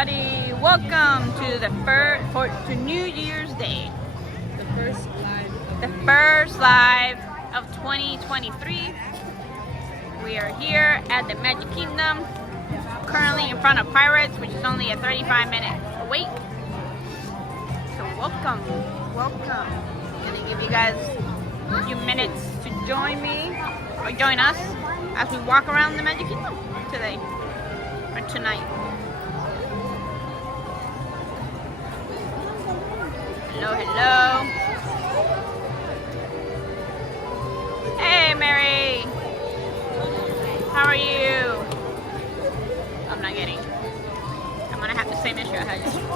everybody. Welcome to the to New Year's Day. The first live of 2023. We are here at the Magic Kingdom, currently in front of Pirates, which is only a 35-minute wait. So welcome. I'm gonna give you guys a few minutes to join me or join us as we walk around the Magic Kingdom today or tonight. Hello. Hey, Mary. How are you? I'm not getting. I'm gonna have the same issue I had yesterday.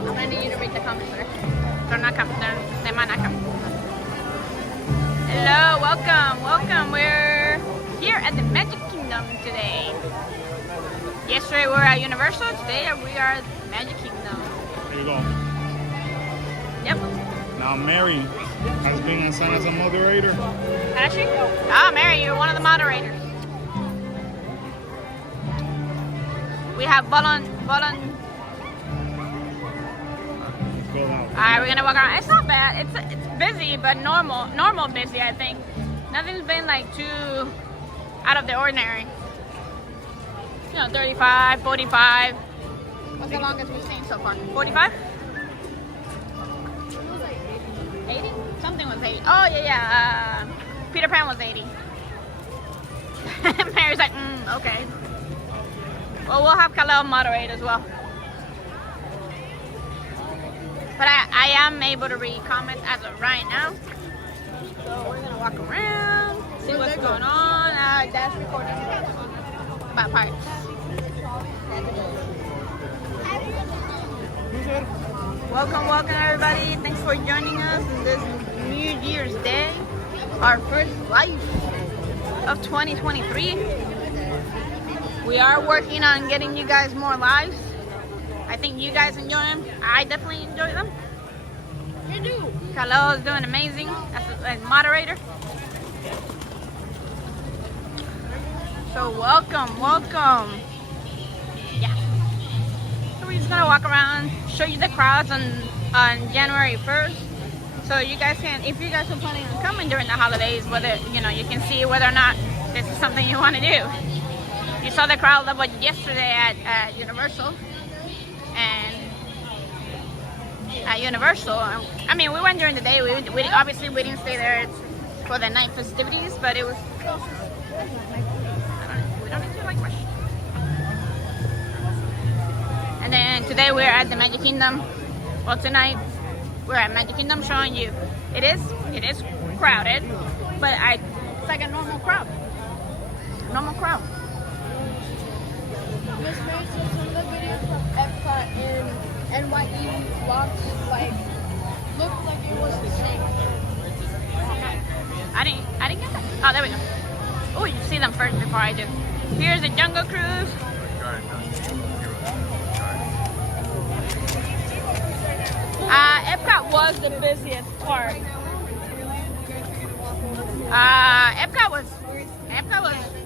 I'm gonna need you to read the comments there. They're not coming. They might not come. Hello, welcome. We're here at the Magic Kingdom today. Yesterday we were at Universal. Today we are at the Magic Kingdom. There you go. Yep. Now Mary has been assigned as a moderator. Has she? Ah, Mary, you're one of the moderators. We have Alright, we're gonna walk around. It's not bad. It's busy, but normal busy. I think nothing's been like too out of the ordinary. 35, 45. What's the longest we've seen so far? 45? 80? Something was 80. Oh, yeah. Peter Pan was 80. Mary's like, okay. Well, we'll have Khalil moderate as well. But I am able to read comments as of right now. So we're going to walk around, see what's going on. That's recording about Pirates. Welcome everybody. Thanks for joining us on this New Year's Day. Our first live of 2023. We are working on getting you guys more lives. I think you guys enjoy them. I definitely enjoy them. You do. Khalil is doing amazing as moderator. So welcome. Yeah. So we're just gonna walk around, show you the crowds on January 1st. So you guys can, if you guys are planning on coming during the holidays, whether you can see whether or not this is something you want to do. You saw the crowd level yesterday at Universal, and at Universal, I mean, we went during the day. We obviously we didn't stay there for the night festivities, but it was. We don't need to like rush. And then today we're at the Magic Kingdom. Well, tonight we're at Magic Kingdom, showing you it is crowded, but it's like a normal crowd. Miss Mary said some of the videos from Epcot and NYE vlogs looked like it was the same. I didn't get that. Oh, there we go. Oh, you see them first before I do. Here's the Jungle Cruise. Epcot was the busiest part. Epcot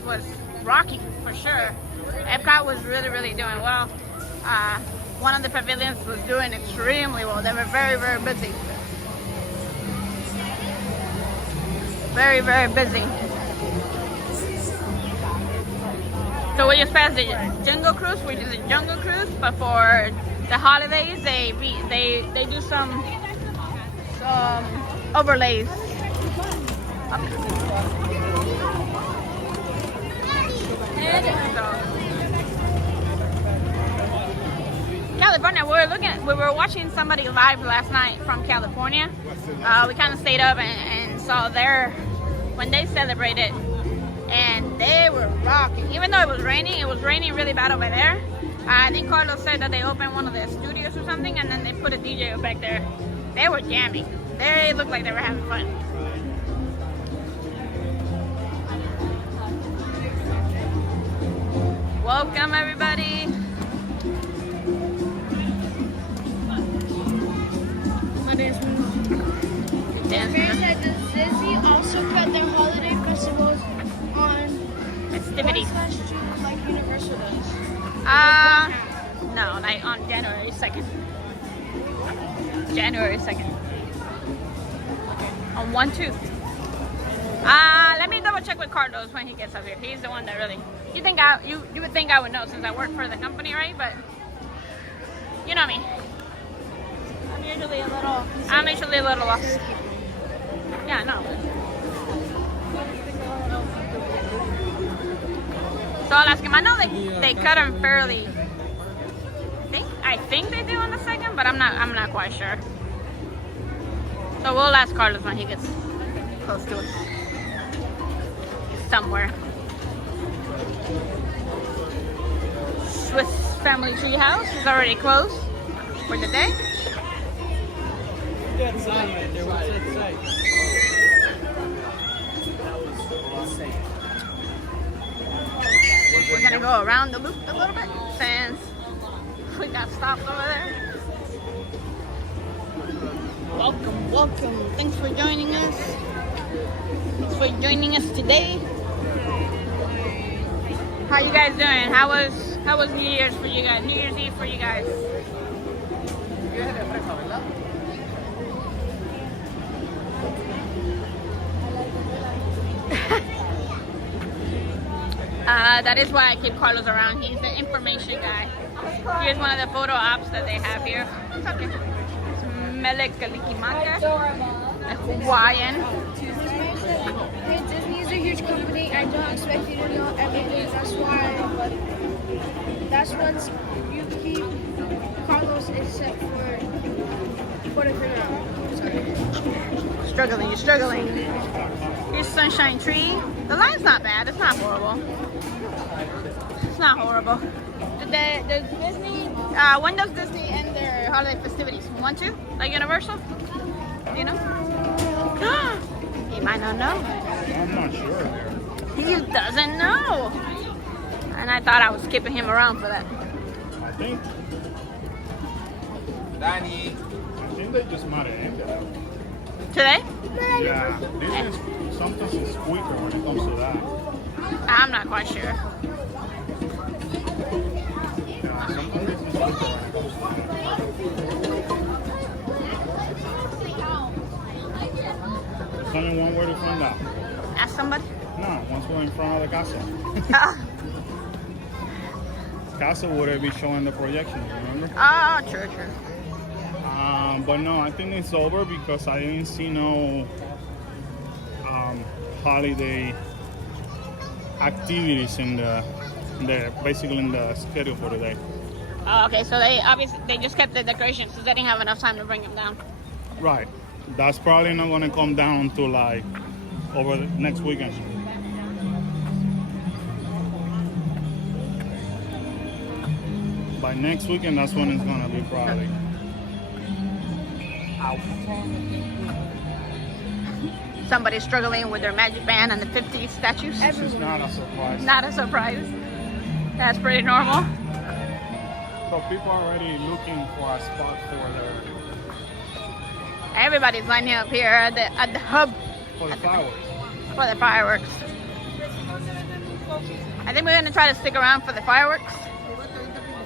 was rocking for sure. Epcot was really doing well. One of the pavilions was doing extremely well. They were very busy. Very busy. So we just passed the Jungle Cruise, which is a jungle cruise, but for the holidays they do some overlays. California, we were watching somebody live last night from California. We kind of stayed up and saw when they celebrated, and they were rocking. Even though it was raining really bad over there. I think Carlos said that they opened one of the studios or something, and then they put a DJ back there. They were jamming. They looked like they were having fun. Welcome everybody. Parents said, does Disney also cut their holiday festivals on festivities. Like Universal does. No, like on January 2nd. January 2nd. On 1-2. Let me double check with Carlos when he gets up here. He's the one that really. You would think I would know since I work for the company, right? But you know me. I'm usually a little lost. Yeah, no. So I'll ask him. I know they cut him fairly. I think they do on the 2nd, but I'm not quite sure. So we'll ask Carlos when he gets close to it. Somewhere. Swiss Family Tree House is already closed for the day. We're gonna go around the loop a little bit since we got stopped over there. Welcome. Thanks for joining us. Thanks for joining us today. How you guys doing? How was New Year's for you guys? New Year's Eve for you guys? That is why I keep Carlos around. He's the information guy. Here's one of the photo ops that they have here. It's okay. It's Melekalikimaka, a Hawaiian. Disney is a huge company. I don't expect you to know everything. That's what you keep Carlos except for the criminal. You're struggling. Here's Sunshine Tree. The line's not bad. It's not horrible. The Disney, when does Disney end their holiday festivities? 1-2? Like Universal? Do you know? He might not know. I'm not sure. He doesn't know. And I thought I was keeping him around for that. I think they just might have ended up. Today? Yeah, this is something's a squeaker when it comes to that. I'm not quite sure. Yeah, something is a squeaker when it comes to that. There's only one way to find out. Ask somebody? No, once we're in front of the casa. Casa would be showing the projection, remember? Oh, true. But no, I think it's over because I didn't see no holiday activities in the basically in the schedule for today. Oh, okay, so they just kept the decorations because they didn't have enough time to bring them down. Right. That's probably not going to come down until like over the next weekend. By next weekend, that's when it's going to be probably. Somebody's struggling with their magic band and the 50 statues. This is not a surprise. Not a surprise. That's pretty normal. So people are already looking for a spot for their Everybody's lining up here at the hub for the fireworks. for the fireworks. I think we're gonna try to stick around for the fireworks.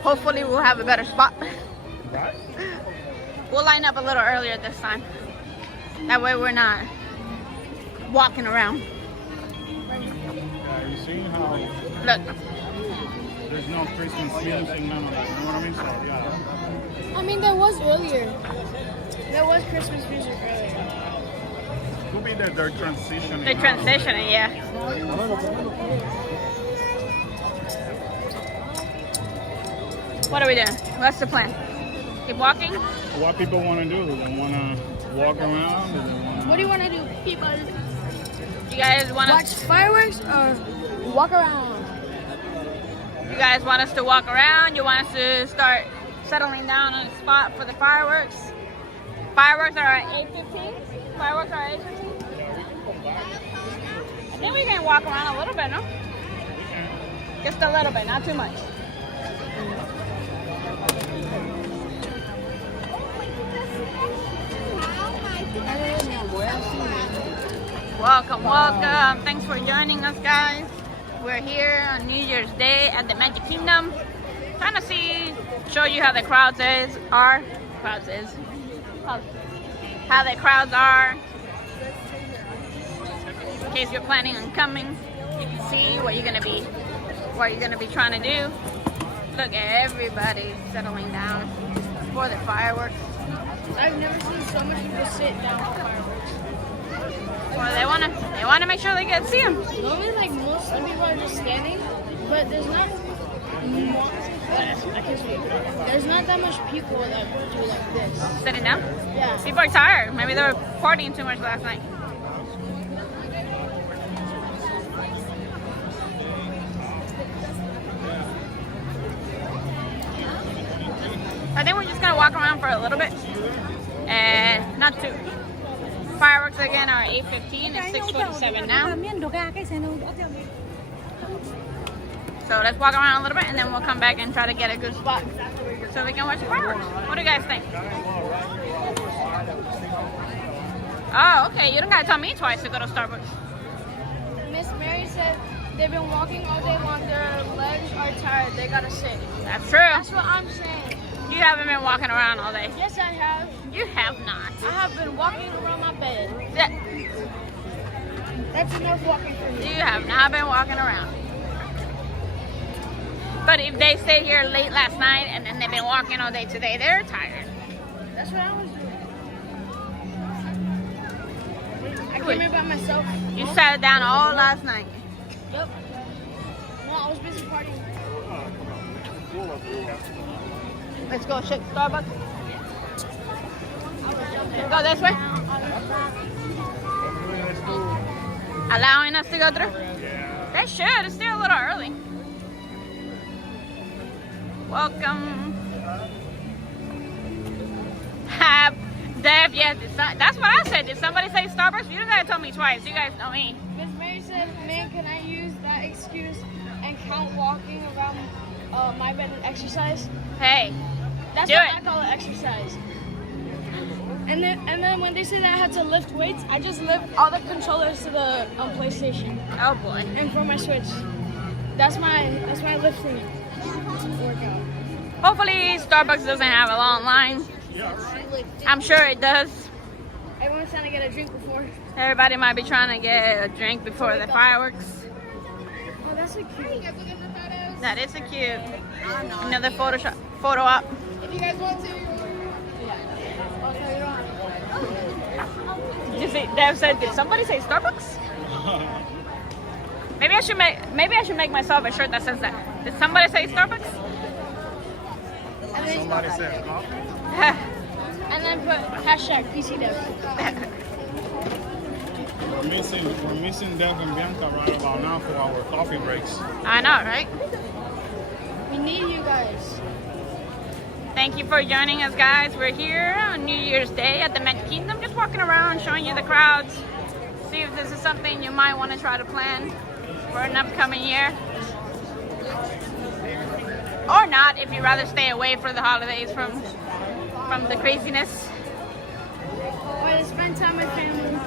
Hopefully we'll have a better spot. Right? We'll line up a little earlier this time. That way we're not walking around. Yeah, you see how Look, there's no Christmas music, none of that. You know what I mean? So yeah. I mean, there was earlier. There was Christmas music earlier. Could be that they're transitioning. they're transitioning, yeah. What are we doing? What's the plan? Keep walking? What people want to do? Do they want to walk around? Do they want to... What do you want to do, people? You guys want Watch us? fireworks or walk around? You guys want us to walk around? You want us to start settling down on a spot for the fireworks? Fireworks are at 8:15. Fireworks are at 8:15. I think we can walk around a little bit, no? Just a little bit, not too much. Welcome. Thanks for joining us, guys. We're here on New Year's Day at the Magic Kingdom. Trying to show you how the crowds are. How the crowds are. In case you're planning on coming, you can see what you're gonna be trying to do. Look at everybody settling down for the fireworks. I've never seen so many people sit down for fireworks. Well, they wanna make sure they get to see them. Normally, like most of the people are just standing, but there's not that much people that would do like this. Sitting down. Yeah. People are tired. Maybe they were partying too much last night. I think we're just gonna walk around for a little bit, and not too. Fireworks again are 8:15. It's 6:47 now. So let's walk around a little bit, and then we'll come back and try to get a good spot so we can watch the fireworks. What do you guys think? Oh, okay. You don't gotta tell me twice to go to Starbucks. Miss Mary said they've been walking all day long. Their legs are tired. They gotta sit. That's true. That's what I'm saying. You haven't been walking around all day. Yes, I have. You have not. I have been walking around my bed. Yeah. That's enough walking for me. You have not been walking around. But if they stayed here late last night and then they've been walking all day today, they're tired. That's what I was doing. I came in by myself. You sat down all last night. Yep. No, I was busy partying. Let's go check Starbucks. Go this way. Allowing us to go through? They should. It's still a little early. Welcome. Dev, yeah, that's what I said. Did somebody say Starbucks? You guys told me twice. You guys know me. Miss Mary said, man, can I use that excuse and count walking around my bed as exercise? Hey, That's do what it. I call it, exercise. And then when they say that I had to lift weights, I just lift all the controllers to the PlayStation Oh boy. and for my Switch. That's my lifting workout. Hopefully Starbucks doesn't have a long line. I'm sure it does. Everyone's trying to get a drink before. Everybody might be trying to get a drink before the fireworks. Oh, that's so cute. That is a cute. Another photo op. If you guys want to. Oh, no, you don't. Did you see? Dev said, did somebody say Starbucks? Maybe I should make myself a shirt that says that. Did somebody say Starbucks? And then, Somebody said coffee. and then put hashtag PCDev. We're missing Dev and Bianca right about now for our coffee breaks. I know, right? We need you guys. Thank you for joining us, guys. We're here on New Year's Day at the Magic Kingdom, just walking around, showing you the crowds. See if this is something you might want to try to plan for an upcoming year. Or not, if you'd rather stay away for the holidays from the craziness. Or to spend time with family.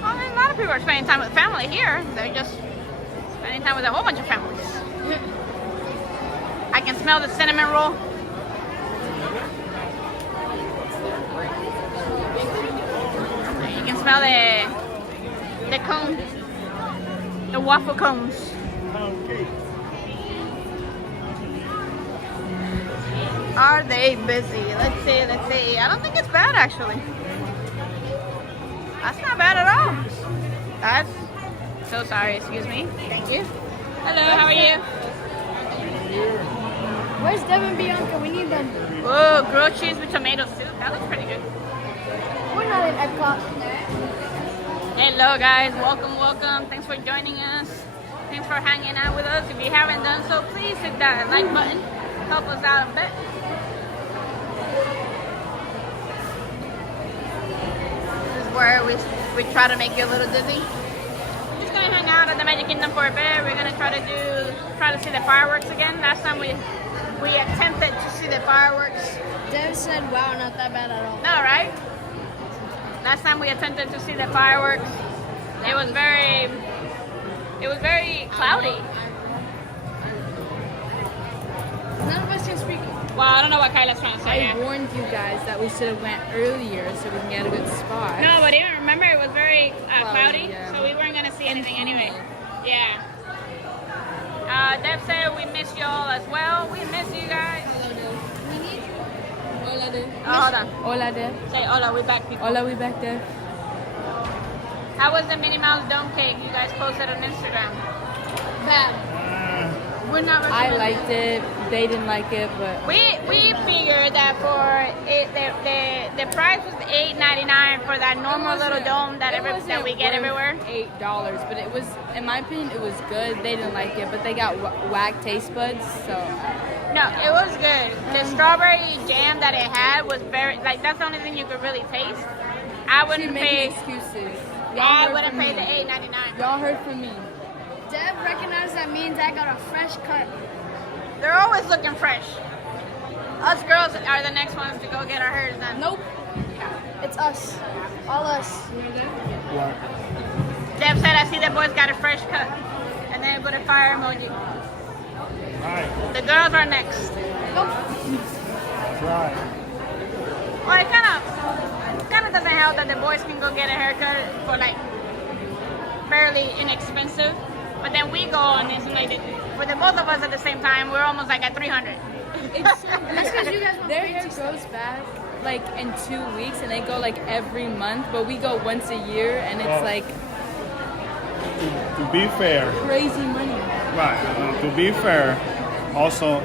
Well, a lot of people are spending time with family here. They're just spending time with a whole bunch of families. I can smell the cinnamon roll. You can smell the cone, the waffle cones. Are they busy? Let's see. I don't think it's bad, actually. That's not bad at all. That's so sorry, excuse me. Thank you. Hello, how are you? Where's Devin Bianca? We need them. Whoa, grilled cheese with tomato soup. That looks pretty good. We're not in Epcot. Hello guys, welcome. Thanks for joining us. Thanks for hanging out with us. If you haven't done so, please hit that like button. Help us out a bit. This is where we try to make you a little dizzy. We're just gonna hang out at the Magic Kingdom for a bit. We're gonna try to see the fireworks again. Last time we attempted to see the fireworks. Dev said, wow, not that bad at all. No, right? Last time we attempted to see the fireworks, it was very cloudy. None of us can speak. Well, I don't know what Kyla's trying to say. I warned you guys that we should have went earlier so we can get a good spot. No, but even remember it was very cloudy, yeah. so we weren't gonna see anything anyway. Yeah. Deb said we miss y'all as well. We miss you guys. Hola, de. Oh, hold on. Hola, Deb. Say hola, we back people. Hola, we back there. How was the Minnie Mouse dome cake you guys posted on Instagram? Bad. We're not I recommending. liked it. They didn't like it, but We figured that for it, the price was $8.99 for that normal little dome that we get everywhere. $8, but it was, in my opinion, it was good. They didn't like it, but they got whack taste buds, so No, it was good. The strawberry jam that it had was very that's the only thing you could really taste. I keep wouldn't making pay. excuses. I heard wouldn't from pay me. the $8.99. Y'all heard from me. Deb recognized that me and Dad got a fresh cut. They're always looking fresh. Us girls are the next ones to go get our hairs done. Nope. It's us. All us. What? Deb said, I see the boys got a fresh cut. And then put a fire emoji. Right. The girls are next. Nope. Right. Well, it kind of doesn't help that the boys can go get a haircut for like fairly inexpensive. But then we go and it's like, for the both of us at the same time, we're almost like at 300. It's so That's because you guys were Their crazy hair stuff. grows back like in 2 weeks, and they go like every month, but we go once a year, and it's Well, like To be fair, crazy money. right. To be fair, also,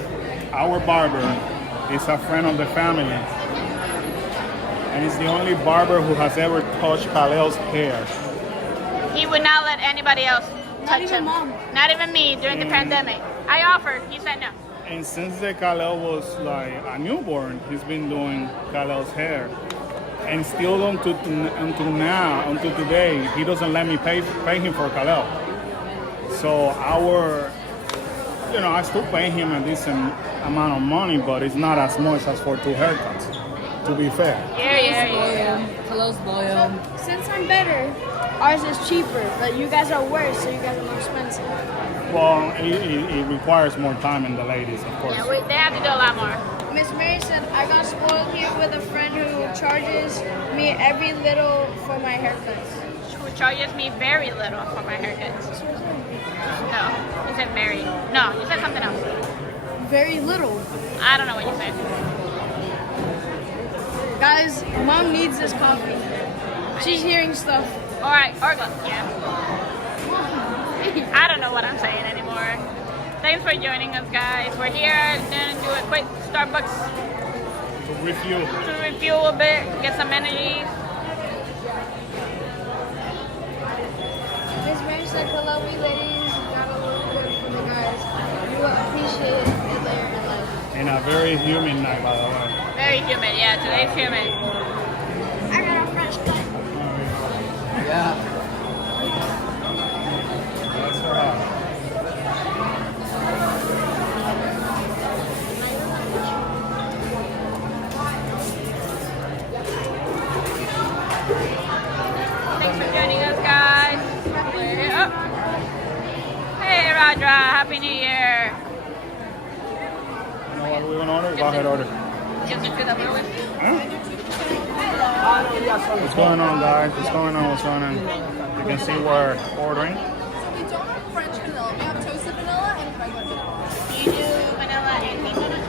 our barber is a friend of the family, and he's the only barber who has ever touched Khalil's hair. He would not let anybody else touch even him. Mom. Not even me during the pandemic. I offered. He said no. And since the Khalil was like a newborn, he's been doing Khalil's hair. And still until now, until today, he doesn't let me pay him for Khalil. So I still pay him a decent amount of money, but it's not as much as for 2 haircuts, to be fair. Yeah. Khalil's loyal. Since I'm better, ours is cheaper, but you guys are worse, so you guys are more expensive. Well, it requires more time in the ladies, of course. Yeah, they have to do a lot more. Miss Mary said I got spoiled here with a friend who charges me every little for my haircuts. Who charges me very little for my haircuts. No, you said very. No, you said something else. Very little. I don't know what you said. Guys, Mom needs this coffee. She's hearing stuff. All right, Orgla. Yeah. I don't know what I'm saying anymore. Thanks for joining us, guys. We're here to do a quick Starbucks To refuel. to refuel a bit, get some energy. Miss Mary said hello, we ladies got a little bit from the guys. You will appreciate it later in life. In a very humid night, by the way. Very humid, yeah, today's humid. I got a fresh cut. Yeah. That's all right. Thanks for joining us, guys. Hey, Radra, Happy New Year. You know what we're going to order? Go ahead, order. Huh? What's going on, guys? What's going on? What's going on? You can see we're ordering. We don't have French vanilla. We have toasted vanilla and regular vanilla. You do vanilla and hazelnut?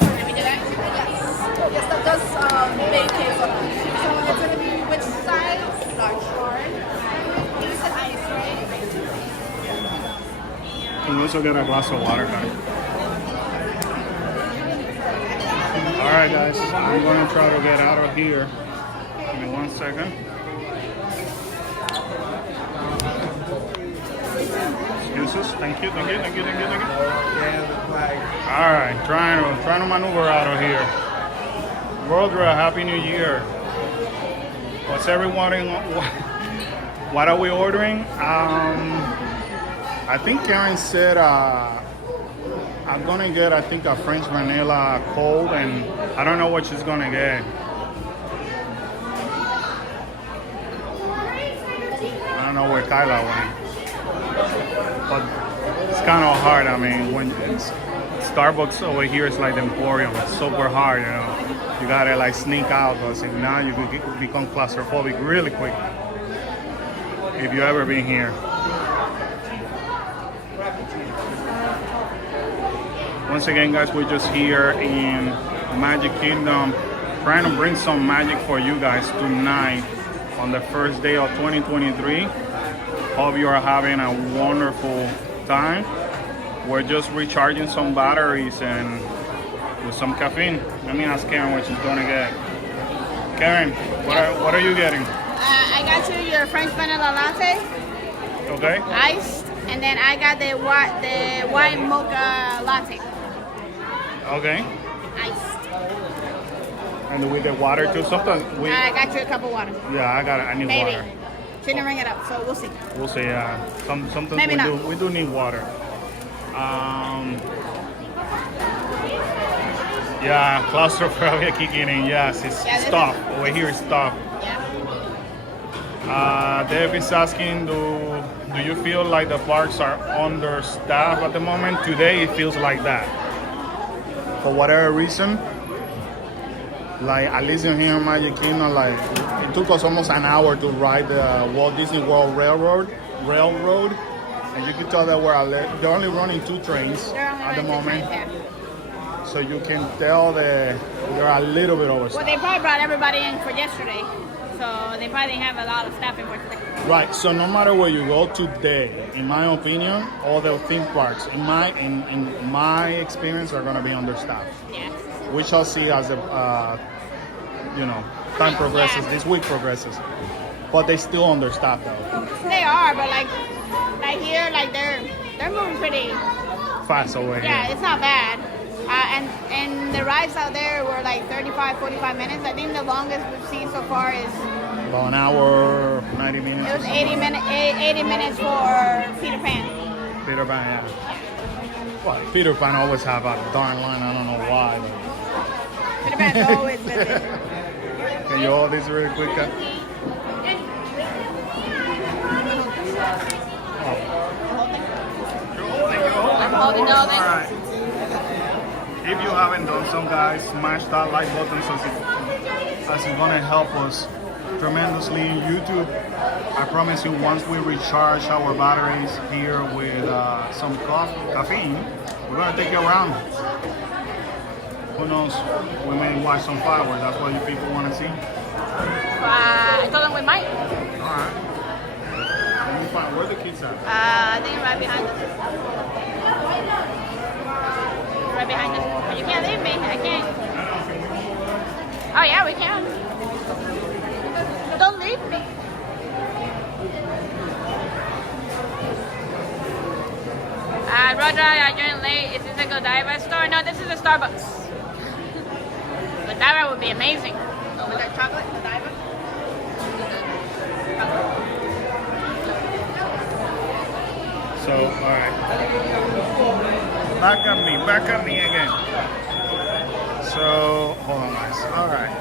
Can we do that? Yes, that does bake hazelnut. So it's going to be which size? Large. You said ice, right? Can you also get a glass of water, guys? All right, guys. I'm going to try to get out of here. Give me 1 second. Excuses. Thank you. All right, trying to maneuver out of here. Worldra, Happy New Year. What's everyone? What are we ordering? I think Karen said I'm gonna get, I think, a French vanilla cold, and I don't know what she's gonna get. I don't know where Kyla went. But hard. I mean, when it's Starbucks over here is like the Emporium. It's super hard, you know. You gotta like sneak out, because if not, you could become claustrophobic really quick. If you ever been here. Once again, guys, we're just here in Magic Kingdom, trying to bring some magic for you guys tonight on the first day of 2023. Hope you are having a wonderful time. We're just recharging some batteries and with some caffeine. Let me ask Karen what she's gonna get. Karen, what are you getting? I got you your French vanilla latte, Okay. iced, and then I got the white mocha latte, Okay. iced. And with the water too. Sometimes we. I got you a cup of water. Yeah, I need Maybe. water. Shouldn't ring it up, so we'll see. We'll see. Sometimes Maybe not. we do need water. Yeah, claustrophobia kicking in. Yes, it's Yeah, this stop. Over here, it's stop. Yeah. Dave is asking, do you feel like the parks are understaffed at the moment? Today, it feels like that. For whatever reason, like at least in here in Magic Kingdom, like it took us almost an hour to ride the Walt Disney World Railroad, and you can tell that they're only running 2 trains They're only at the running two moment, trains, yeah. so you can tell that they're a little bit Well, overstaffed. they probably brought everybody in for yesterday, so they probably didn't have a lot of staffing for today. Right. So no matter where you go today, in my opinion, all the theme parks, in my experience, are going to be understaffed. Yeah. We shall see as the time progresses. Yeah. This week progresses, but they still understaffed though. They are, but like here, like they're moving pretty. Fast away. Yeah, it's not bad. And the rides out there were like 35, 45 minutes. I think the longest we've seen so far is About an hour, 90 minutes. it was 80 minutes for Peter Pan. Peter Pan, yeah. Well, Peter Pan always have a darn line. I don't know why. Peter Pan's always busy. Can you hold this really quick? I'm holding all this. Alright. If you haven't done so, guys, smash that like button as it's gonna help us tremendously in YouTube. I promise you, once we recharge our batteries here with some caffeine, we're gonna take you around. Who knows? We may watch some fireworks. That's what you people want to see. I told them we might. Alright. Let me find where the kids at. I think right behind us. Right behind us. But you can't leave me. I can't. Oh yeah, we can. Don't leave me. Roger, I joined late. Is this a Godiva store? No, this is a Starbucks. Godiva would be amazing. Oh, we got chocolate Godiva. So, alright. Back at me again. So, hold on, guys. Alright.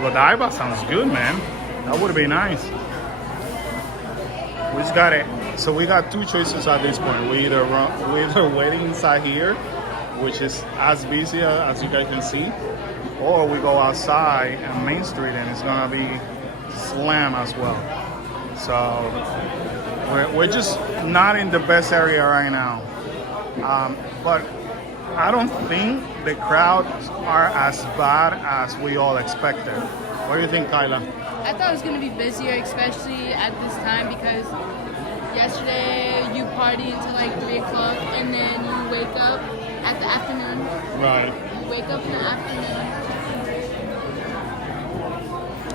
Godiva sounds good, man. That would be nice. We just got it. So we got 2 choices at this point. We either waiting inside here, which is as busy as you guys can see, or we go outside on Main Street and it's gonna be slam as well. So we're just not in the best area right now. But I don't think the crowds are as bad as we all expected. What do you think, Kyla? I thought it was going to be busier, especially at this time, because yesterday you party until like 3 o'clock and then you wake up at the afternoon. Right. You wake up in the afternoon.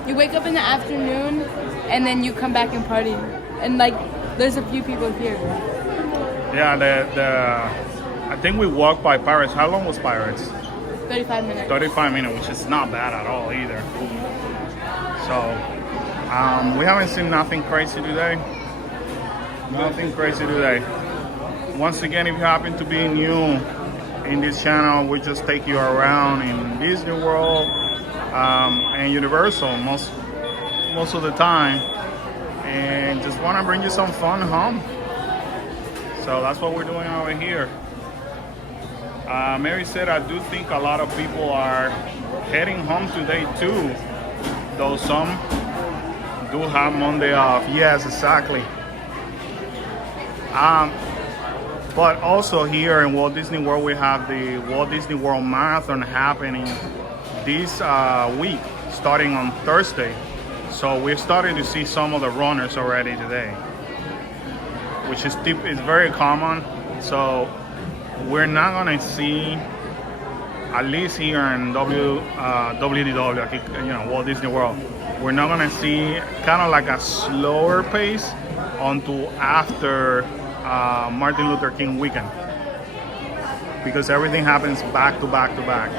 You wake up in the afternoon and then you come back and party. And like, there's a few people here. Yeah, I think we walked by Pirates. How long was Pirates? 35 minutes. 35 minutes, which is not bad at all either. So, we haven't seen nothing crazy today. Nothing crazy today. Once again, if you happen to be new in this channel, we just take you around in Disney World and Universal most of the time. and just want to bring you some fun home. So that's what we're doing over here. Mary said, I do think a lot of people are heading home today too, though some do have Monday off. Yes, exactly. But also here in Walt Disney World, we have the Walt Disney World Marathon happening this week, starting on Thursday. So we're starting to see some of the runners already today, which is very common. So we're not gonna see, at least here in WDW, Walt Disney World, we're not gonna see kind of like a slower pace until after Martin Luther King weekend, because everything happens back to back to back.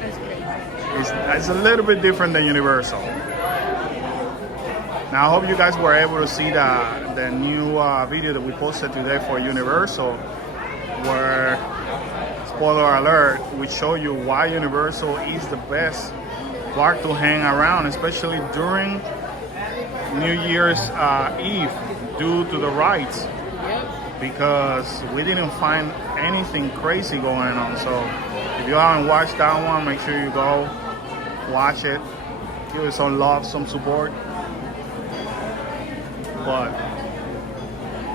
That's great. It's a little bit different than Universal. Now I hope you guys were able to see the new video that we posted today for Universal, where, spoiler alert, we show you why Universal is the best park to hang around, especially during New Year's Eve, due to the rides. Because we didn't find anything crazy going on. So if you haven't watched that one, make sure you go watch it, give it some love, some support. But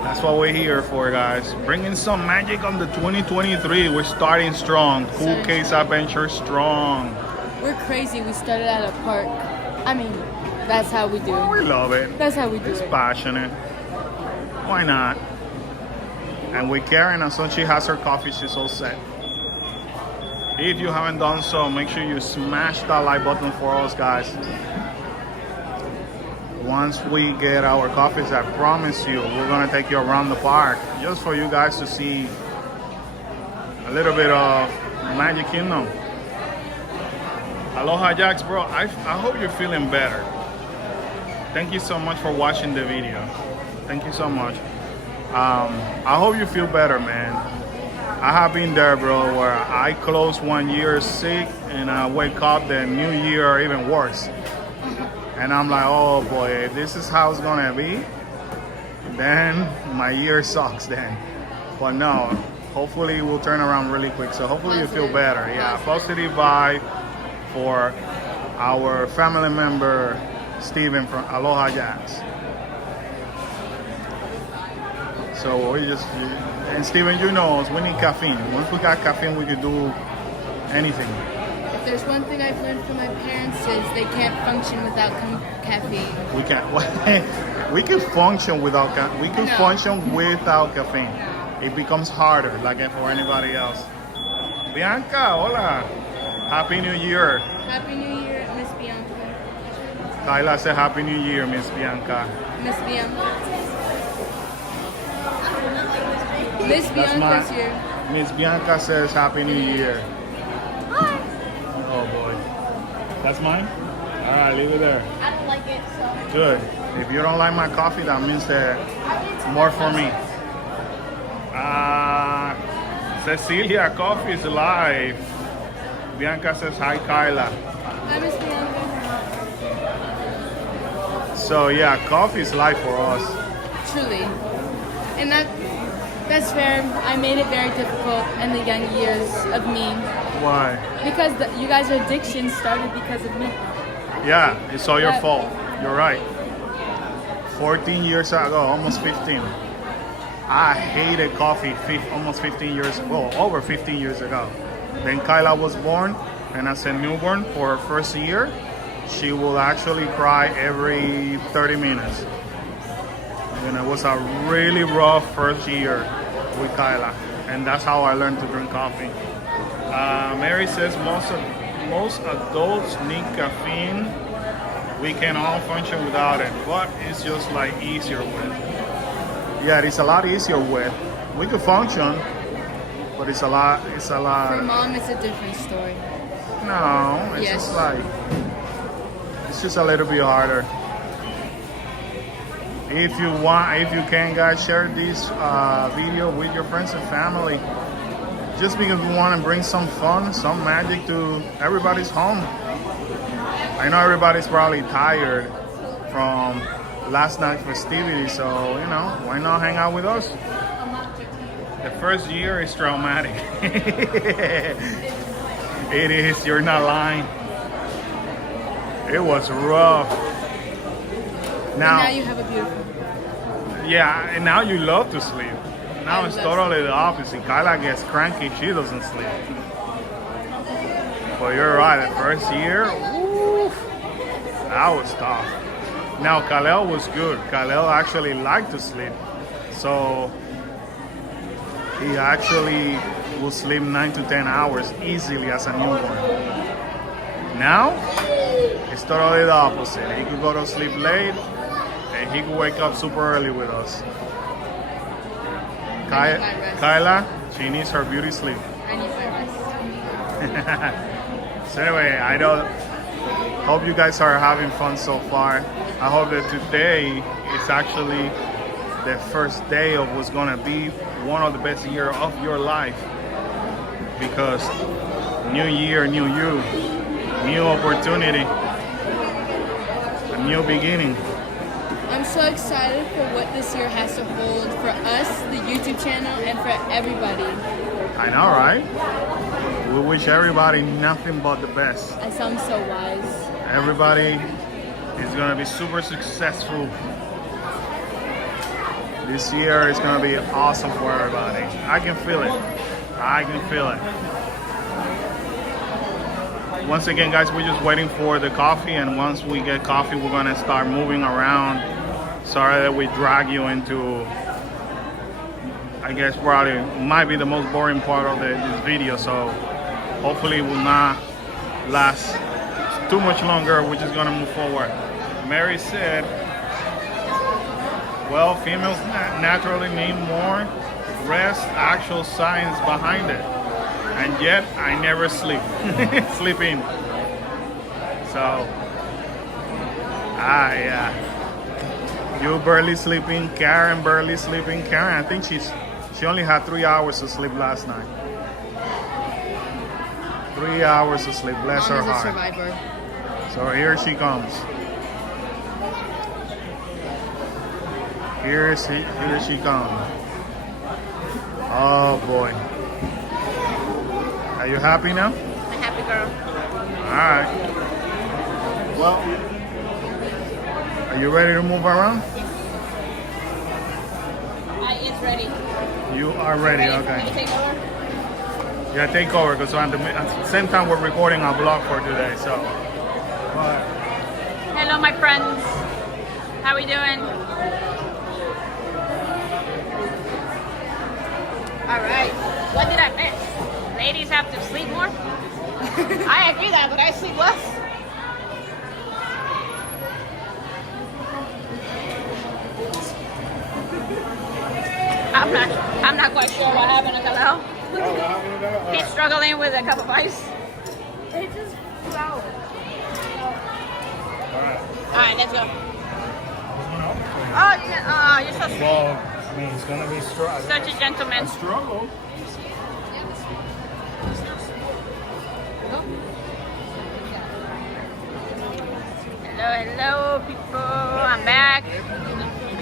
that's what we're here for, guys. Bringing some magic on the 2023. We're starting strong. Cool Case Adventure strong. We're crazy. We started at a park. I mean, that's how we do it. We love it. That's how we do It's it. passionate. Why not? And with Karen, as soon as she has her coffee, she's all set. If you haven't done so, make sure you smash that like button for us, guys. Once we get our coffees, I promise you, we're gonna take you around the park just for you guys to see a little bit of Magic Kingdom. Aloha Jax, bro. I hope you're feeling better. Thank you so much for watching the video. Thank you so much. I hope you feel better, man. I have been there, bro, where I close 1 year sick and I wake up the new year even worse. And I'm like, oh boy, if this is how it's gonna be, then my year sucks then. But no, hopefully it will turn around really quick. So hopefully you feel better. Yeah, positive vibe for our family member, Steven from Aloha Jax. So we just, and Steven, you know us, we need caffeine. Once we got caffeine, we can do anything. If there's one thing I've learned from my parents is they can't function without caffeine. We can't. We can function without. We can function without caffeine. It becomes harder, like for anybody else. Bianca, hola. Happy New Year. Happy New Year, Miss Bianca. Kyla said Happy New Year, Miss Bianca. Miss Bianca. Miss Bianca's here. Miss Bianca says Happy New Year. Hi. Oh boy. That's mine? Alright, leave it there. I don't like it, so. Good. If you don't like my coffee, that means that more for me. Cecilia, coffee is live. Bianca says hi, Kyla. Hi, Miss Bianca. So yeah, coffee is life for us. Truly. And that's fair. I made it very difficult in the young years of me. Why? Because you guys' addiction started because of me. Yeah, it's all your fault. You're right. 14 years ago, almost 15. I hated coffee almost 15 years, well, over 15 years ago. Then Kyla was born, and as a newborn for her first year, she will actually cry every 30 minutes. And it was a really rough first year with Kyla, and that's how I learned to drink coffee. Mary says most adults need caffeine. We can all function without it, but it's just like easier with. Yeah, it's a lot easier with. We could function, but it's a lot. For Mom, it's a different story. No, it's Yes. just like, it's just a little bit harder. If you can, guys, share this video with your friends and family. Just because we want to bring some fun, some magic to everybody's home. I know everybody's probably tired from last night festivity, so you know, why not hang out with us? The first year is traumatic. It is, you're not lying. It was rough. Now you have a beautiful. Yeah, and now you love to sleep. Now it's totally the opposite. Kyla gets cranky, she doesn't sleep. But you're right, the first year, woof, that was tough. Now Kalel was good. Kalel actually liked to sleep. So he actually will sleep 9 to 10 hours easily as a newborn. Now, it's totally the opposite. He could go to sleep late and he could wake up super early with us. Kyla, she needs her beauty sleep. I need my rest. So anyway, I hope you guys are having fun so far. I hope that today is actually the first day of what's gonna be one of the best years of your life. Because new year, new you, new opportunity, a new beginning. I'm so excited for what this year has to hold for us, the YouTube channel, and for everybody. I know, right? We wish everybody nothing but the best. I sound so wise. Everybody is gonna be super successful. This year is gonna be awesome for everybody. I can feel it. I can feel it. Once again, guys, we're just waiting for the coffee, and once we get coffee, we're gonna start moving around. Sorry that we drag you into, I guess probably might be the most boring part of this video, so hopefully it will not last too much longer. We're just gonna move forward. Mary said, well, females naturally need more rest, actual science behind it. And yet, I never sleep. Sleep in. So, yeah. You barely sleeping, Karen barely sleeping. Karen, I think she only had 3 hours of sleep last night. 3 hours of sleep, bless her Mom is a heart. survivor. So here she comes. Here she comes. Oh boy. Are you happy now? I'm a happy girl. Alright. Well, are you ready to move around? It's ready. You are ready, Ready for me okay. to take over? Yeah, take over, because at the same time we're recording a vlog for today, so. But, Hello, my friends. How we doing? All right. What did I miss? Ladies have to sleep more? I agree that, but I sleep less. I'm not quite sure what happened to Kalel. He's struggling with a cup of ice. It just fell. Alright, let's go. Oh, yeah, you're so sweet. well, I mean, it's gonna be struggle. Such a gentleman. Struggle. Hello, people. I'm back.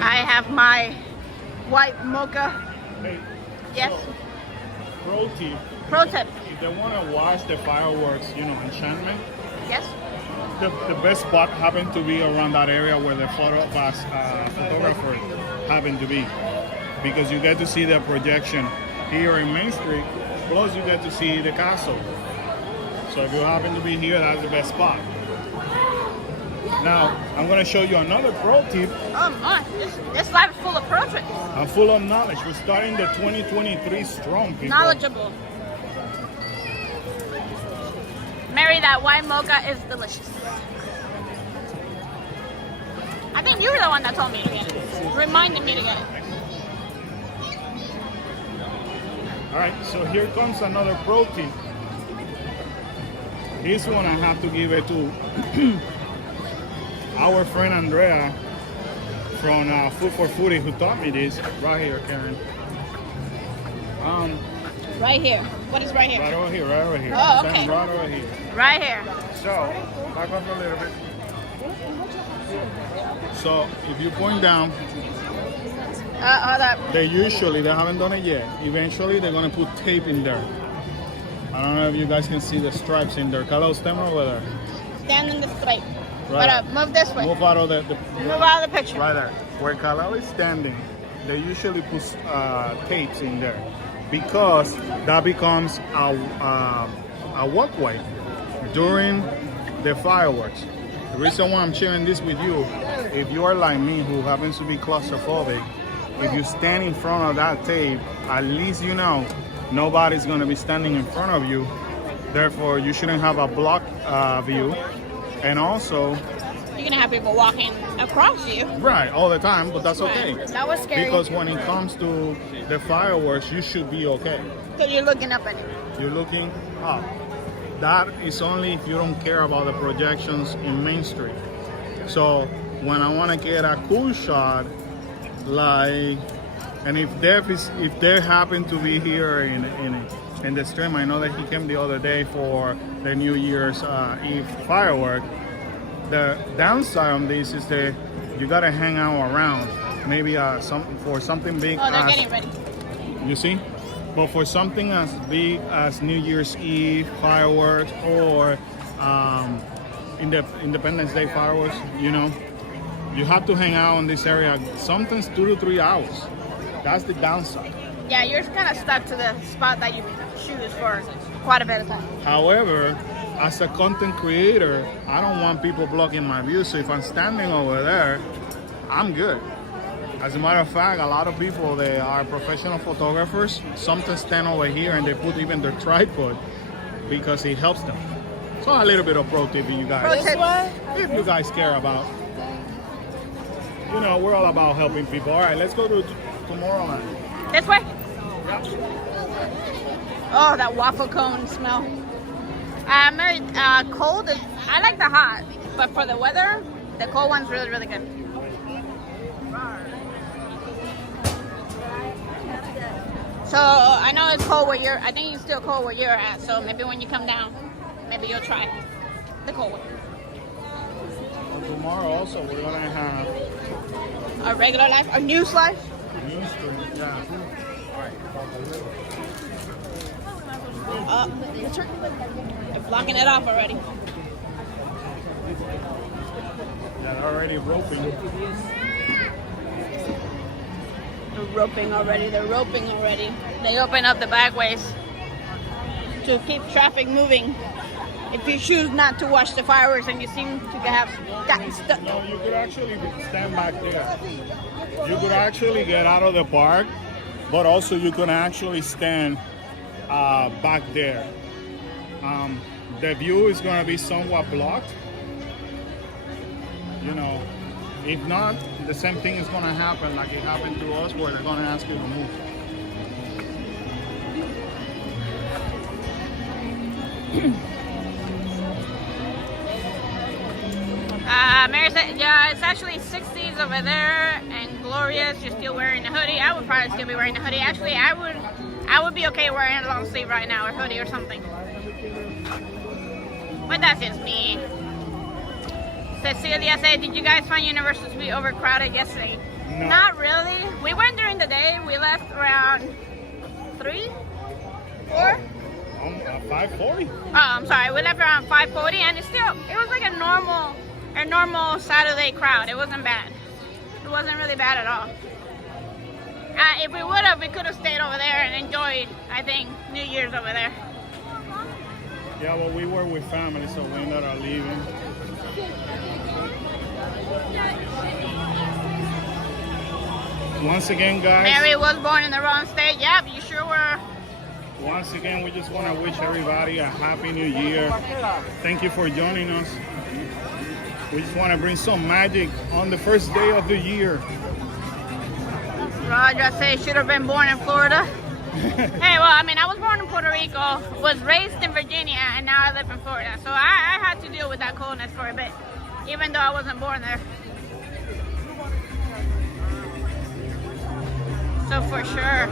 I have my white mocha. Hey, Yes. so, pro tip. Pro tip. If they want to watch the fireworks, Enchantment, Yes. the best spot happened to be around that area where the photographer happened to be, because you get to see the projection here in Main Street, plus you get to see the castle. So if you happen to be here, that's the best spot. Now, I'm going to show you another pro tip. Oh my, this life is full of pro tricks. I'm full of knowledge. We're starting the 2023 strong, people. Knowledgeable. Mary, that white mocha is delicious. I think you were the one that told me to get it. Reminded me to get it. All right, so here comes another pro tip. This one I have to give it to our friend Andrea from Food for Foodie, who taught me this. Right here, Karen. Right here. What is right here? Right over here, right over here. Oh, Stand okay. right over here. Right here. So, back up a little bit. So if you point down, Hold up. they haven't done it yet. Eventually, they're gonna put tape in there. I don't know if you guys can see the stripes in there. Kalo, stand over there. Stand in the straight. Right. But move this way. Move out of Move out of the picture. right there. Where Kalo is standing, they usually put tapes in there because that becomes a walkway during the fireworks. The reason why I'm sharing this with you, if you are like me who happens to be claustrophobic, if you stand in front of that tape, at least you know nobody's going to be standing in front of you. Therefore, you shouldn't have a block view. And also, You're gonna have people walking across you. right, all the time, but that's okay. That was scary. Because when it comes to the fireworks, you should be okay. So you're looking up at it. You're looking up. That is only if you don't care about the projections in Main Street. So when I want to get a cool shot, like, and if they happen to be here in the stream, I know that he came the other day for the New Year's Eve firework. The downside on this is that you gotta hang out around, maybe for something big. Oh, they're getting ready. You see? But for something as big as New Year's Eve fireworks or Independence Day fireworks, you know, you have to hang out in this area sometimes 2 to 3 hours. That's the downside. Yeah, you're kind of stuck to the spot that you choose for quite a bit of time. However, as a content creator, I don't want people blocking my view. So if I'm standing over there, I'm good. As a matter of fact, a lot of people, they are professional photographers, sometimes stand over here and they put even their tripod because it helps them. So a little bit of pro tip, you guys. If you guys care about, you know, we're all about helping people. All right, let's go to Tomorrowland. This way? Yeah. Oh, that waffle cone smell. Very cold. I like the hot, but for the weather, the cold one's really, really good. So I know it's cold where I think it's still cold where you're at. So maybe when you come down, maybe you'll try the cold one. Tomorrow also we're gonna have A regular life, a news life. news stream. Yeah. They're blocking it off already. They're already roping. They're roping already. They're roping already. They open up the backways to keep traffic moving. If you choose not to watch the fireworks and you seem to have gotten stuck. No, you could actually stand back there. You could actually get out of the park, but also you could actually stand back there. The view is going to be somewhat blocked. You know, if not, the same thing is going to happen like it happened to us where they're going to ask you to move. Mary said, yeah, it's actually 60s over there and glorious. You're still wearing a hoodie. I would probably still be wearing a hoodie. Actually, I would be okay wearing a long sleeve right now or hoodie or something. But that's just me. Cecilia said, did you guys find Universal to be overcrowded yesterday? No. Not really. We went during the day. We left around 3, 4. 5:40. Oh, I'm sorry. We left around 5:40, and it was like a normal Saturday crowd. It wasn't bad. It wasn't really bad at all. If we would have, we could have stayed over there and enjoyed, I think, New Year's over there. Yeah, well, we were with family, so we ended up leaving. Once again, guys. Mary was born in the wrong state. Yep, you sure were. Once again, we just want to wish everybody a happy new year. Thank you for joining us. We just want to bring some magic on the first day of the year. Roger said should have been born in Florida. Hey, well, I mean, I was born in Puerto Rico, was raised in Virginia, and now I live in Florida. So I had to deal with that coldness for a bit, even though I wasn't born there. So for sure,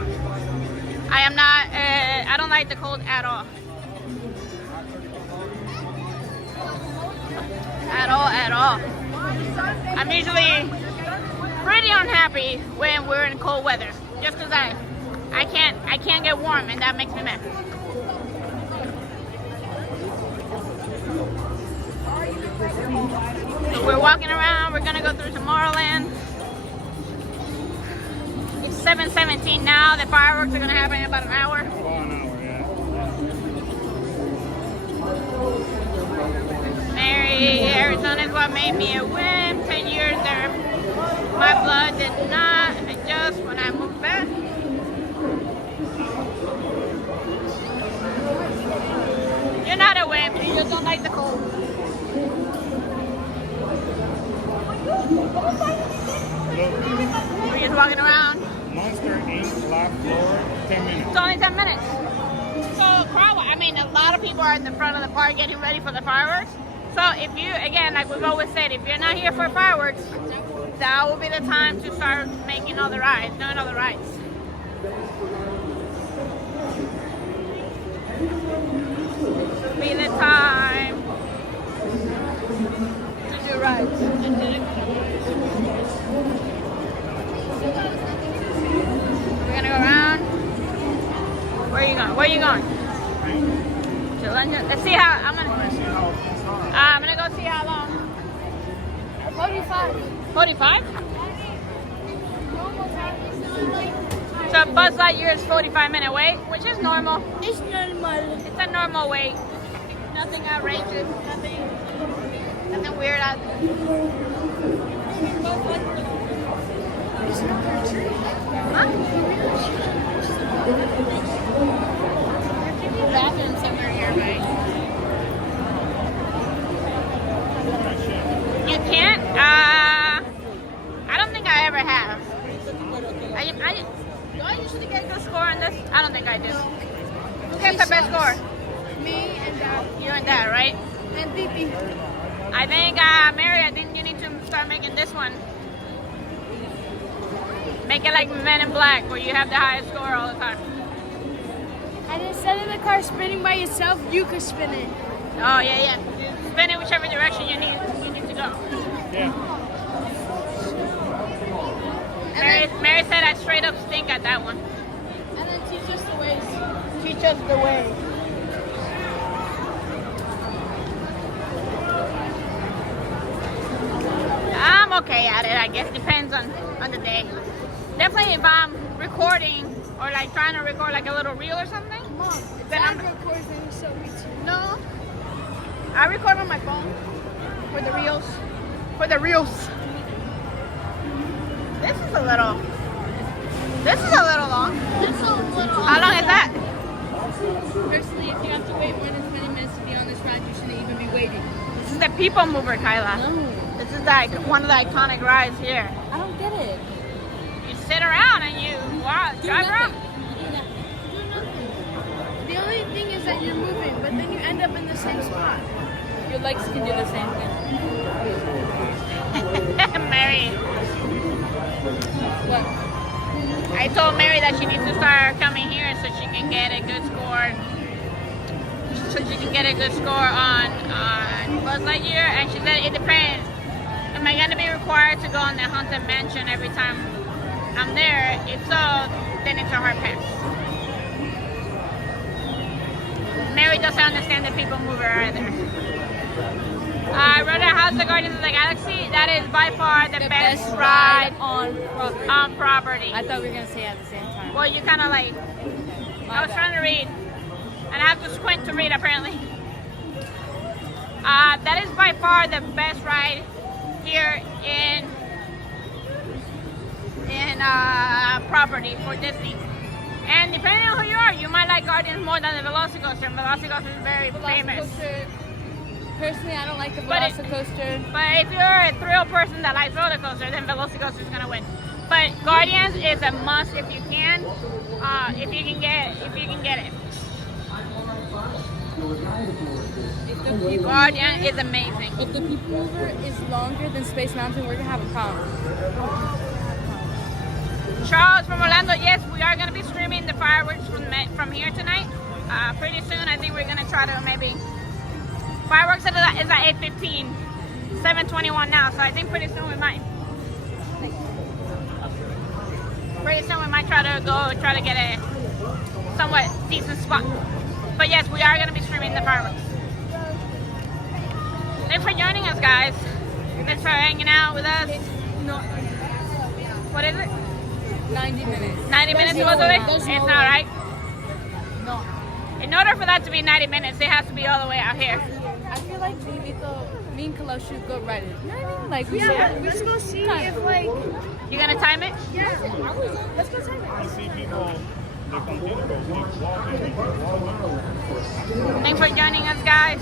I am not, I don't like the cold at all. At all. I'm usually pretty unhappy when we're in cold weather, just because I can't get warm, and that makes me mad. So we're walking around. We're gonna go through Tomorrowland. It's 7:17 now. The fireworks are gonna happen in about an hour. Oh, an hour, yeah. Mary, Arizona is what made me a wimp. 10 years there. My blood did not adjust when I moved back. You're not a wimp. You just don't like the cold. Look, We're just walking around. Monster Inc. last floor, 10 minutes. It's only 10 minutes. So, I mean, a lot of people are in the front of the park getting ready for the fireworks. So, if you, again, like we've always said, if you're not here for fireworks, that will be the time to start making all the rides, doing all the rides. Be the time to do rides. We're gonna go around. Where are you going? Where are you going? To London. Let's see how. I'm gonna go see how long. 45. 45. So Buzz Lightyear's 45-minute wait, which is normal. It's normal. It's a normal wait. Nothing outrageous. Nothing weird. Huh? Bathroom somewhere here, right? You can't? I don't think I ever have. Do I usually get a good score on this? I don't think I do. Who gets the best score? Me and Dad. You and Dad, right? And Pipi. I think, Mary, I think you need to start making this one. Make it like Men in Black, where you have the highest score all the time. And instead of the car spinning by itself, you could spin it. Oh, yeah. You spin it whichever direction you need to go. Yeah. Mary said I straight up stink at that one. And then teach us the ways. Teach us the way. I'm okay at it, I guess. Depends on the day. Definitely if I'm recording or like trying to record like a little reel or something. Mom, Then Dad I'm- records and so we too. No. I record on my phone for the reels. For the reels. This is a little long. That's a little. How long is that? Personally, if you have to wait more than 20 minutes to be on this ride, you shouldn't even be waiting. This is the People Mover, Kyla. No, This is like one of the iconic rides here. I don't get it. You sit around and you drive around. The only thing is that you're moving, but then you end up in the same spot. Your legs can do the same thing. Mary. What? I told Mary that she needs to start coming here so she can get a good score. So she can get a good score on Buzz Lightyear, and she said it depends. Am I going to be required to go on the Haunted Mansion every time I'm there? If so, then it's a hard pass. Mary doesn't understand the People Mover either. Rhoda House of Guardians of the Galaxy, that is by far the best ride on property. on property. I thought we were going to say it at the same time. Well, you kind of like, I was trying to read, and I have to squint to read apparently. That is by far the best ride here in property for Disney. And depending on who you are, you might like Guardians more than the Velocicoaster. Velocicoaster is very famous. Personally, I don't like the But Velocicoaster. But if you're a thrill person that likes roller coaster, then Velocicoaster is gonna win. But Guardians is a must if you can, if you can get it. Guardian is amazing. If the People Mover is longer than Space Mountain, we're gonna have a problem. Charles from Orlando, yes, we are gonna be streaming the fireworks from here tonight. Pretty soon, I think we're gonna try to maybe. Fireworks is at 8:15, 7:21 now, so I think pretty soon we might. Pretty soon we might try to get a somewhat decent spot. But yes, we are going to be streaming the fireworks. Thanks for joining us, guys. Thanks for hanging out with us. No, What is it? 90 minutes. 90 minutes to go to it? There's It's no not way. right. No. In order for that to be 90 minutes, it has to be all the way out here. I feel like me and Kalo should go ride it. You know what I mean? Like, we should go see if, like... You gonna time it? Yeah. Let's go time it. I see people, they continue to keep walking. Thanks for joining us, guys.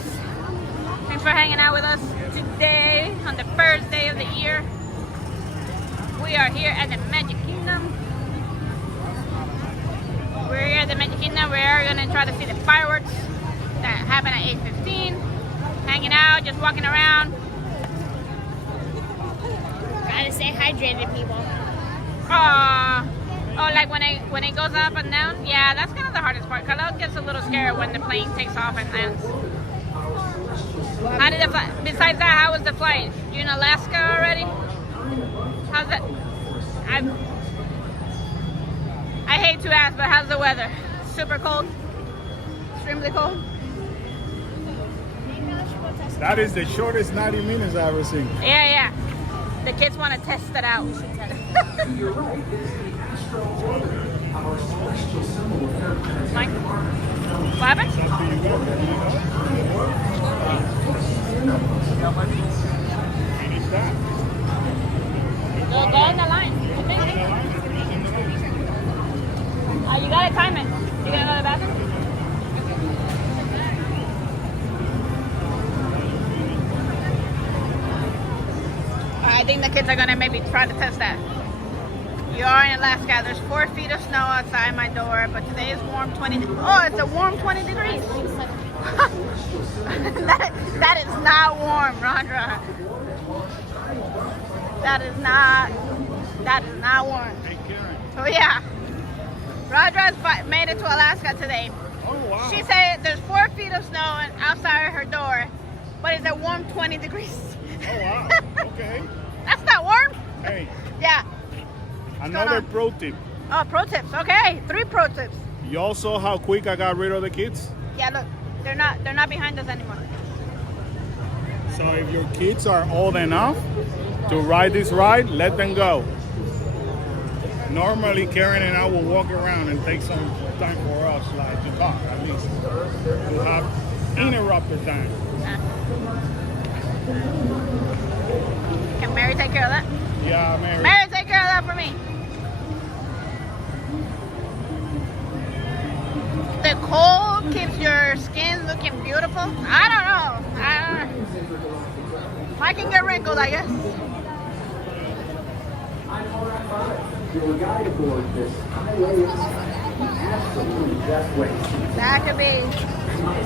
Thanks for hanging out with us today on the first day of the year. We are here at the Magic Kingdom. We're here at the Magic Kingdom. We are gonna try to see the fireworks that happen at 8:15. Hanging out, just walking around. Gotta stay hydrated, people. Oh, like when it goes up and down. Yeah, that's kind of the hardest part. Khalil gets a little scared when the plane takes off and lands. How did the flight? Besides that, how was the flight? You in Alaska already? How's it? I hate to ask, but how's the weather? Super cold? Extremely cold? That is the shortest 90 minutes I've ever seen. Yeah. The kids want to test it out. Mike? What happened? Finish that. Go on the line. You gotta time it. You gonna go to the bathroom? I think the kids are gonna maybe try to test that. You are in Alaska. There's 4 feet of snow outside my door, but today is warm 20. Oh, it's a warm 20 degrees. that is not warm, Rondra. That is not warm. Hey, Karen. So yeah, Rondra made it to Alaska today. Oh, wow. She said there's 4 feet of snow outside her door, but it's a warm 20 degrees. Oh, wow. Okay. That's not warm. Hey, Yeah. another on? pro tip. Oh, pro tips. Okay, 3 pro tips. You all saw how quick I got rid of the kids? Yeah, look, they're not behind us anymore. So if your kids are old enough to ride this ride, let them go. Normally, Karen and I will walk around and take some time for us, like to talk at least. To have interrupted time. Can Mary take care of that? Yeah, Mary. Mary, take care of that for me. The cold keeps your skin looking beautiful. I don't know. I can get wrinkled, I guess. That could be.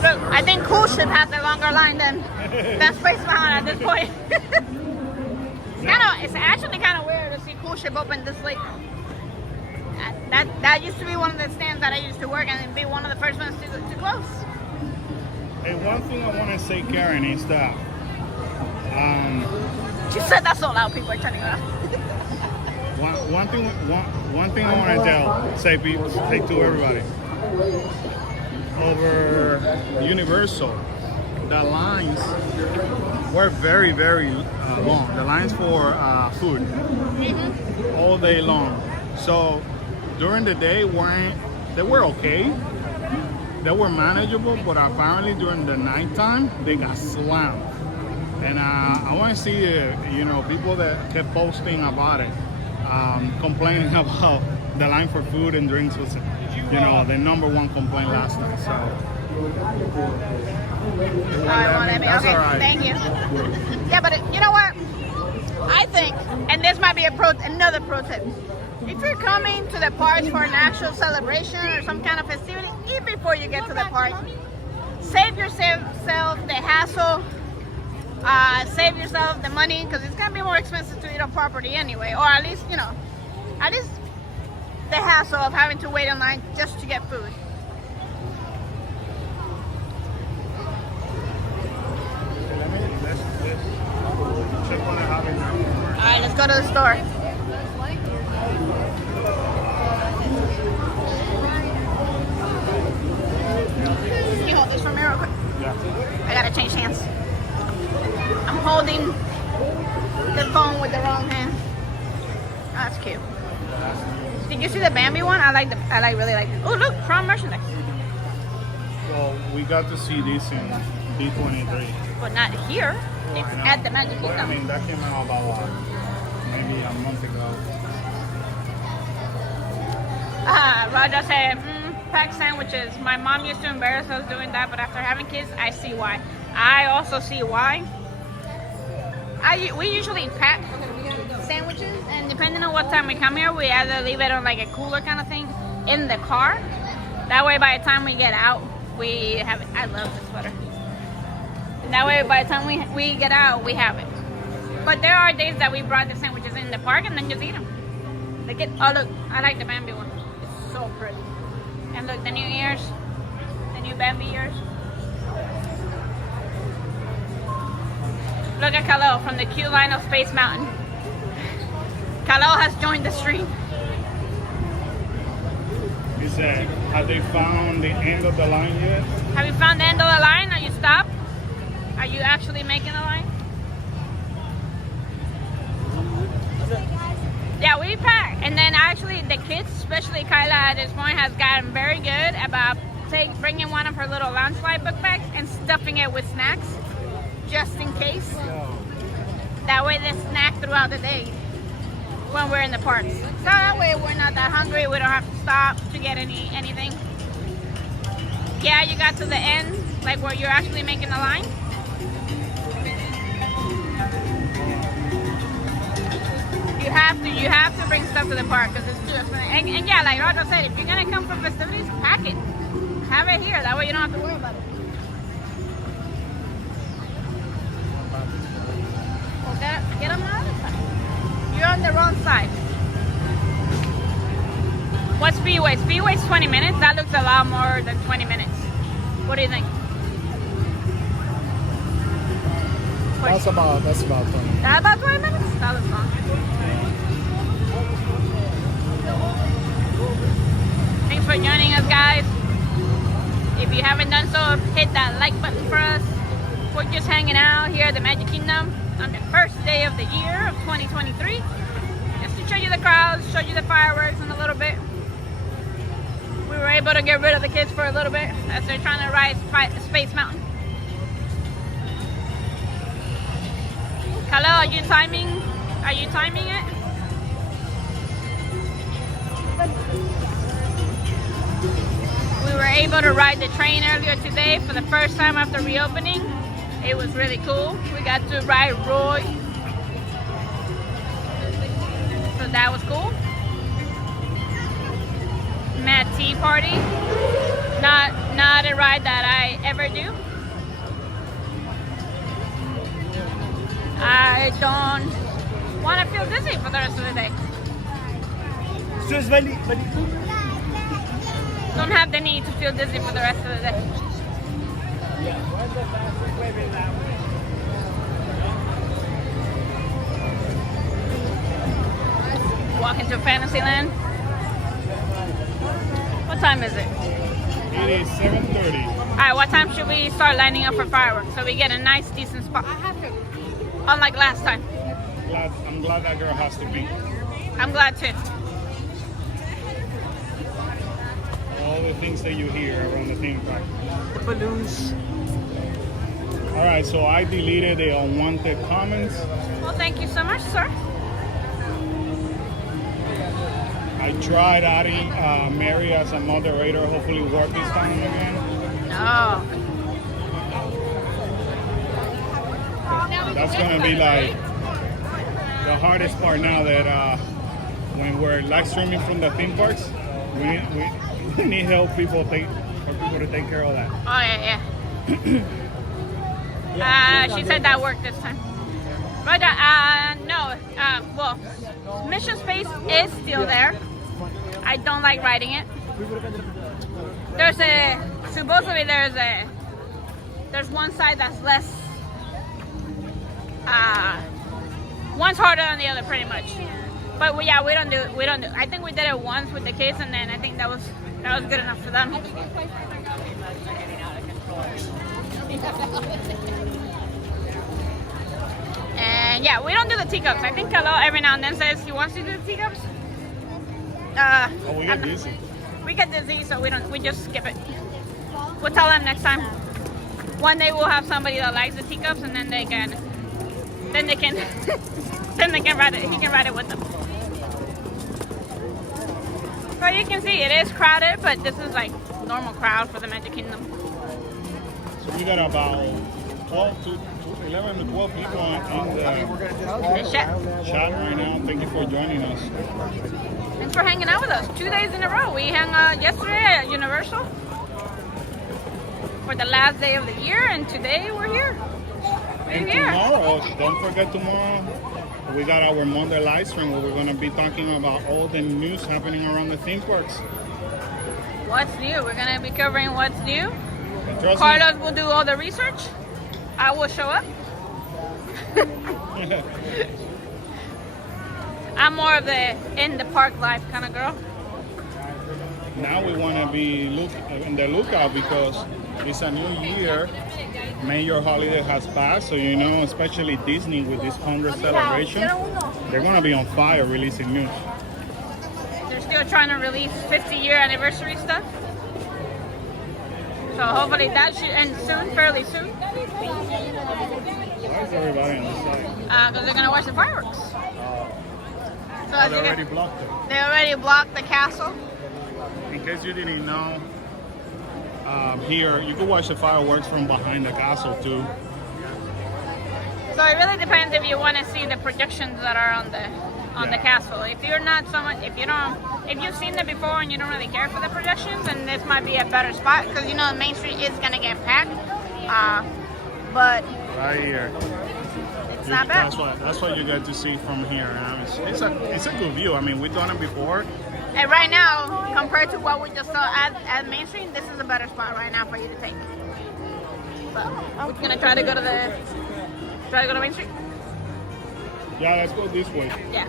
Look, I think Cool Ship has a longer line than Space Mountain at this point. It's actually kind of weird to see Cool Ship open this late. That used to be one of the stands that I used to work in and be one of the first ones to close. Hey, one thing I want to say, Karen, is that She said that so loud, people are turning around. one thing I want to say to everybody. Over Universal, the lines were very, very long. The lines for food all day long. So during the day, they were okay. They were manageable, but apparently during the nighttime, they got slammed. And I want to see, people that kept posting about it, complaining about the line for food and drinks was, the number 1 complaint last night. So. That's okay, all right. Thank you. Yeah, but you know what? I think, and this might be another pro tip. If you're coming to the parks for an actual celebration or some kind of festivity, eat before you get to the park. Save yourself the hassle. Save yourself the money, because it's gonna be more expensive to eat on property anyway, or at least the hassle of having to wait in line just to get food. go to the store. Can you hold this for me real quick? Yeah. I gotta change hands. I'm holding the phone with the wrong hand. Oh, that's cute. Did you see the Bambi one? I really like it. Oh, look, Tron merchandise. Well, we got to see this in D23. But not here. Well, It's I know. at the Magic But, I Kingdom. mean, that came out about what? Maybe a month ago. Raja said, pack sandwiches. My mom used to embarrass us doing that, but after having kids, I see why. I also see why. We usually pack sandwiches, and depending on what time we come here, we either leave it on like a cooler kind of thing in the car. That way, by the time we get out, we have it. I love this sweater. And that way, by the time we get out, we have it. But there are days that we brought the sandwiches in the park and then just eat them. Oh look, I like the Bambi one. It's so pretty. And look, the new ears, the new Bambi ears. Look at Kalo from the queue line of Space Mountain. Kalo has joined the stream. He said, have they found the end of the line yet? Have you found the end of the line? Are you stopped? Are you actually making a line? Yeah, we pack. And then actually the kids, especially Kyla at this point, has gotten very good about bringing one of her little landslide book bags and stuffing it with snacks, just in case. That way they snack throughout the day when we're in the parks. So that way we're not that hungry, we don't have to stop to get anything. Yeah, you got to the end, like where you're actually making the line. You have to bring stuff to the park because it's too expensive. And yeah, like Roger said, if you're gonna come for festivities, pack it. Have it here. That way you don't have to worry about it. Well, get on the other side. You're on the wrong side. What's Speedway? Speedway's 20 minutes. That looks a lot more than 20 minutes. What do you think? That's about 20. That about 20 minutes? That looks long. Thanks for joining us, guys. If you haven't done so, hit that like button for us. We're just hanging out here at the Magic Kingdom on the first day of the year of 2023. Just to show you the crowds, show you the fireworks in a little bit. We were able to get rid of the kids for a little bit as they're trying to ride Space Mountain. Hello, are you timing? Are you timing it? We were able to ride the train earlier today for the first time after reopening. It was really cool. We got to ride Roy. So that was cool. Mad Tea Party. Not a ride that I ever do. I don't want to feel dizzy for the rest of the day. Don't have the need to feel dizzy for the rest of the day. Walk into Fantasyland. What time is it? It is 7:30. Alright, what time should we start lining up for fireworks so we get a nice, decent spot? Unlike last time. I'm glad that girl has to be. I'm glad too. All the things that you hear around the theme park. The balloons. All right, so I deleted the unwanted comments. Well, thank you so much, sir. I tried adding Mary as a moderator. Hopefully work this time again. No. That's gonna be like the hardest part now that when we're live streaming from the theme parks, we need help people to take care of that. Oh, yeah. She said that worked this time. But no, well, Mission Space is still there. I don't like riding it. Supposedly there's one side that's less One's harder than the other, pretty much. But yeah, we don't do. I think we did it once with the kids, and then I think that was good enough for them. And yeah, we don't do the teacups. I think Carlo every now and then says he wants to do the teacups. We get busy. We get dizzy, so we just skip it. We'll tell them next time. One day we'll have somebody that likes the teacups, and then they can ride it. He can ride it with them. So you can see it is crowded, but this is like normal crowd for the Magic Kingdom. So we got about 11 to 12 people in the chat right now. Thank you for joining us. Thanks for hanging out with us. 2 days in a row. We hung out yesterday at Universal for the last day of the year, and today we're here. And tomorrow, don't forget tomorrow, we got our Monday live stream where we're going to be talking about all the news happening around the theme parks. What's new? We're going to be covering what's new. Trust Carlos will do all the research. I will show up. I'm more of the in the park life kind of girl. Now we want to be in the lookout because it's a new year. Major holiday has passed, so you know, especially Disney with this 100th celebration, they're going to be on fire releasing news. They're still trying to release 50-year anniversary stuff. So hopefully that should end soon, fairly soon. Why is everybody on this side? Because they're going to watch the fireworks. So as They you already can, blocked it. they already blocked the castle. In case you didn't know, here you can watch the fireworks from behind the castle too. So it really depends if you want to see the projections that are on the castle. If you're not someone, if you've seen them before and you don't really care for the projections, then this might be a better spot because you know Main Street is gonna get packed. But Right here. it's not bad. That's what you get to see from here. It's a good view. I mean, we've done it before. And right now, compared to what we just saw at Main Street, this is a better spot right now for you to take. But we're gonna try to go to Main Street. Yeah, let's go this way. Yeah.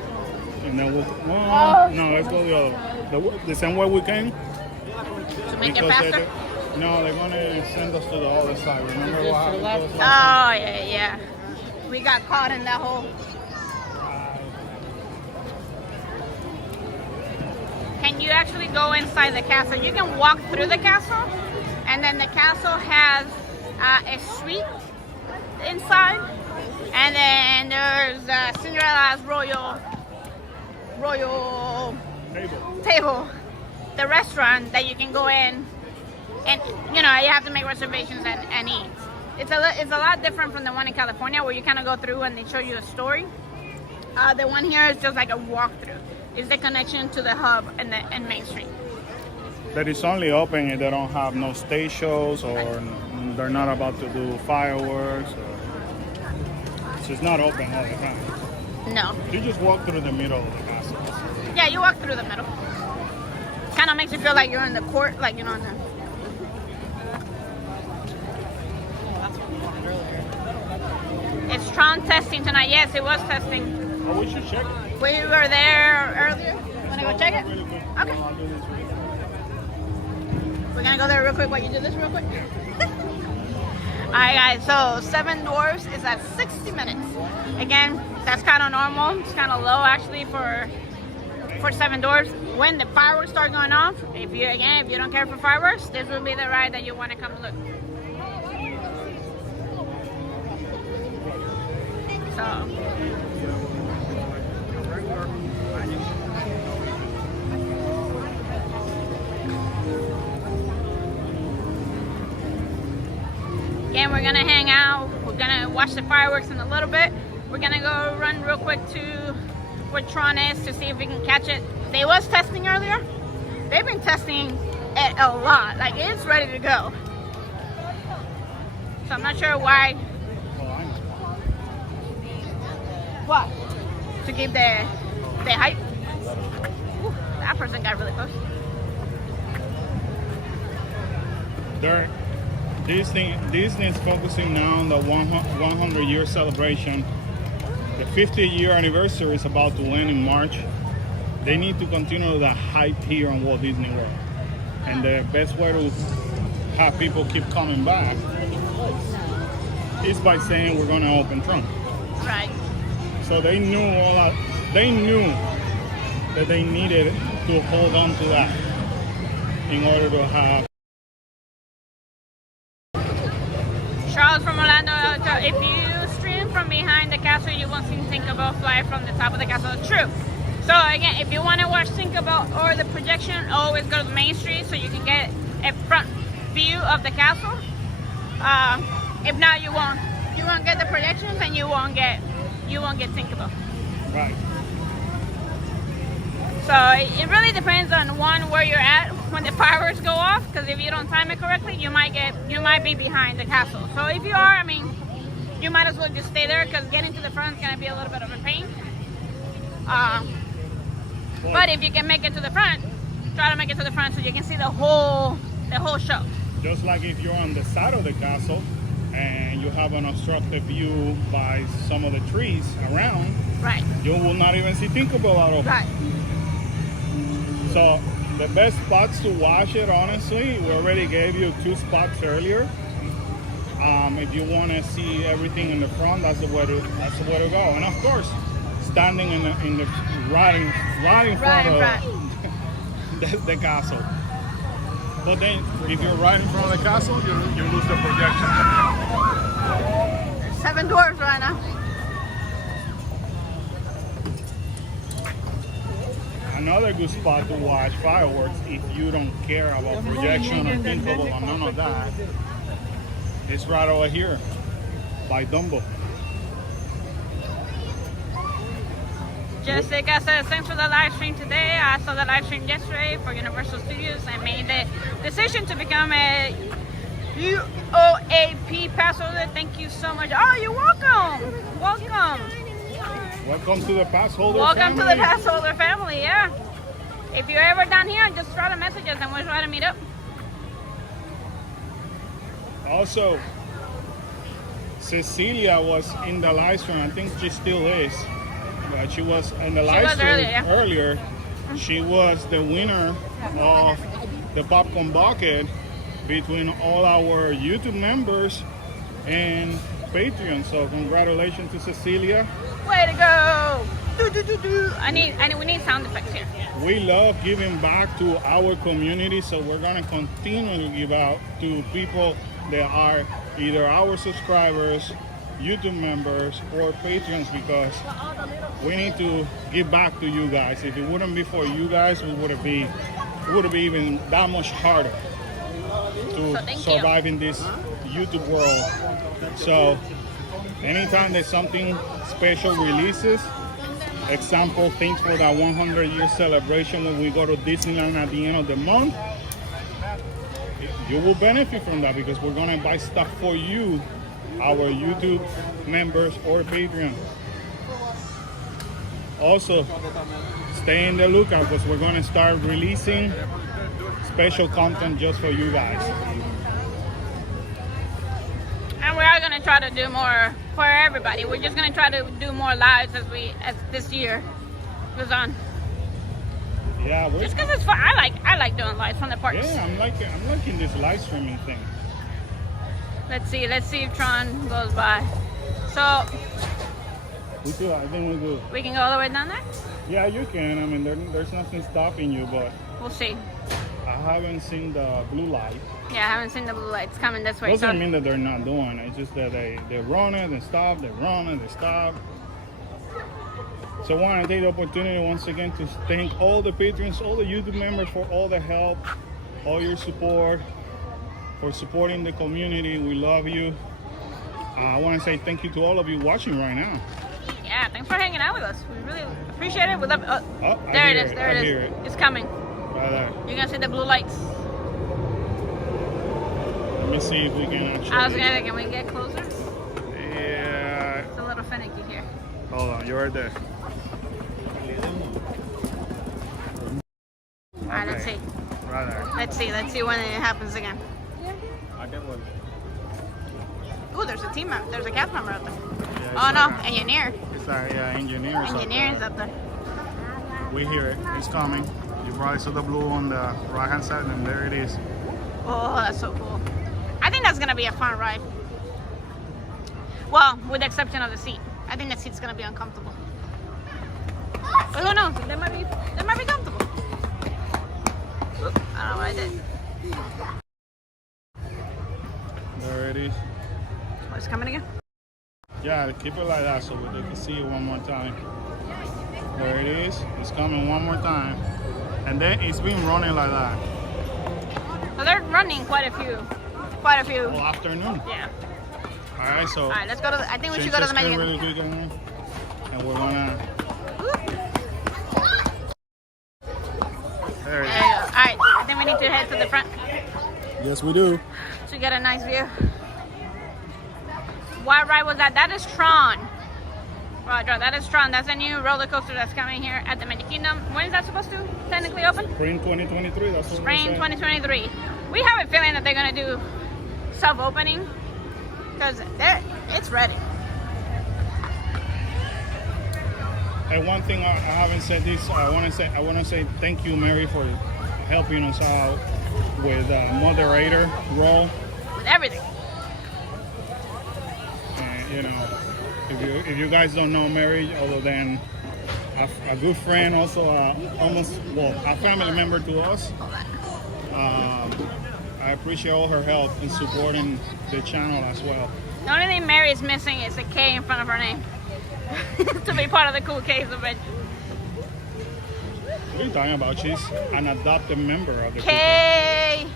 And then no, let's go the other way. The same way we came. To make it Because faster. they're gonna send us to the other side. Remember what happened to us Oh last yeah. We got caught in that hole. Can you actually go inside the castle? You can walk through the castle, and then the castle has a suite inside, and then there's Cinderella's royal table, the restaurant that you can go in, and you know you have to make reservations and eat. It's a lot different from the one in California where you kind of go through and they show you a story. The one here is just like a walkthrough. It's the connection to the hub and Main Street. That is only open if they don't have no stage shows or they're not about to do fireworks. So it's not open all the time. No. You just walk through the middle of the castle. Yeah, you walk through the middle. Kind of makes you feel like you're in the court, like you know. It's Tron testing tonight. Yes, it was testing. Oh, we should check it. We were there earlier. Want to go check it? Really quick. Okay. I'll do this really quick. We're gonna go there real quick while you do this real quick. Alright guys, so Seven Dwarfs is at 60 minutes. Again, that's kind of normal. It's kind of low actually for Seven Dwarfs. When the fireworks start going off, if you don't care for fireworks, this will be the ride that you want to come look. So again, we're gonna hang out. We're gonna watch the fireworks in a little bit. We're gonna go run real quick to where Tron is to see if we can catch it. They was testing earlier. They've been testing it a lot. Like it's ready to go. So I'm not sure why. What? To keep the height. Ooh, that person got really close. Disney is focusing now on the 100-year celebration. The 50-year anniversary is about to end in March. They need to continue the hype here on Walt Disney World. And the best way to have people keep coming back is by saying we're going to open Tron. Right. So they knew they knew that they needed to hold on to that in order to have. Charles from Orlando. If you stream from behind the castle, you won't see Tinkerbell fly from the top of the castle. True. So again, if you want to watch Tinkerbell or the projection, always go to the main street so you can get a front view of the castle. If not, you won't get the projections and you won't get Tinkerbell. Right. So it really depends on where you're at when the fireworks go off. Because if you don't time it correctly, you might be behind the castle. So if you are, I mean, you might as well just stay there because getting to the front is gonna be a little bit of a pain. But if you can make it to the front, try to make it to the front so you can see the whole show. Just like if you're on the side of the castle and you have an obstructed view by some of the trees around, Right. you will not even see Tinkerbell at all. Right. So the best spots to watch it, honestly, we already gave you 2 spots earlier. If you want to see everything in the front, that's the way to go. And of course, standing in the right in front of the castle. But then, if you're right in front of the castle, you lose the projection. 7 dwarfs right now. Another good spot to watch fireworks if you don't care about projection or Tinkerbell or none of that is right over here by Dumbo. Jessica says, thanks for the live stream today. I saw the live stream yesterday for Universal Studios and made the decision to become a UOAP pass holder. Thank you so much. Oh, you're welcome. Welcome. Welcome to the pass holder Welcome family. to the pass holder family, yeah. If you're ever down here, just try to message us and we'll try to meet up. Also, Cecilia was in the live stream. I think she still is. But she was in the live stream earlier. She was the winner of the popcorn bucket between all our YouTube members and Patreon. So congratulations to Cecilia. Way to go! Do, do, do, do. We need sound effects here. We love giving back to our community, so we're gonna continue to give out to people that are either our subscribers, YouTube members, or patrons, because we need to give back to you guys. If it wouldn't be for you guys, it would be even that much harder to survive in this YouTube world. So anytime there's something special releases, example, things for that 100-year celebration when we go to Disneyland at the end of the month, you will benefit from that because we're gonna buy stuff for you, our YouTube members or Patreon. Also, stay in the lookout because we're gonna start releasing special content just for you guys. And we are gonna try to do more for everybody. We're just gonna try to do more lives as this year goes on. Yeah, Just because it's fun. I like doing lives from the parks. Yeah, I'm liking this live streaming thing. Let's see if Tron goes by. So I think we do. we can go all the way down there? Yeah, you can. I mean, there's nothing stopping you, but We'll see. I haven't seen the blue light. Yeah, I haven't seen the blue lights coming this way. Doesn't So mean that they're not doing it. It's just that they run it and stop, they run it, they stop. So I want to take the opportunity once again to thank all the patrons, all the YouTube members for all the help, all your support, for supporting the community. We love you. I want to say thank you to all of you watching right now. yeah, thanks for hanging out with us. We really appreciate it. We love. I There hear it is. There I it hear is. it. It's coming. Right there. You're gonna see the blue lights. Let me see if we can actually. I was gonna. Can we get closer? Yeah. It's a little finicky here. Hold on, you're right there. All right, let's see. Right there. Let's see when it happens again. Ooh, there's a team member. There's a cast member out there. Yeah. it's Oh no, like engineer. it's like engineers. Engineers up there. We hear it. It's coming. You probably saw the blue on the right hand side, and there it is. Oh, that's so cool. I think that's gonna be a fun ride. Well, with the exception of the seat. I think the seat's gonna be uncomfortable. But who knows? They might be comfortable. Oop, I don't know what I did. There it is. Oh, it's coming again? Yeah, keep it like that so they can see it one more time. There it is. It's coming one more time. And then it's been running like that So they're running quite a few. all afternoon. Yeah. Alright, so All right, let's go to the, I think we should change go to the screen Magic. really quick on there. And we're gonna. There it There you is. go. All right, I think we need to head to the front Yes, we do. to get a nice view. What ride was that? That is Tron. Roger, that is Tron. That's a new roller coaster that's coming here at the Magic Kingdom. When is that supposed to technically open? Spring 2023. That's what Spring we're saying. 2023. We have a feeling that they're gonna do self-opening because it's ready. And one thing I haven't said this. I want to say thank you, Mary, for helping us out with moderator role. With everything. And you know, if you guys don't know Mary, other than a good friend, also a family member to us, I appreciate all her help in supporting the channel as well. The only thing Mary is missing is a K in front of her name to be part of the Cool K's event. What are you talking about? She's an adopted member of the K.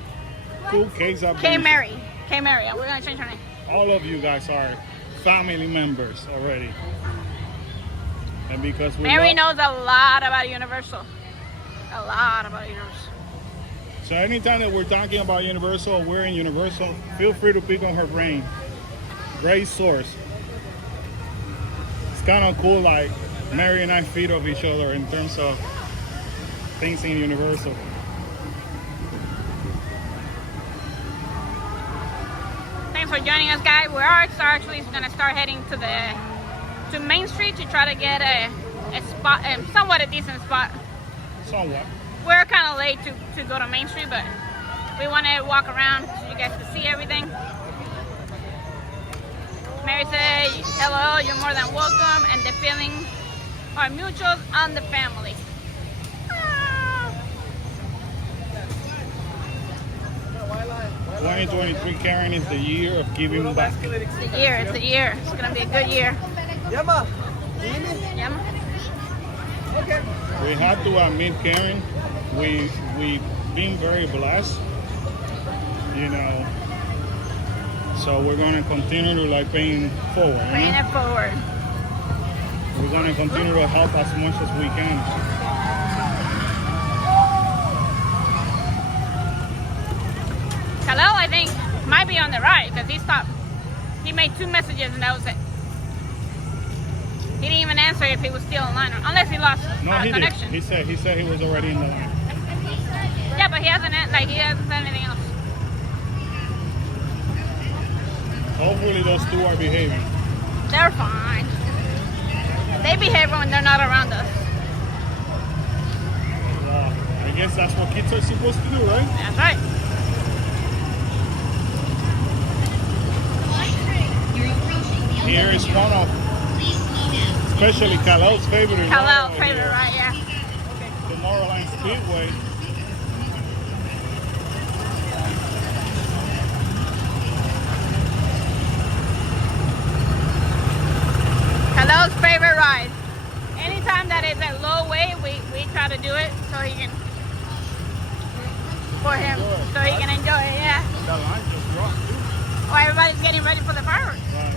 Cool Cakes. K Mary. K Mary. We're gonna change her name. All of you guys are family members already. And because Mary knows a lot about Universal. A lot about Universal. So anytime that we're talking about Universal, we're in Universal, feel free to pick on her brain. Great source. It's kind of cool, like Mary and I feed off each other in terms of things in Universal. Thanks for joining us, guys. We are actually going to start heading to Main Street to try to get a spot, somewhat a decent spot. Somewhat. We're kind of late to go to Main Street, but we want to walk around so you guys can see everything. Mary said, hello, you're more than welcome, and the feelings are mutual on the family. 2023, Karen, is the year of giving back. It's the year, it's the year. It's going to be a good year. Yama. Yum. We have to admit, Karen, we've been very blessed, you know. So we're going to continue to like paying forward. Paying it forward. We're going to continue to help as much as we can. Khalil, I think, might be on the right because he stopped. He made 2 messages and that was it. He didn't even answer if he was still online, unless he lost He connection. did. He said he was already in the line. Yeah, but he hasn't said anything else. Hopefully those two are behaving. They're fine. They behave when they're not around us. Well, I guess that's what kids are supposed to do, right? That's right. Here is one of, especially Khalil's favorite. Khalil's favorite, right? Yeah. Tomorrowland Speedway. Khalil's favorite ride. Anytime that is at low wave, we try to do it so he can, for him, so he can enjoy it. Yeah. The line just dropped too. Oh, everybody's getting ready for the fireworks. Right.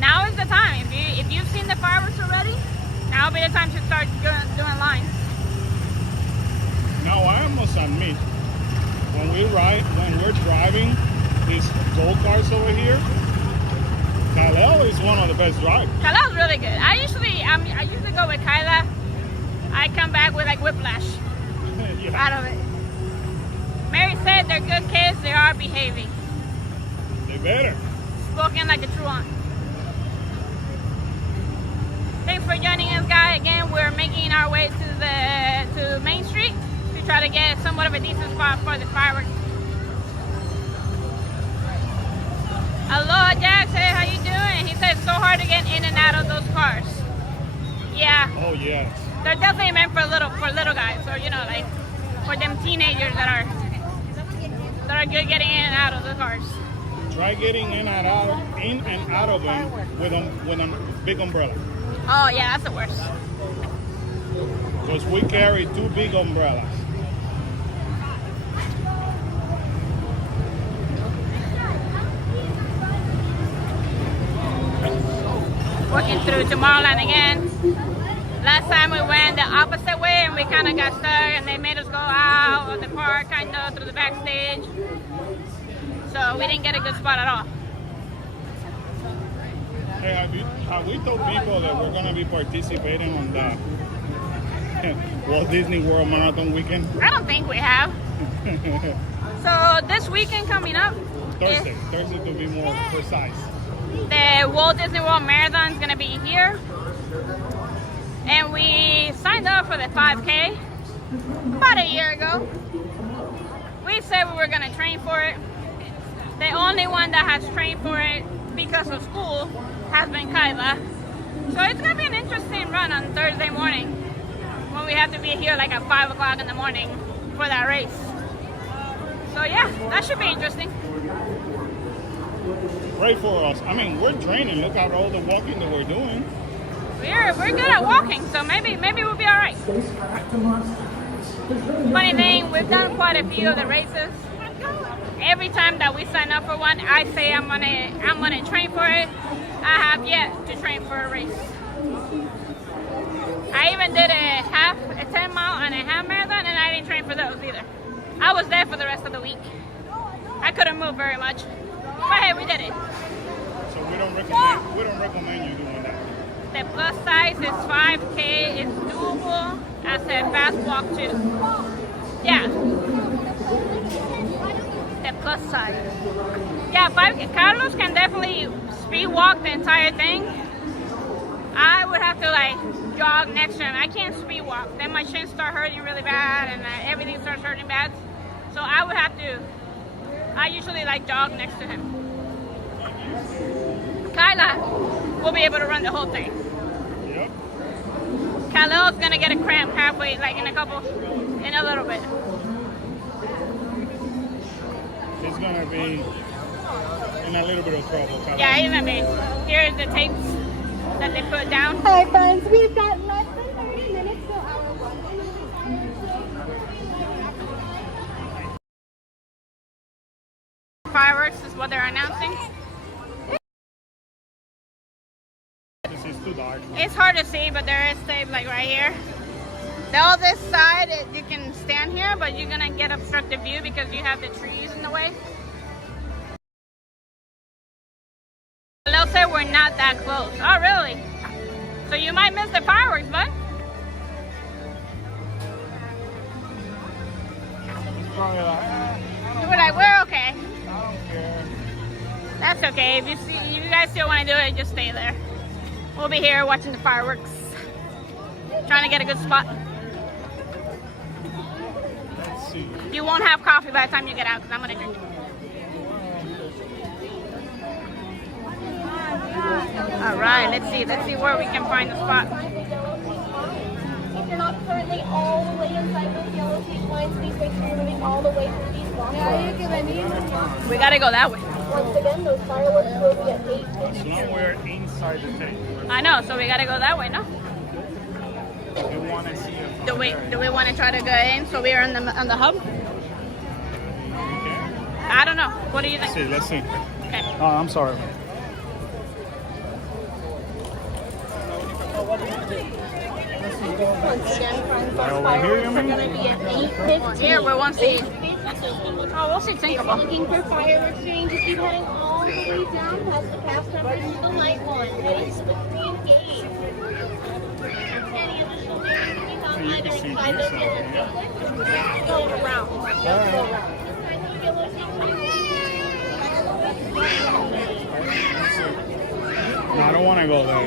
Now is the time. If you've seen the fireworks already, now will be the time to start doing lines. Now I must admit, when we're driving these go-karts over here, Khalil is one of the best drivers. Kylah's really good. I usually go with Kyla. I come back with like whiplash Yeah. out of it. Mary said they're good kids. They are behaving. They better. Spoken like a true aunt. Thanks for joining us, guys. Again, we're making our way to Main Street to try to get somewhat of a decent spot for the fireworks. Aloha, Jack. Say, how you doing? He said it's so hard to get in and out of those cars. Yeah. Oh yes. They're definitely meant for little guys, or you know, like for them teenagers that are good getting in and out of the cars. Try getting in and out of them with a big umbrella. Oh yeah, that's the worst. Because we carry 2 big umbrellas. Working through Tomorrowland again. Last time we went the opposite way and we kind of got stuck and they made us go out of the park kind of through the backstage. So we didn't get a good spot at all. Hey, have we told people that we're going to be participating on the Walt Disney World Marathon weekend? I don't think we have. So this weekend coming up, Thursday to be more precise. the Walt Disney World Marathon is going to be here. And we signed up for the 5K about a year ago. We said we were going to train for it. The only one that has trained for it because of school has been Kyla. So it's going to be an interesting run on Thursday morning when we have to be here like at 5 o'clock in the morning for that race. So yeah, that should be interesting. Great for us. I mean, we're training. Look at all the walking that we're doing. We're good at walking, so maybe we'll be all right. Funny thing, we've done quite a few of the races. Every time that we sign up for one, I say I'm gonna train for it. I have yet to train for a race. I even did a 10 mile and a half marathon, and I didn't train for those either. I was there for the rest of the week. I couldn't move very much, but hey, we did it. So we don't recommend you doing that. The plus size is 5K. It's doable as a fast walk too. Yeah. The plus size. Yeah, 5K. Carlos can definitely speed walk the entire thing. I would have to like jog next to him. I can't speed walk. Then my shins start hurting really bad and everything starts hurting bad. So I would have to. I usually like jog next to him. Kyla will be able to run the whole thing. Yep. Khalil's gonna get a cramp halfway, like in a little bit. He's gonna be in a little bit of trouble. Yeah, he's gonna be. Here's the tapes that they put down. Hi friends, we've got less than 30 minutes till our Fireworks is what they're announcing. This is too dark. It's hard to see, but there is tape like right here. All this side, you can stand here, but you're gonna get obstructed view because you have the trees in the way. They'll say we're not that close. Oh, really? So you might miss the fireworks, bud. We're like, we're okay. I don't care. That's okay. If you guys still want to do it, just stay there. We'll be here watching the fireworks, trying to get a good spot. Let's see. You won't have coffee by the time you get out because I'm gonna drink it. All right, let's see where we can find the spot. If you're not currently all the way inside those yellow tape lines, please make sure you're moving all the way through these blocks. We gotta go that way. Once again, those fireworks will be at 8:50. As long as we're inside the tape. I know, so we gotta go that way, no? We want to see it. Do we want to try to go in so we are on the hub? I don't know. What do you think? Let's see. Okay. Oh, I'm sorry. Once again, friends, Right those over here, you fireworks are mean? going to be at 8:50. Here, we won't see. Oh, we'll see If you're Tinkerbell. looking for fireworks viewing, just keep heading all the way down past the cast members to the light one, heading to the Korean gate. Any additional areas can be found So you either can see inside this those out yellow here. tape go around. Just go around. Inside those yellow tape No, I don't want to go there.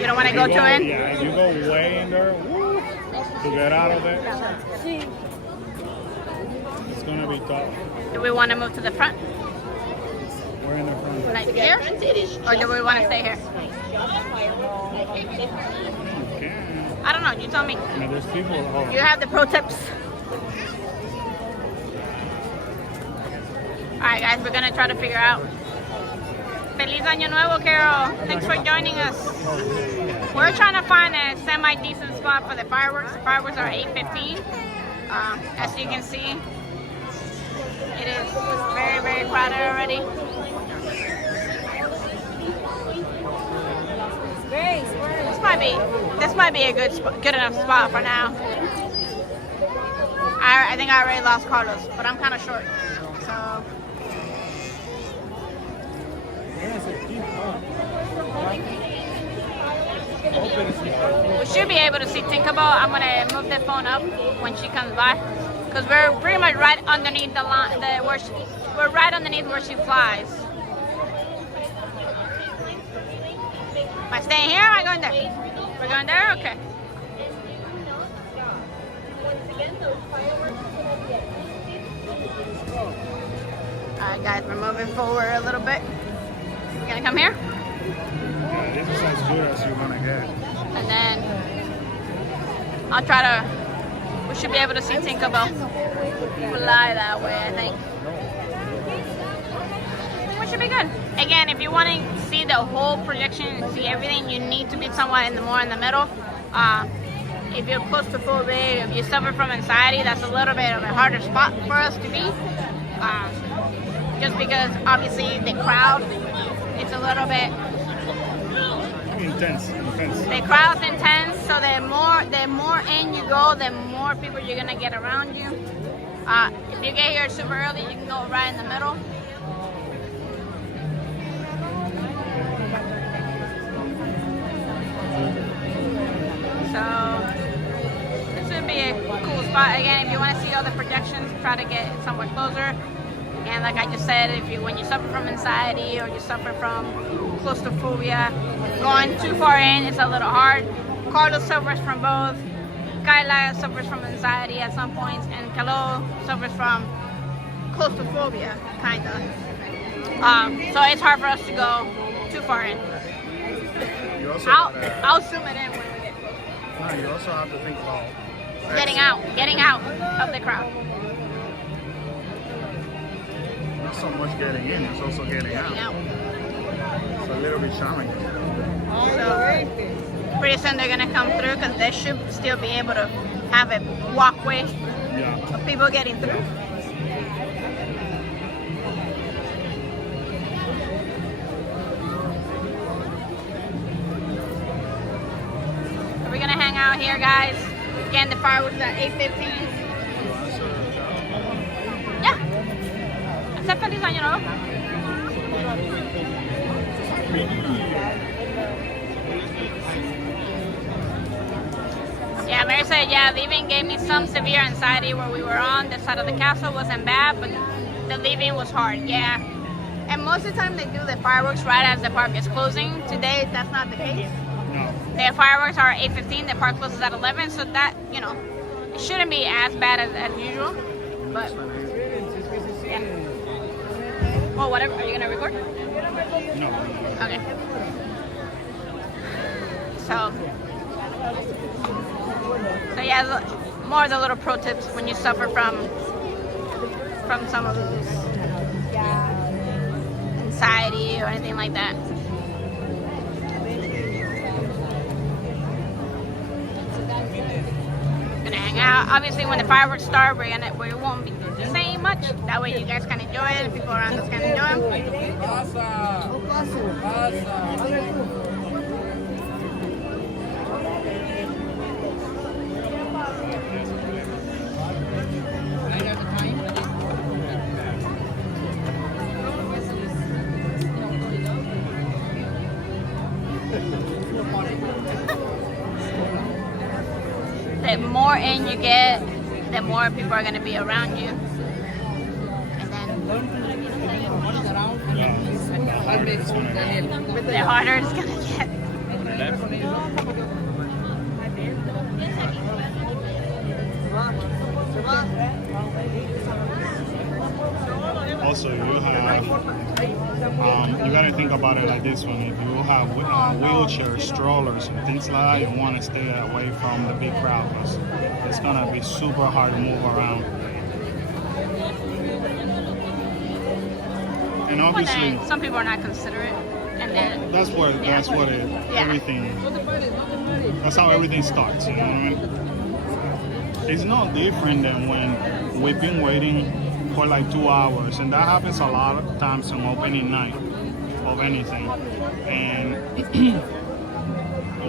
You don't want to go too in? Yeah, if you go way in there, woo, to get out of it, it's gonna be tough. Do we want to move to the front? We're in the front. Like here? Or do we want to stay here? Okay. I don't know. You tell me. Yeah, there's people. You have the pro tips. Alright guys, we're going to try to figure out. Feliz Año Nuevo, Carol. Thanks for joining us. We're trying to find a semi-decent spot for the fireworks. The fireworks are 8:15. As you can see, it is very, very crowded already. This might be a good enough spot for now. I think I already lost Carlos, but I'm kind of short, so. We should be able to see Tinkerbell. I'm gonna move the phone up when she comes by, because we're pretty much right underneath the line. We're right underneath where she flies. Am I staying here or am I going there? We're going there? Okay. Alright guys, we're moving forward a little bit. We're gonna come here? Yeah, this is as good as you're gonna get. And then I'll try to, we should be able to see Tinkerbell fly that way, I think. Which should be good. Again, if you want to see the whole projection and see everything, you need to be somewhat more in the middle. If you're claustrophobic, if you suffer from anxiety, that's a little bit of a harder spot for us to be. Just because obviously the crowd, it's a little bit intense. The crowd's intense, so the more in you go, the more people you're gonna get around you. If you get here super early, you can go right in the middle. So this would be a cool spot. Again, if you want to see all the projections, try to get somewhere closer. And like I just said, when you suffer from anxiety or you suffer from claustrophobia, going too far in, it's a little hard. Carlos suffers from both. Kyla suffers from anxiety at some points, and Kalo suffers from claustrophobia, kind of. So it's hard for us to go too far in. I'll zoom it in when we get closer. No, you also have to think about getting out of the crowd. not so much getting in, it's also getting out. It's a little bit challenging. So pretty soon they're gonna come through, because they should still be able to have a walkway of people getting through. We're gonna hang out here, guys. Again, the fireworks at 8:15. Yeah. Except Feliz Año Nuevo. Yeah, Mary said, yeah, leaving gave me some severe anxiety where we were on. The side of the castle wasn't bad, but the leaving was hard, yeah. And most of the time they do the fireworks right as the park is closing. Today, that's not the case. The fireworks are 8:15, the park closes at 11, so that, you know, it shouldn't be as bad as usual. But, yeah. Well, whatever. Are you going to record? No. Okay. So yeah, more of the little pro tips when you suffer from some of those anxiety or anything like that. Gonna hang out. Obviously, when the fireworks start, we won't be saying much. That way, you guys can enjoy it, and people around us can enjoy them. The more in you get, the more people are going to be around you. And then The harder it's gonna get. Also, you have, you gotta think about it like this one. If you have wheelchairs, strollers, and things like that, you want to stay away from the big crowd because it's gonna be super hard to move around. And But obviously, then some people are not considerate, and then that's what it. Yeah. Everything. That's how everything starts. You know what I mean? It's no different than when we've been waiting for like 2 hours, and that happens a lot of times on opening night of anything. And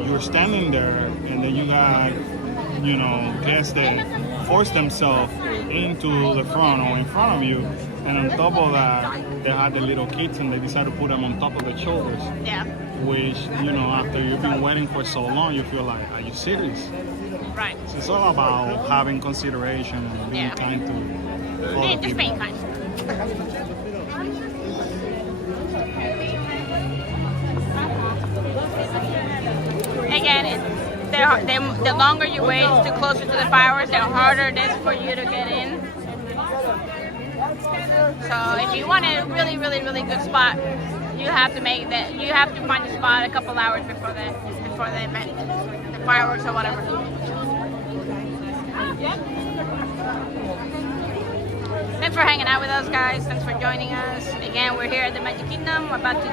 you're standing there, and then you got, you know, guests that force themselves into the front or in front of you, and on top of that, they had the little kids, and they decide to put them on top of their shoulders. yeah, Which, you know, after you've been waiting for so long, you feel like, are you serious? right. So it's all about having consideration and being Yeah. kind to other Just people. being kind. Again, the longer you wait, the closer to the fireworks, the harder it is for you to get in. So if you want a really, really, really good spot, you have to make that. You have to find a spot a couple hours before the event, the fireworks or whatever. Thanks for hanging out with us, guys. Thanks for joining us. Again, we're here at the Magic Kingdom. We're about to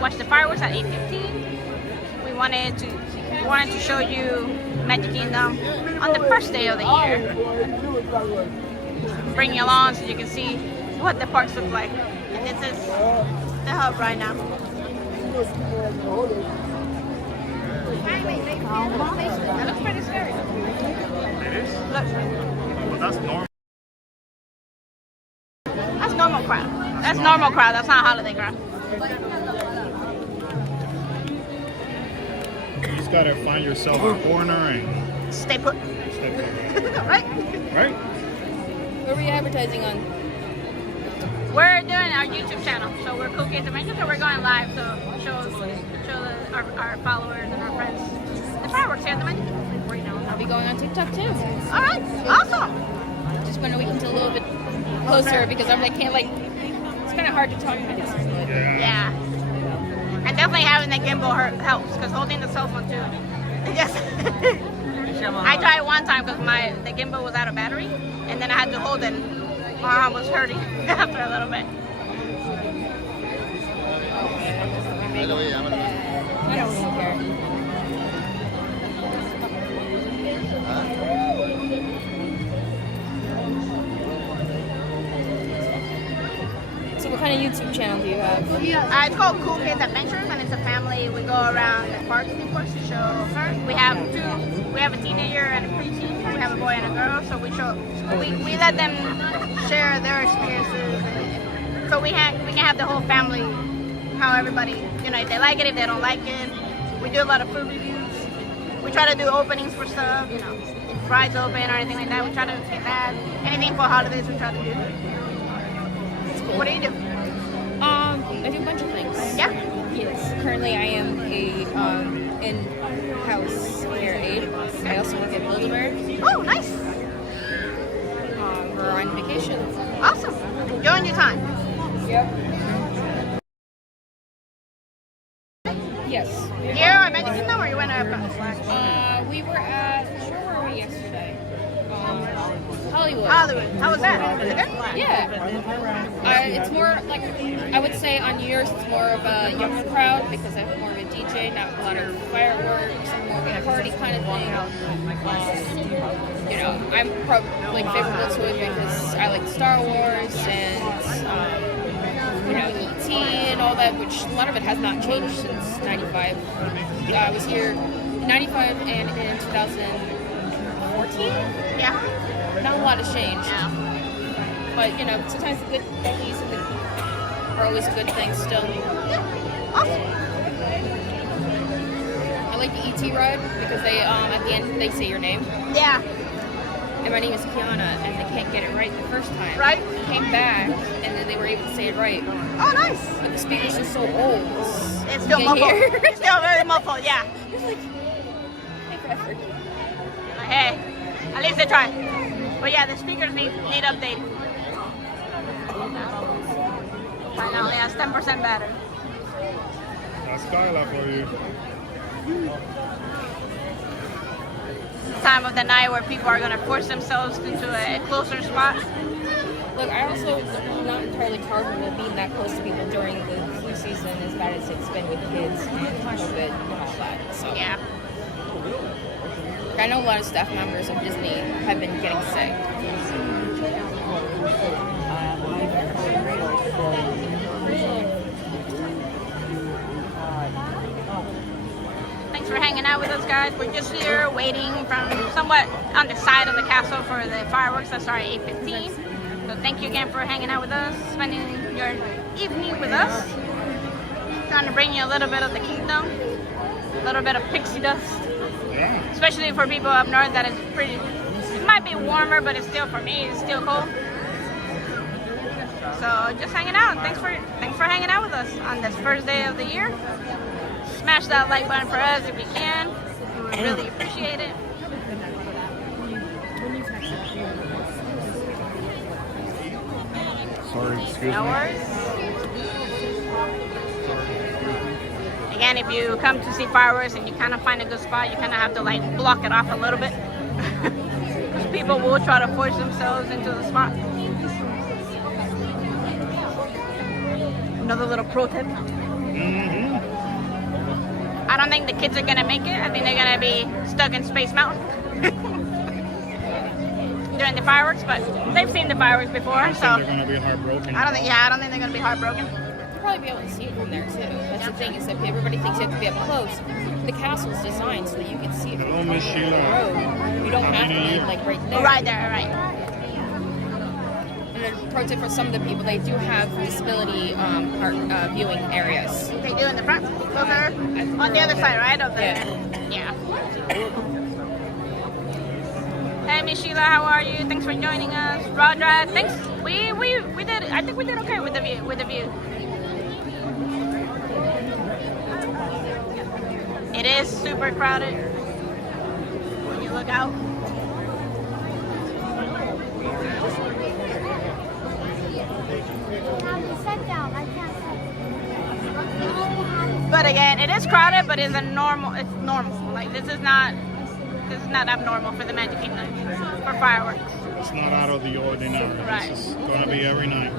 watch the fireworks at 8:15. We wanted to show you Magic Kingdom on the first day of the year. Bring you along so you can see what the parks look like. And this is the hub right now. That looks pretty scary. It is? Look, Well, that's normal. that's normal crowd. That's normal crowd. That's not holiday crowd. You just gotta find yourself a corner and Stay put. stay put. Right? Right? What were you advertising on? We're doing our YouTube channel, so we're Cool Kids Adventures, so we're going live to show our followers and our friends the fireworks here at the Magic Kingdom. I'll be going on TikTok too. All right, awesome. Just want to wait until a little bit closer because I can't it's kind of hard to talk about this. Yeah, and definitely having the gimbal helps because holding the cell phone too. Yes. I tried one time because the gimbal was out of battery, and then I had to hold it. My arm was hurting after a little bit. I don't really care. So what kind of YouTube channel do you have? It's called Cool Kids Adventures, and it's a family. We go around the parks, of course, to show. We have two. We have a teenager and a preteen. We have a boy and a girl. So we let them share their experiences. So we can have the whole family. How everybody, if they like it, if they don't like it. We do a lot of food reviews. We try to do openings for stuff. If rides open or anything like that. We try to get that. Anything for holidays, we try to do. What do you do? I do a bunch of things. Yeah. Yes. Currently, I am a in-house care aide. I also work at Build-A-Bear. Oh, nice. We're on vacation. Awesome. Enjoying your time. Yep. Yes. Here or Magic Kingdom, or you went up? We were at, where were we yesterday? Hollywood. Hollywood. How was that? Was it good? Yeah. It's more like, I would say on New Year's it's more of a younger crowd because I have more of a DJ, not a lot of fireworks, more of a party kind of thing. I'm probably favorable to it because I like Star Wars and, E.T. and all that, which a lot of it has not changed since 95. I was here in 95 and in 2014. Yeah. Not a lot has changed. Yeah. But, sometimes the good things are always good things still. Awesome. I like the E.T. ride because they, at the end, they say your name. Yeah. and my name is Kiana, and they can't get it right the first time. Right. Came back, and then they were able to say it right. Oh, nice. But the speakers are so old. It's still You muffled. can hear. It's still very muffled, yeah. It's like, hey, Bradford. Hey, at least they try. But yeah, the speakers need updating. Mine only has 10% battery. That's Kyla for you. Time of the night where people are going to force themselves into a closer spot. Look, I also am not entirely comfortable being that close to people during the flu season as bad as it's been with kids and COVID and all that. So Yeah. I know a lot of staff members of Disney have been getting sick. Thanks for hanging out with us, guys. We're just here waiting from somewhat on the side of the castle for the fireworks. That's our 8:15. So thank you again for hanging out with us, spending your evening with us. Trying to bring you a little bit of the kingdom, a little bit of pixie dust. Yeah. Especially for people up north that is pretty, it might be warmer, but it's still, for me, it's still cold. So just hanging out. Thanks for hanging out with us on this first day of the year. Smash that like button for us if you can. We would really appreciate it. Sorry, excuse No me. worries. Again, if you come to see fireworks and you kind of find a good spot, you kind of have to like block it off a little bit. Because people will try to force themselves into the spot. Another little pro tip. I don't think the kids are gonna make it. I think they're gonna be stuck in Space Mountain during the fireworks, but they've seen the fireworks before, so They're gonna be heartbroken. I don't think they're gonna be heartbroken. You'll probably be able to see it from there too. That's the thing, is that everybody thinks you have to be up close. The castle's designed so that you can see it Hello, from Miss the Sheila. road. You don't have to be like right there. Right there, right. And then pro tip for some of the people, they do have disability viewing areas. They do in the front. Those are on the other side, right? Of the, yeah. Hey, Miss Sheila, how are you? Thanks for joining us. Rodra, thanks. We did. I think we did okay with the view. It is super crowded when you look out. But again, it is crowded, but it's normal. Like this is not abnormal for the Magic Kingdom for fireworks. It's not out of the ordinary. Right. This is gonna be every night.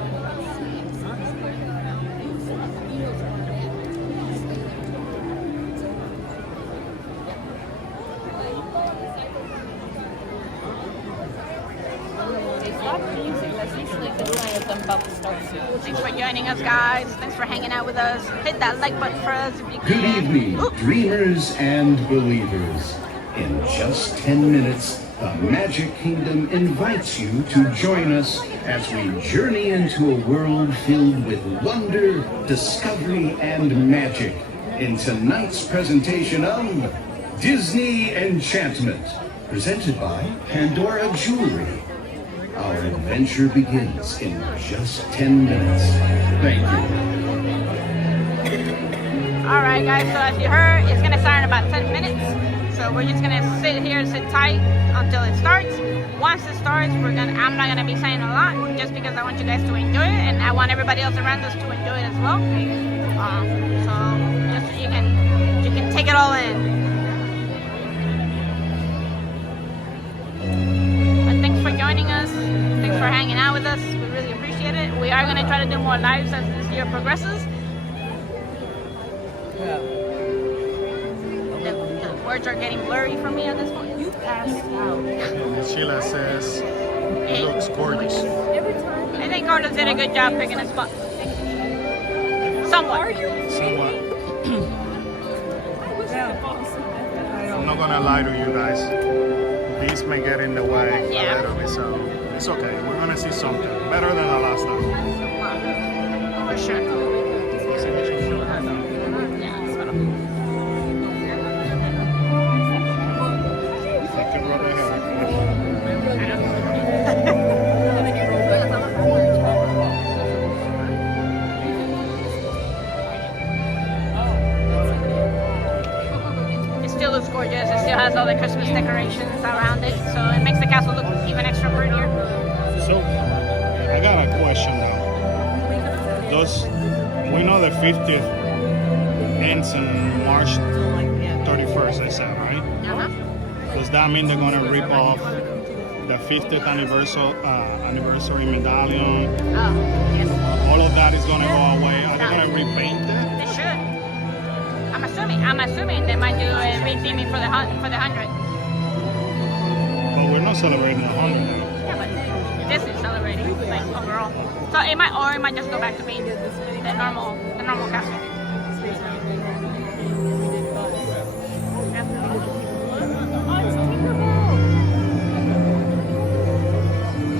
They stopped the music. That's usually a good sign of them about to start soon. Thanks for joining us, guys. Thanks for hanging out with us. Hit that like button for us if you Good can. evening, Ooh. dreamers and believers. In just 10 minutes, the Magic Kingdom invites you to join us as we journey into a world filled with wonder, discovery, and magic in tonight's presentation of Disney Enchantment, presented by Pandora Jewelry. Our adventure begins in just 10 minutes. Thank you. All right, guys. So as you heard, it's gonna start in about 10 minutes. So we're just gonna sit here, sit tight until it starts. Once it starts, I'm not gonna be saying a lot, just because I want you guys to enjoy it, and I want everybody else around us to enjoy it as well. So just so you can take it all in. But thanks for joining us. Thanks for hanging out with us. We really appreciate it. We are gonna try to do more lives as this year progresses. The words are getting blurry for me at this point. You passed out. Sheila says Hey. it looks gorgeous. I think Carlos did a good job picking a spot. Somewhat. Somewhat. I'm not gonna lie to you guys. These may get in the way Yeah. a little bit, so it's okay. We're gonna see something better than the last time. For sure. I can rub my hair. Christmas decorations around it, so it makes the castle look even extra prettier. So, I got a question now. We know the 50th ends on March 31st, I said, right? Does that mean they're going to rip off the 50th anniversary medallion? Oh, yes. All of that is going to go away. Are they going to repaint it? They should. I'm assuming they might do a retheming for the 100. But we're not celebrating 100 now. Yeah, but this is celebrating, like, overall. So it might just go back to being the normal castle.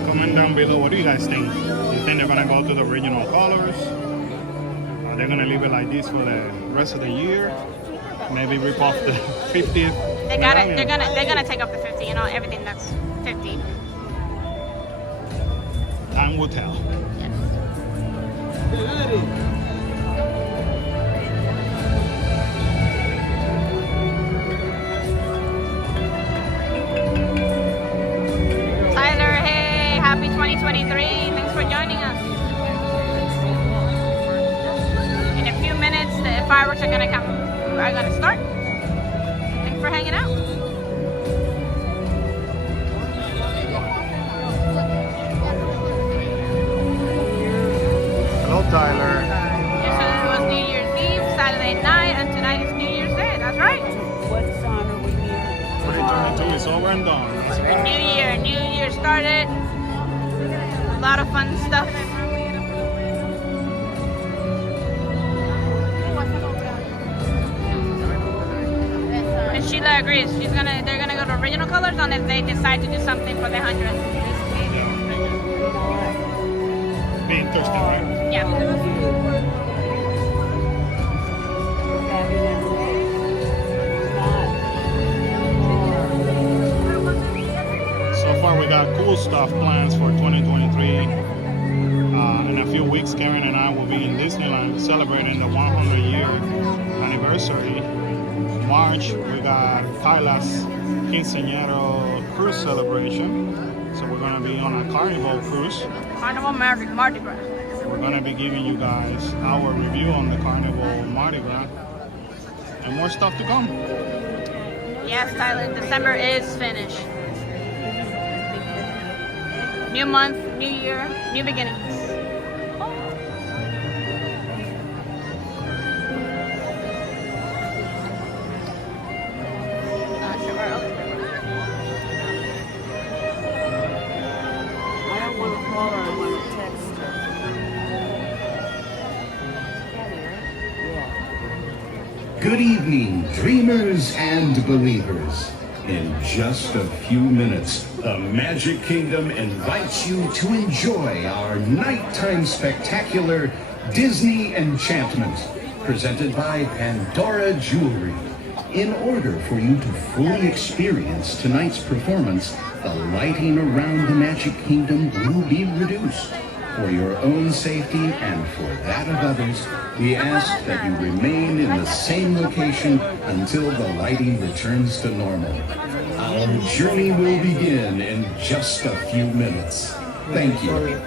Comment down below, what do you guys think? Do you think they're gonna go to the original colors? Are they gonna leave it like this for the rest of the year? Maybe rip off the 50th? They're gonna take off the 50. You know, everything that's 50. Time will tell. Yes. Tyler, hey, happy 2023. Thanks for joining us. In a few minutes, the fireworks are gonna start. Thanks for hanging out. Hello, Tyler. Yesterday was New Year's Eve, Saturday night, and tonight is New Year's Day. That's right. What song are we here? 2022 is over and done. New Year started. A lot of fun stuff. And Sheila agrees. They're gonna go to original colors unless they decide to do something for the 100th. Be interesting, right? Yeah. So far, we got cool stuff plans for 2023. In a few weeks, Karen and I will be in Disneyland celebrating the 100-year anniversary. March, we got Kyla's Quinceañero cruise celebration. So we're going to be on a Carnival cruise. Carnival Mardi Gras. We're going to be giving you guys our review on the Carnival Mardi Gras. And more stuff to come. Yes, Tyler, December is finished. New month, new year, new beginnings. Not sure where else. I don't want to call her, I want to text her. Good evening, dreamers and believers. In just a few minutes, the Magic Kingdom invites you to enjoy our nighttime spectacular Disney Enchantment, presented by Pandora Jewelry. In order for you to fully experience tonight's performance, the lighting around the Magic Kingdom will be reduced. For your own safety and for that of others, we ask that you remain in the same location until the lighting returns to normal. Our journey will begin in just a few minutes. Thank you.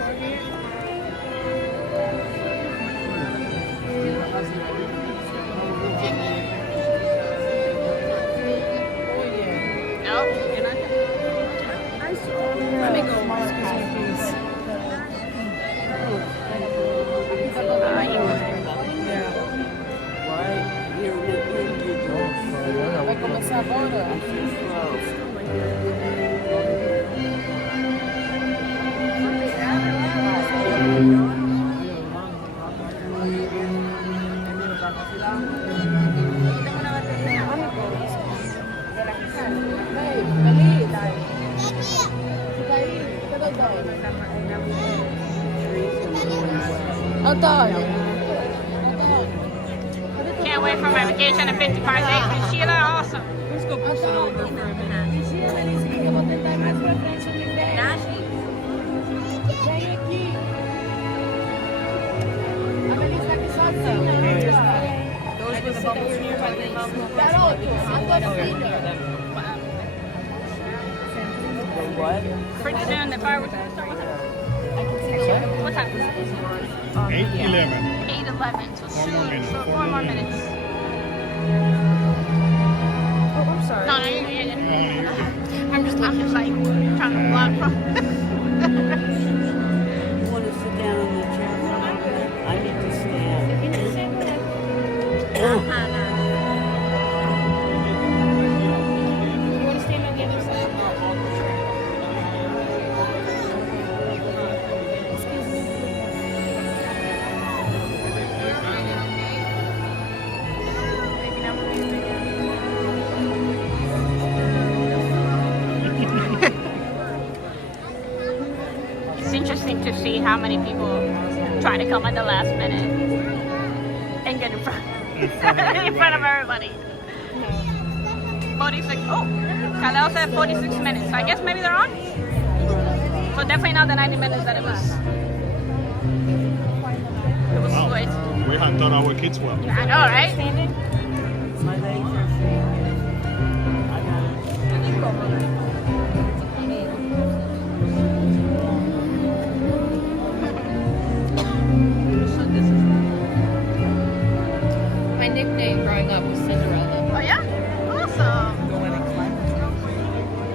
Vai começar agora? Antônio. Can't wait for my vacation and 55 days with Sheila. Awesome. Let's go push it over for a minute. Eu vou tentar mais pra frente aqui. Vem aqui. A Melissa tá aqui sozinha. Hoje você tá fazer isso. Garoto, Antônio, filho. fireworks are gonna start? What time? 8:11. 8:11. So 4 more minutes. 4 more minutes. Oh, I'm sorry. No, you're I'm just I'm looking. just like trying to vlog from. Want to sit down in the chair for a minute? I need to stand. You can say whatever. You want to stand on the other side? Excuse me. It's interesting to see how many people try to come at the last minute and get in front, in front of everybody. 46. Oh, Kaleo said 46 minutes. I guess maybe they're on. So definitely not the 90 minutes that it was. It was Wow. sweet. We hadn't taught our kids well. I know, right? My legs are shaking. I got it. My nickname growing up was Cinderella. Oh yeah? Awesome.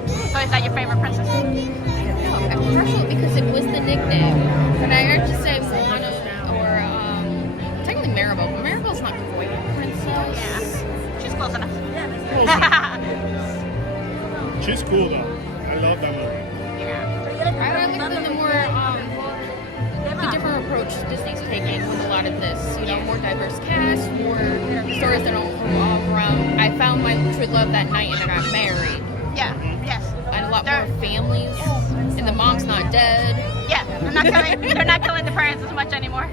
So is that your favorite princess? Partially because it was the nickname. And I heard you say Moana or technically Maribel, but Maribel's not quite a princess. Yeah. She's close enough. She's cool though. I love that movie. Yeah. I like the more the different approach Disney's taking with a lot of this. You know, more diverse cast, more stories that don't revolve around. I found my true love that night and I got married. Yeah. Yes. And a lot more families. And the mom's not dead. Yeah. They're not killing the parents as much anymore.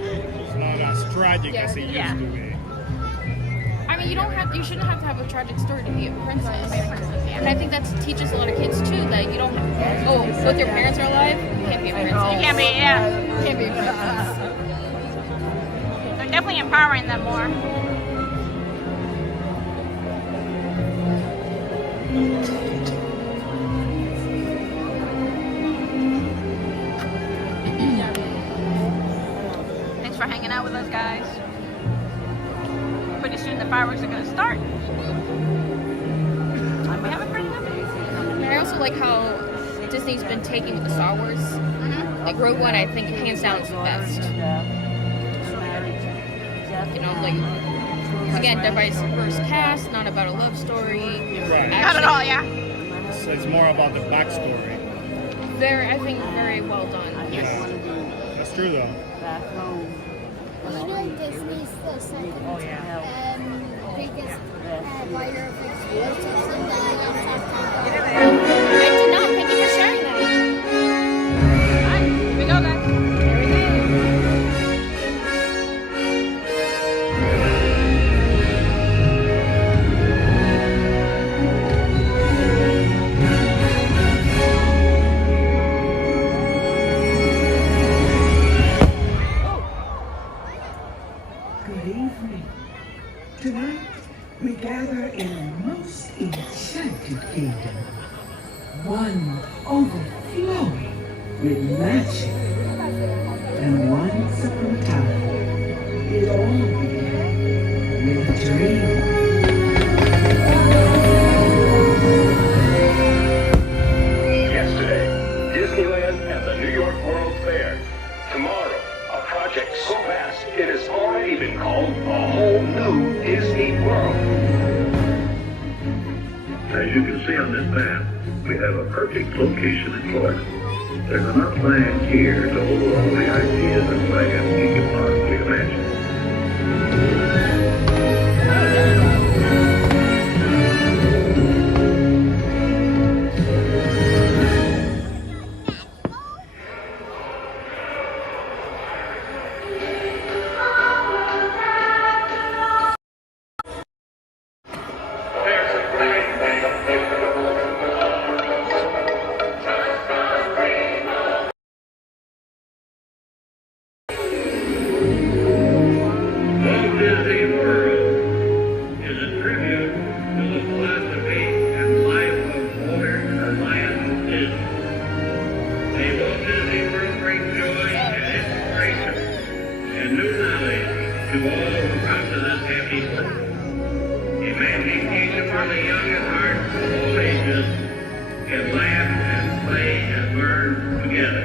It's not as tragic as it used Yeah. to be. I mean, you shouldn't have to have a tragic story to be a princess. Yeah. And I think that teaches a lot of kids too that you don't have, both your parents are alive, you can't be a princess. You can't be, yeah. You can't be a princess. They're definitely empowering them more. Thanks for hanging out with us, guys. Pretty soon the fireworks are going to start. We have a pretty good day. And I also like how Disney's been taking with the Star Wars. Like Rogue One, I think hands down is the best. You know, like again, diverse cast, not about a love story. Right. Not at all, yeah. So it's more about the backstory. I think very well done. Yeah. That's true though. Back home. You know Disney's the second biggest buyer of exclusives in the I did not. Thank you for sharing that. Alright, here we go, guys. Good evening. Tonight, we gather in a most enchanted kingdom. One overflowing with magic. And once upon a time, it all began with a dream. Yesterday, Disneyland and the New York World Fair. Tomorrow, a project so vast it has already been called a whole new Disney World. As you can see on this map, we have a perfect location in Florida. There's enough land here to hold all the ideas and plans you can possibly imagine. they will bring joy and inspiration and new knowledge to all who come to this happy place. A magic kingdom where the young at heart of all ages can laugh and play and learn together.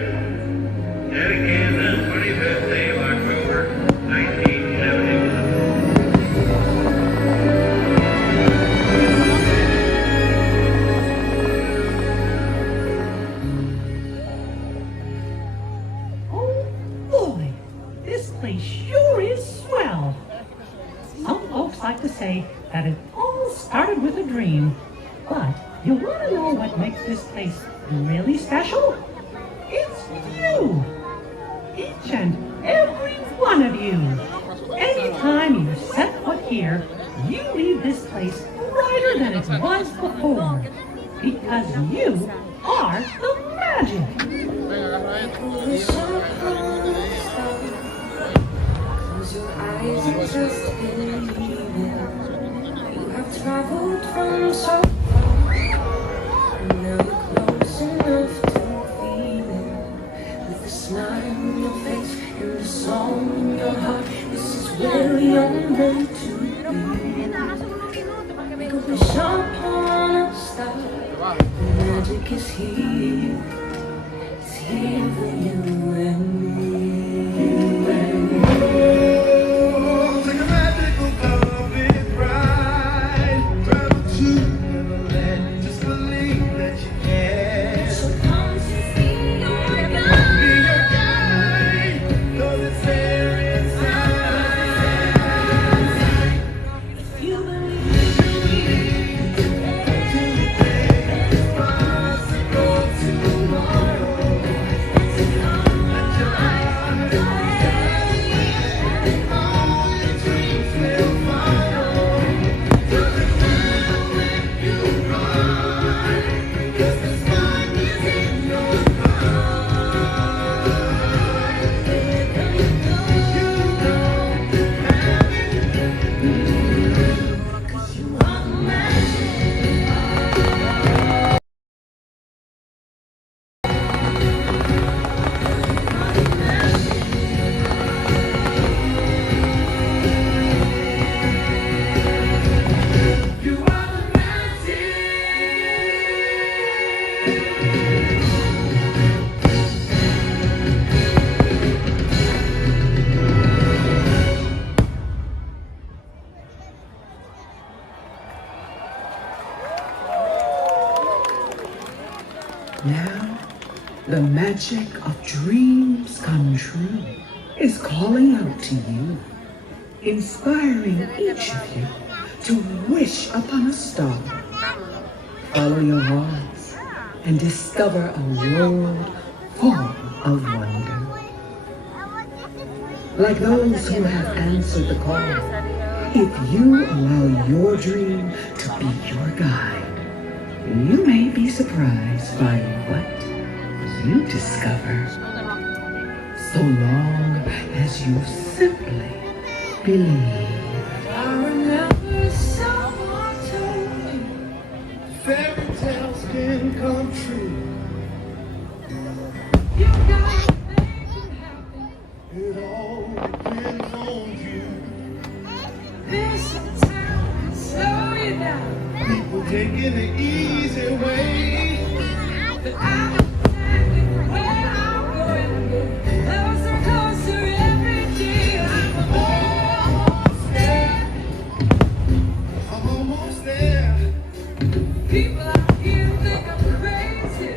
Dedicated the 25th day of October, 1971. Oh boy, this place sure is swell. Some folks like to say that it all started with a dream. But you want to know what makes this place really special? It's you! Each and every one of you! Anytime you set foot here, you leave this place brighter than it was before. Because you are the magic! Close your eyes and just believe it. You have traveled from so far, and now you're close enough to feel it. With a smile on your face and a song in your heart, this is where you're meant to be. Make a wish upon a star. The magic is here. It's here for you and me. Take a magical carpet ride, travel to Neverland. Just believe that you can. So come to be your guide. Be your guide, 'cause it's there inside. If you believe It's possible tomorrow. Let your heart and all your dreams will follow. Don't remember when you run, 'cause the spark is in your heart. You know have it, 'cause you are the magic. You are the magic. now, the magic of dreams come true is calling out to you, inspiring each of you to wish upon a star. Follow your hearts and discover a world full of wonder. Like those who have answered the call, if you allow your dream to be your guide, you may be surprised by what you discover. So long as you simply believe. I remember someone told me fairy tales can come true. You gotta make it happen. It all depends on you. There's some time to slow you down. People taking the easy way, but I know exactly where I'm going. Closer, closer every day. I'm almost there. People out here think I'm crazy.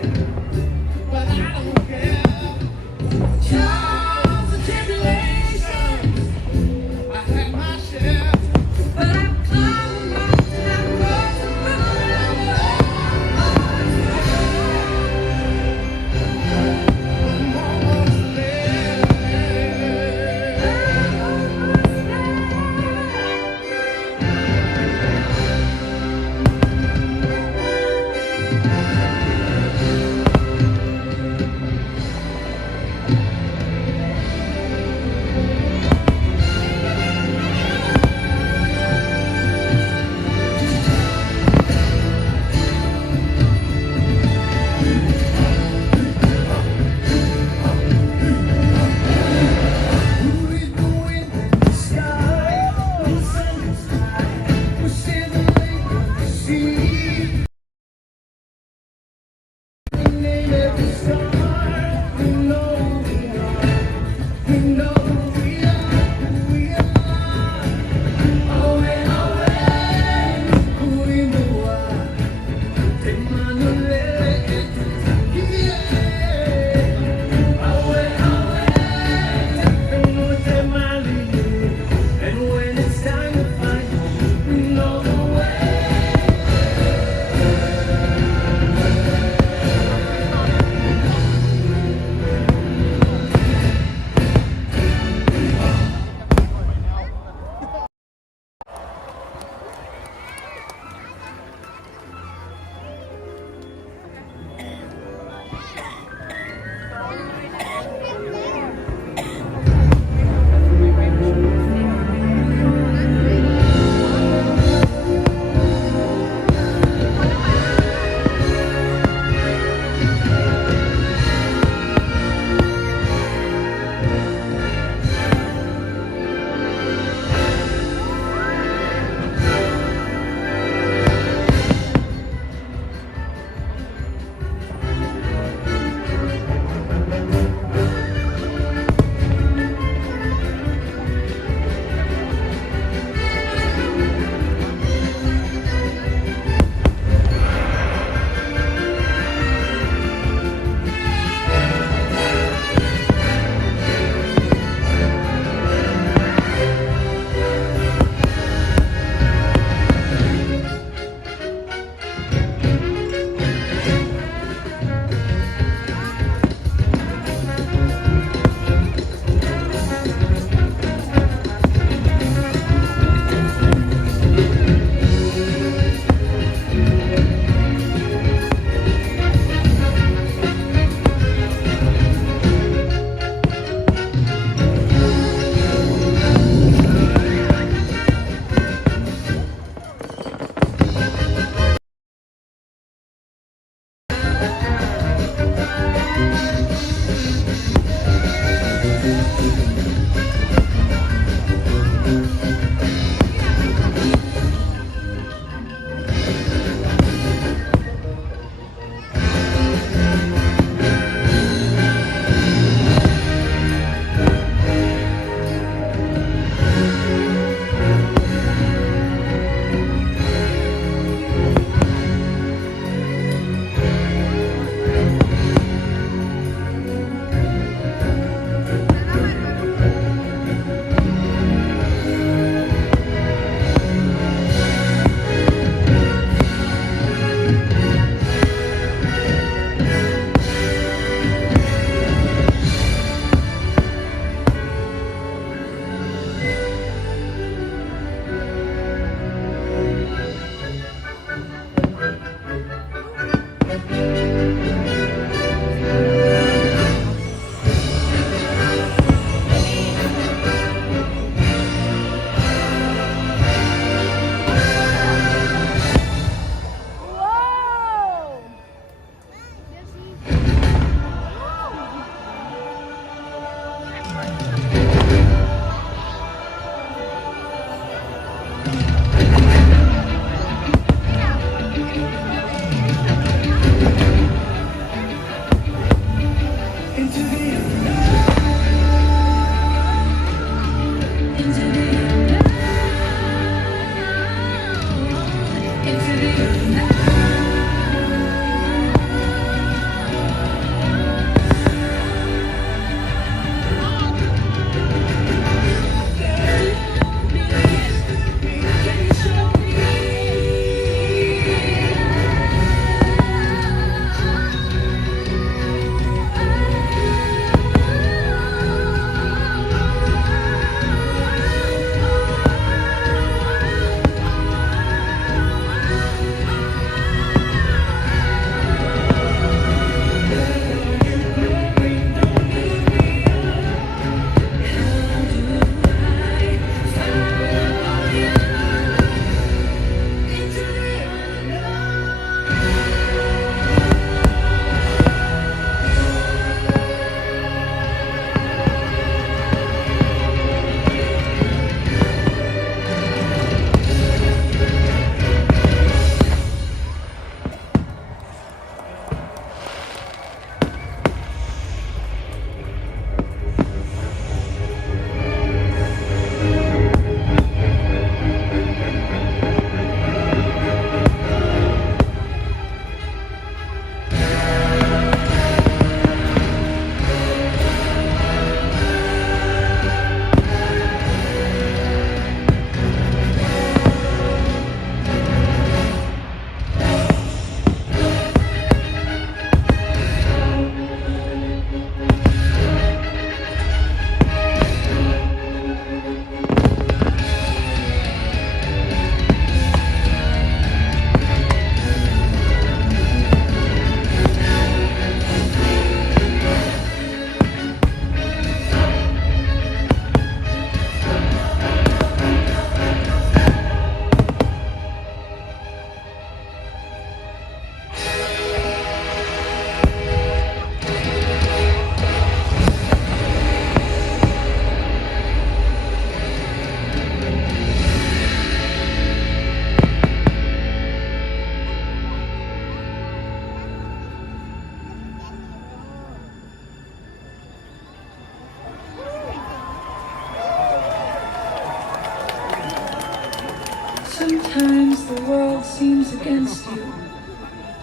Sometimes the world seems against you.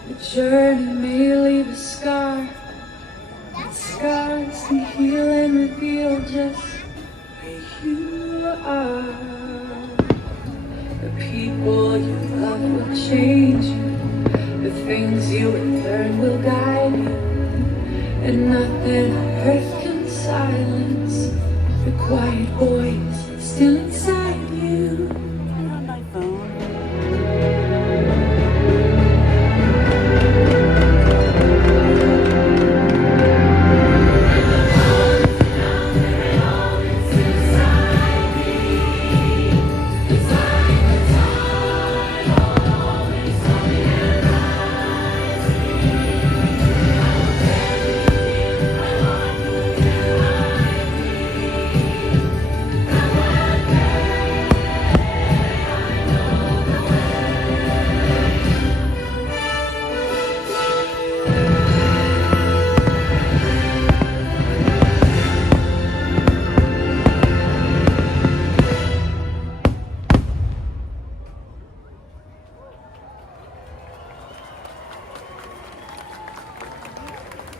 The journey may leave a scar, but scars can heal and reveal just where you are. The people you love will change you. The things you would learn will guide you. And nothing on earth can silence the quiet voice still inside you.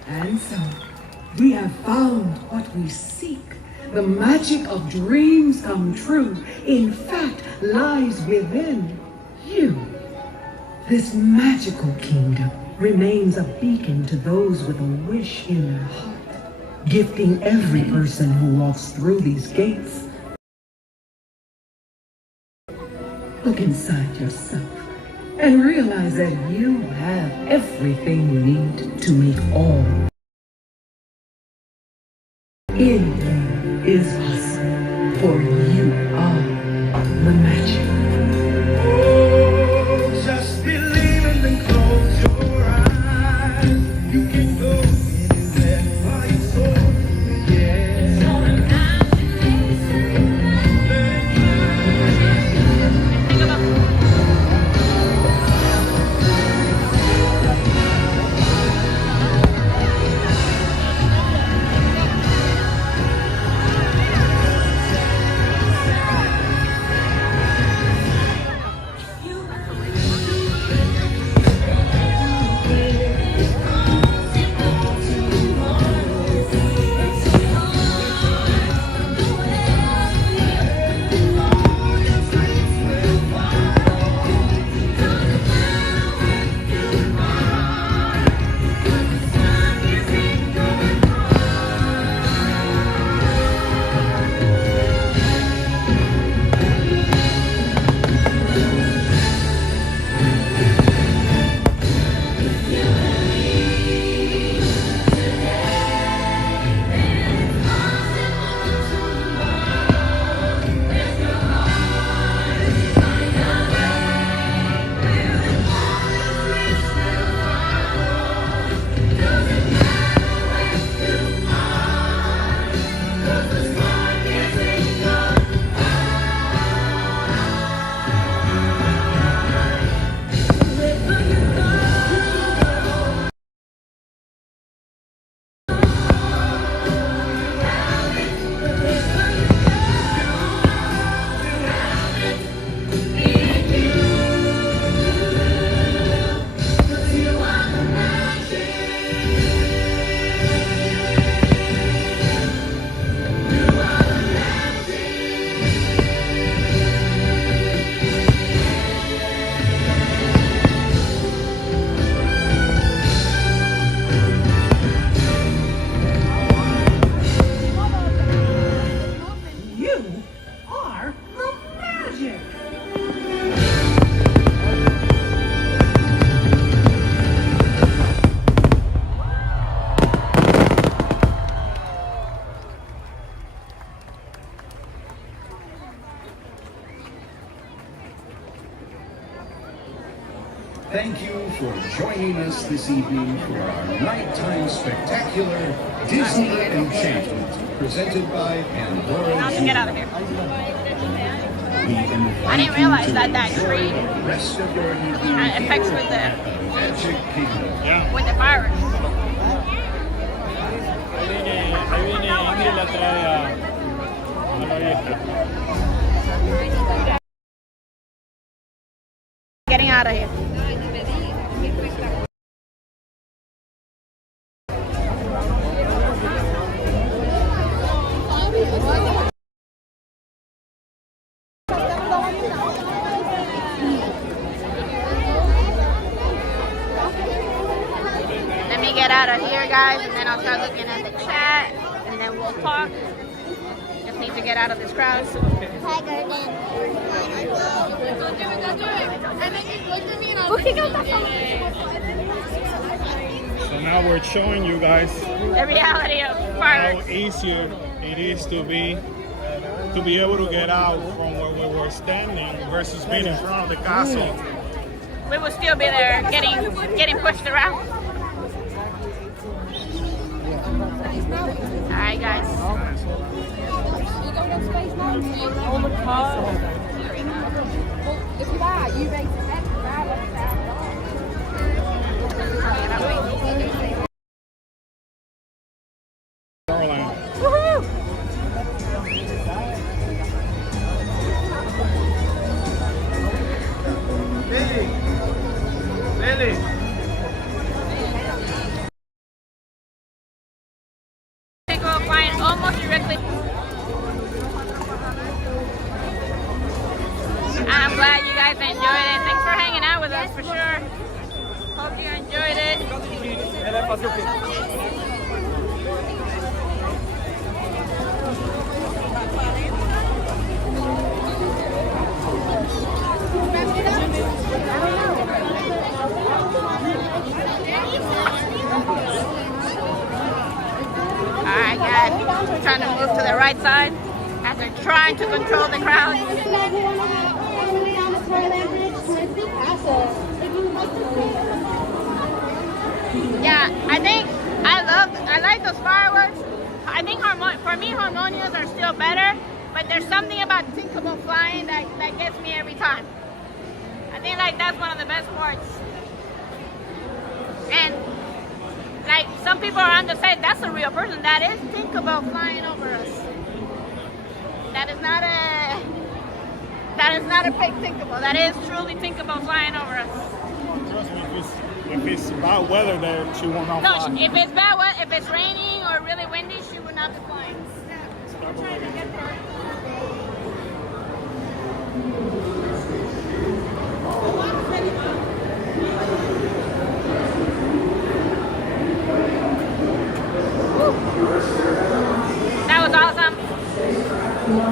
And so, we have found what we seek. The magic of dreams come true, in fact, lies within you. This magical kingdom remains a beacon to those with a wish in their heart, gifting every person who walks through these gates. Look inside yourself and realize that you have everything you need to make all. Anything is possible, for you are the magic. Oh, just believe and then close your eyes. You can go anywhere by your soul. Yeah. So Thank you for joining us this evening for our nighttime spectacular Disney Enchantment, presented by Pandora. Now let's get out of here. We invite I didn't realize you to that enjoy tree the rest of your evening affects here with the at the Magic Kingdom. with the fireworks. Ahí viene Ingrid la trae a la vieja. Getting out of here. Let me get out of here, guys, and then I'll start looking at the chat, and then we'll talk. Just need to get out of this crowd. So now we're showing you guys The reality of how fireworks. easier it is to be able to get out from where we were standing versus being in front of the castle. We will still be there getting pushed around. Alright, guys. All the cars. If you are, you raise the head. Woohoo! Lily. They go flying almost directly. I'm glad you guys enjoyed it. Thanks for hanging out with us for sure. Hope you enjoyed it. Alright guys, trying to move to the right side as they're trying to control the crowd. Yeah, I like those fireworks. I think for me harmonious are still better, but there's something about Tinkerbell flying that gets me every time. I think like that's one of the best parts. And like some people are on the side, that's a real person. That is Tinkerbell flying over us. That is not a fake Tinkerbell. That is truly Tinkerbell flying over us. Trust me, if it's bad weather there, she will not fly. No, if it's bad weather, if it's raining or really windy, she would not be flying. We're trying to get there. That was awesome.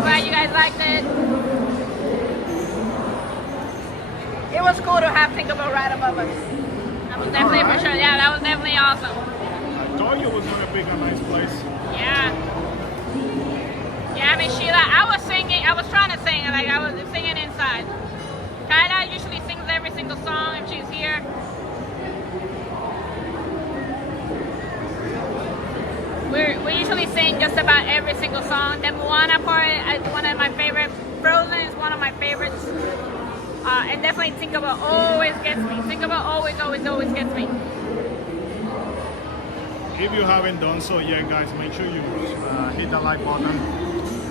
Glad you guys liked it. It was cool to have Tinkerbell right above us. That was definitely for sure. Yeah, that was definitely awesome. I told you it was gonna be a nice place. Yeah. Yeah, I mean, Sheila, I was trying to sing, like I was singing inside. Kyla usually sings every single song if she's here. We usually sing just about every single song. The Moana part is one of my favorite. Frozen is one of my favorites. And definitely Tinkerbell always gets me. Tinkerbell always gets me. If you haven't done so yet, guys, make sure you hit the like button,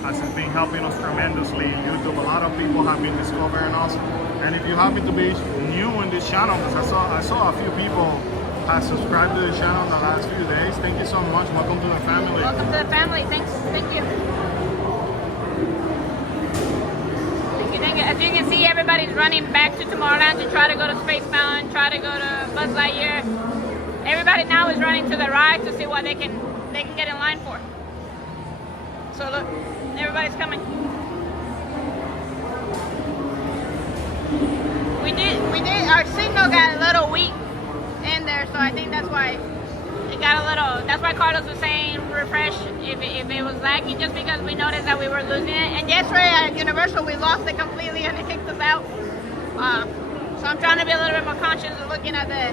as it's been helping us tremendously in YouTube. A lot of people have been discovering us, and if you happen to be new in this channel, because I saw a few people have subscribed to the channel in the last few days. Thank you so much. Welcome to the family. Welcome to the family. Thanks. Thank you. As you can see, everybody's running back to Tomorrowland to try to go to Space Mountain, try to go to Buzz Lightyear. Everybody now is running to the ride to see what they can get in line for. So look, everybody's coming. We did. Our signal got a little weak in there, so I think that's why it got a little. That's why Carlos was saying refresh if it was laggy, just because we noticed that we were losing it. And yesterday at Universal we lost it completely and it kicked us out. So I'm trying to be a little bit more conscious of looking at the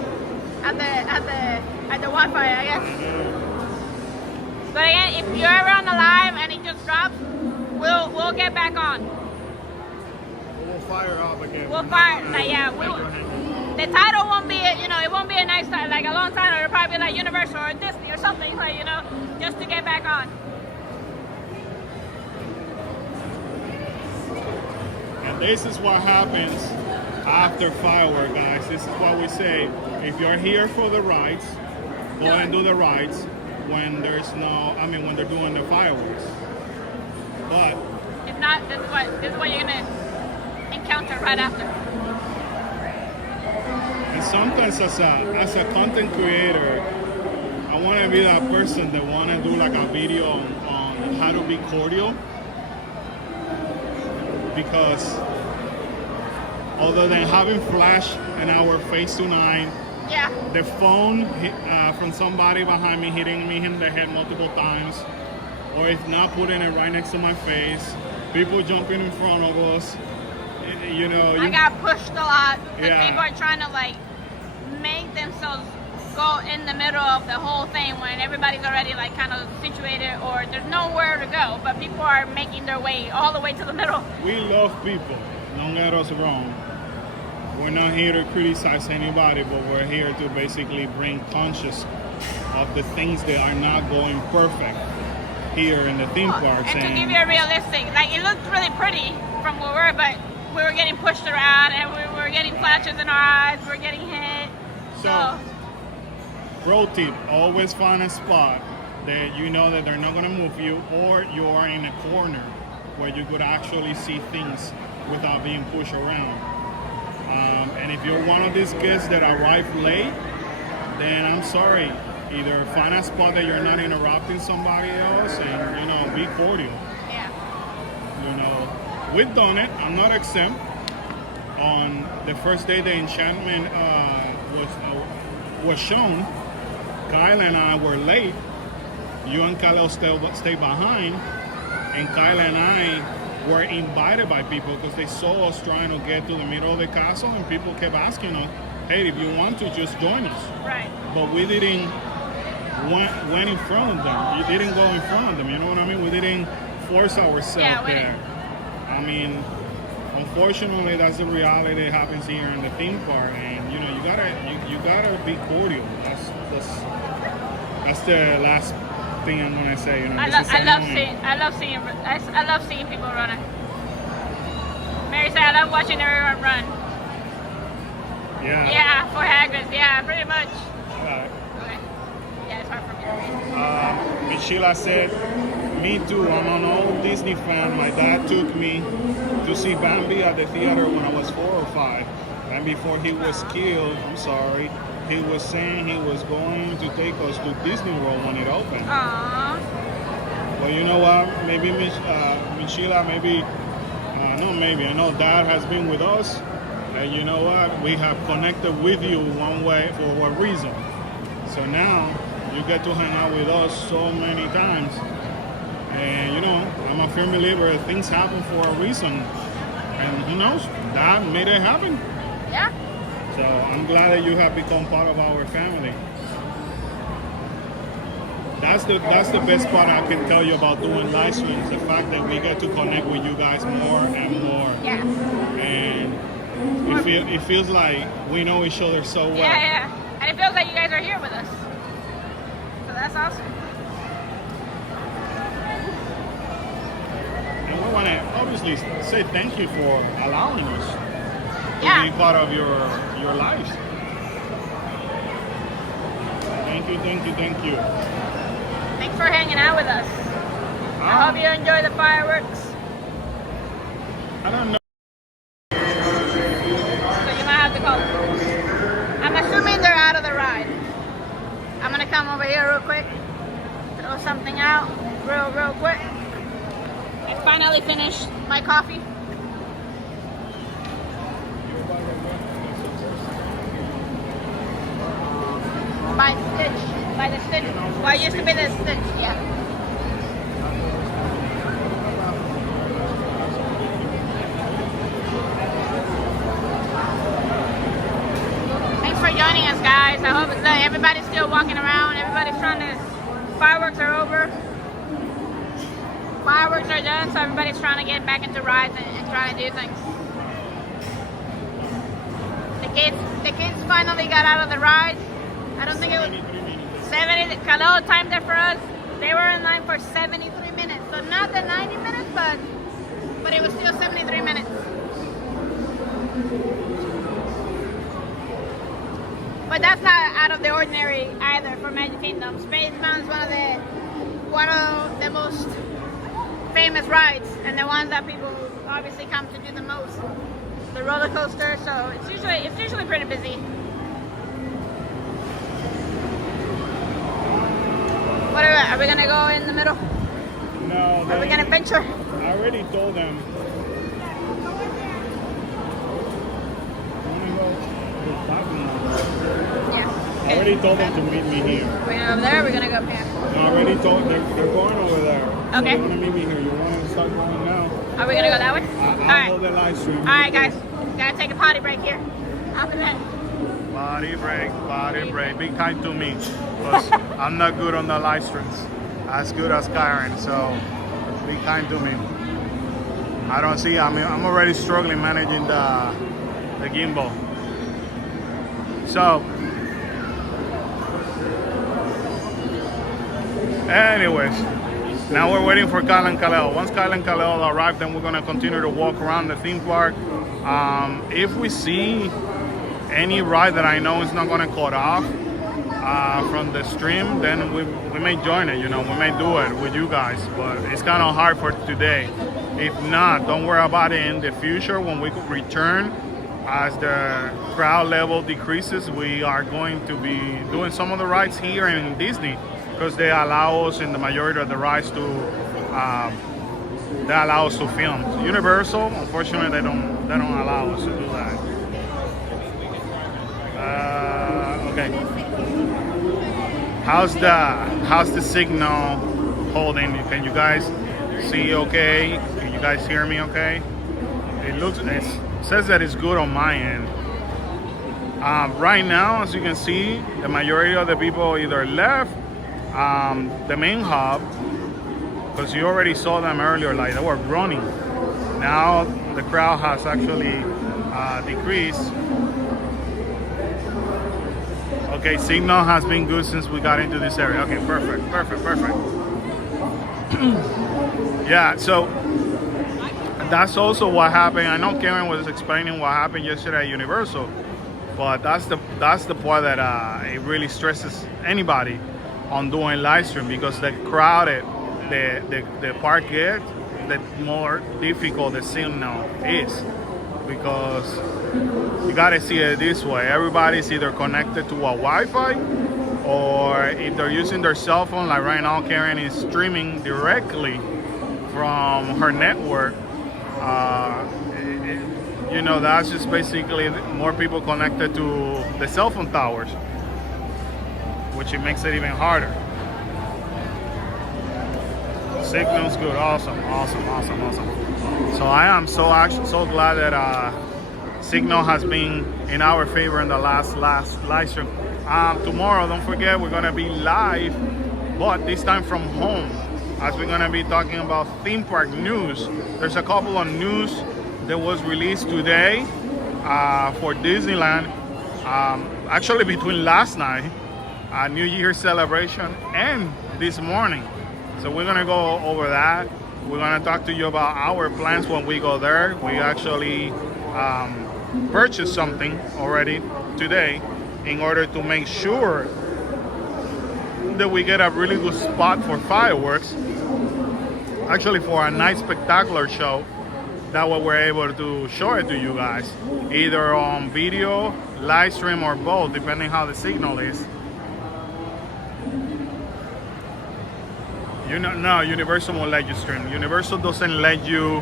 Wi-Fi, I guess. But again, if you're ever on the live and it just drops, we'll get back on. We'll fire up again. We'll fire, like, yeah. The title won't be, it won't be a nice title, like a long title. It'll probably be like Universal or Disney or something, like, just to get back on. And this is what happens after firework, guys. This is what we say. If you're here for the rides, go and do the rides when there's when they're doing the fireworks. But if not, this is what you're gonna encounter right after. And sometimes as a content creator, I want to be that person that want to do like a video on how to be cordial, because other than having flash in our face tonight, yeah, the phone from somebody behind me hitting me in the head multiple times, or if not putting it right next to my face, people jumping in front of us, I got pushed a lot because Yeah. people are trying to like make themselves go in the middle of the whole thing when everybody's already like kind of situated, or there's nowhere to go, but people are making their way all the way to the middle. We love people, don't get us wrong. We're not here to criticize anybody, but we're here to basically bring conscious of the things that are not going perfect here in the theme parks. And to give you a realistic, like it looked really pretty from where we were, but we were getting pushed around and we were getting flashes in our eyes, we were getting hit. So pro tip, always find a spot that you know that they're not going to move you, or you are in a corner where you could actually see things without being pushed around. And if you're one of these guests that arrive late, then I'm sorry. Either find a spot that you're not interrupting somebody else and, be cordial. Yeah. We've done it. I'm not exempt. On the first day the Enchantment was shown, Kyle and I were late. You and Kyle stayed behind, and Kyle and I were invited by people because they saw us trying to get to the middle of the castle, and people kept asking us, hey, if you want to, just join us. Right. But we didn't went in front of them. You didn't go in front of them, you know what I mean? We didn't force ourselves there. I mean, unfortunately, that's the reality that happens here in the theme park, and you gotta be cordial. That's the last thing I'm gonna say. I love seeing people running. Mary said, I love watching everyone run. Yeah. Yeah, for Hagrid's. Yeah, pretty much. Okay. Yeah, it's hard for me to read. Miss Sheila said, me too, I'm an old Disney fan. My dad took me to see Bambi at the theater when I was 4 or 5. And before he was killed, he was saying he was going to take us to Disney World when it opened. Aww. Well, you know what? Maybe Miss Sheila, I know Dad has been with us. And you know what? We have connected with you one way for what reason. So now you get to hang out with us so many times. And I'm a firm believer that things happen for a reason. And who knows? Dad made it happen. Yeah. So I'm glad that you have become part of our family. That's the best part I can tell you about doing live streams. The fact that we get to connect with you guys more and more. Yeah. And it feels like we know each other so well. Yeah. And it feels like you guys are here with us. So that's awesome. And we want to obviously say thank you for allowing us to be part of your lives. Thank you. Thanks for hanging out with us. I hope you enjoy the fireworks. I don't know. So you might have to call them. I'm assuming they're out of the ride. I'm gonna come over here real quick, throw something out real quick. I finally finished my coffee. By the Stitch. Well, it used to be the Stitch, yeah. everybody's still walking around. Everybody's trying to, fireworks are over. Fireworks are done, so everybody's trying to get back into rides and trying to do things. The kids finally got out of the ride. I don't think it was 70. Kaleo timed it for us. They were in line for 73 minutes. So not the 90 minutes, but it was still 73 minutes. But that's not out of the ordinary either for Magic Kingdom. Space Mountain is one of the most famous rides, and the ones that people obviously come to do the most. The roller coaster, so it's usually pretty busy. What are we gonna go in the middle? No. Are we gonna venture? I already told them. Yeah. I already told them to meet me here. We're gonna go over there. We're gonna go up here. I already told they're going over there. Okay. So they want to meet me here. You want to start going now? Are we gonna go that way? I'll hold the live stream. All right, guys. Gotta take a potty break here. After that. Body break. Be kind to me, because I'm not good on the live streams. As good as Karen, so be kind to me. I don't see. I'm already struggling managing the gimbal. So, anyways, now we're waiting for Kyle and Kaleo. Once Kyle and Kaleo arrive, then we're gonna continue to walk around the theme park. If we see any ride that I know is not gonna cut off from the stream, then we may join it. You know, we may do it with you guys, but it's kind of hard for today. If not, don't worry about it in the future when we could return. As the crowd level decreases, we are going to be doing some of the rides here in Disney, because they allow us in the majority of the rides to film. Universal, unfortunately, they don't allow us to do that. Okay. How's the signal holding? Can you guys see okay? Can you guys hear me okay? It says that it's good on my end. Right now, as you can see, the majority of the people either left the main hub, because you already saw them earlier, like they were running. Now the crowd has actually decreased. Okay, signal has been good since we got into this area. Okay, perfect. Yeah, so that's also what happened. I know Karen was explaining what happened yesterday at Universal, but that's the part that it really stresses anybody on doing live stream, because the crowded the park gets, the more difficult the signal is, because you gotta see it this way. Everybody's either connected to a Wi-Fi, or if they're using their cell phone, like right now Karen is streaming directly from her network. You know, that's just basically more people connected to the cell phone towers, which it makes it even harder. Signal's good. Awesome. So I am so glad that signal has been in our favor in the last live stream. Tomorrow, don't forget, we're gonna be live, but this time from home, as we're gonna be talking about theme park news. There's a couple of news that was released today for Disneyland. Actually, between last night, New Year's celebration, and this morning. So we're gonna go over that. We're gonna talk to you about our plans when we go there. We actually purchased something already today in order to make sure that we get a really good spot for fireworks. Actually, for a nice spectacular show. That way we're able to show it to you guys, either on video, live stream, or both, depending how the signal is. No, Universal won't let you stream. Universal doesn't let you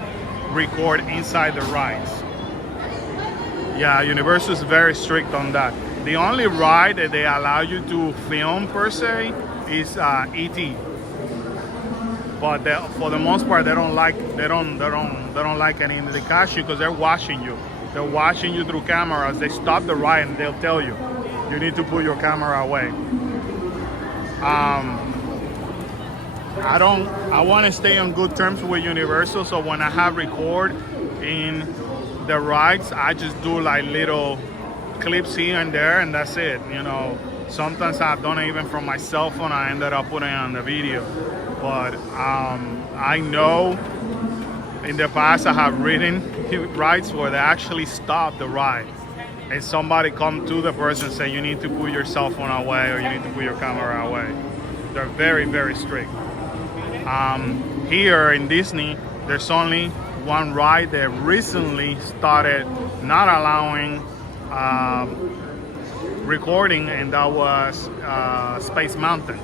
record inside the rides. Yeah, Universal is very strict on that. The only ride that they allow you to film per se is E.T. But for the most part, they don't like any of the because they're watching you. They're watching you through cameras. They stop the ride and they'll tell you. you need to put your camera away. I want to stay on good terms with Universal, so when I have record in the rides, I just do like little clips here and there, and that's it. You know, sometimes I've done it even from my cell phone. I ended up putting it on the video, but I know in the past I have ridden rides where they actually stop the ride and somebody come to the person and say, you need to put your cell phone away or you need to put your camera away. They're very, very strict. Here in Disney, there's only one ride that recently started not allowing recording, and that was Space Mountain.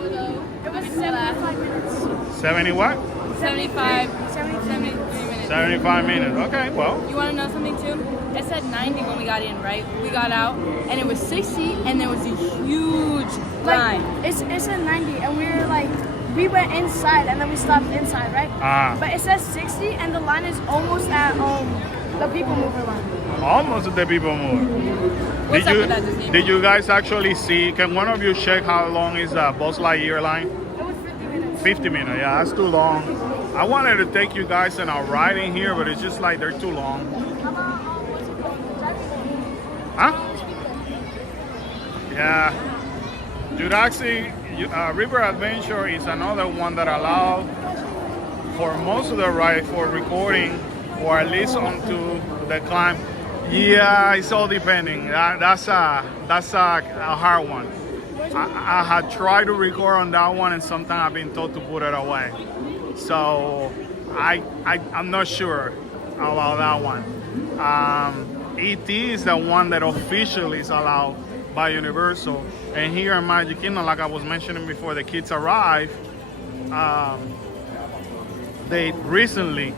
It was 75 minutes. 70 what? 73 minutes. 75 minutes. Okay, well. You want to know something too? It said 90 when we got in, right? We got out, and it was 60, and there was a huge line. It said 90, and we were like, we went inside, and then we stopped inside, right? But it says 60, and the line is almost at the people mover line. Almost at the people mover. Did you guys actually see? Can one of you check how long is the Buzz Lightyear line? It was 50 minutes. 50 minutes. Yeah, that's too long. I wanted to take you guys on a ride in here, but it's just like they're too long. Huh? Yeah. Jurassic River Adventure is another one that allows for most of the ride for recording, or at least onto the climb. Yeah, it's all depending. That's a hard one. I had tried to record on that one, and sometimes I've been told to put it away. So I'm not sure about that one. ET is the one that officially is allowed by Universal. And here in Magic Kingdom, like I was mentioning before the kids arrived, they recently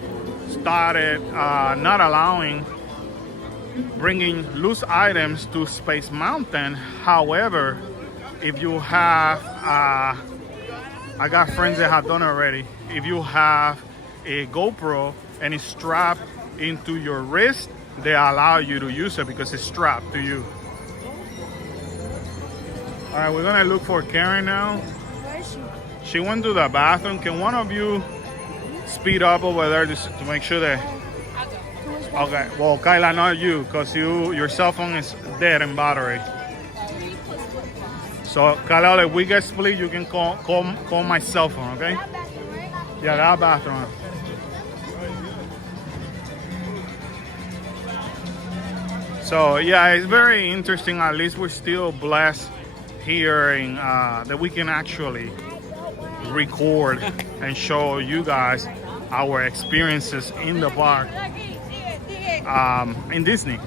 started not allowing bringing loose items to Space Mountain. However, if you have, I got friends that have done it already. If you have a GoPro and it's strapped into your wrist, they allow you to use it because it's strapped to you. All right, we're gonna look for Karen now. Where is she? She went to the bathroom. Can one of you speed up over there to make sure that? Okay, well, Kyla, not you, because your cell phone is dead in battery. So, Kyla, if we get split, you can call my cell phone, okay? Yeah, that bathroom. So, yeah, it's very interesting. At least we're still blessed here in, that we can actually record and show you guys our experiences in the park. In Disney.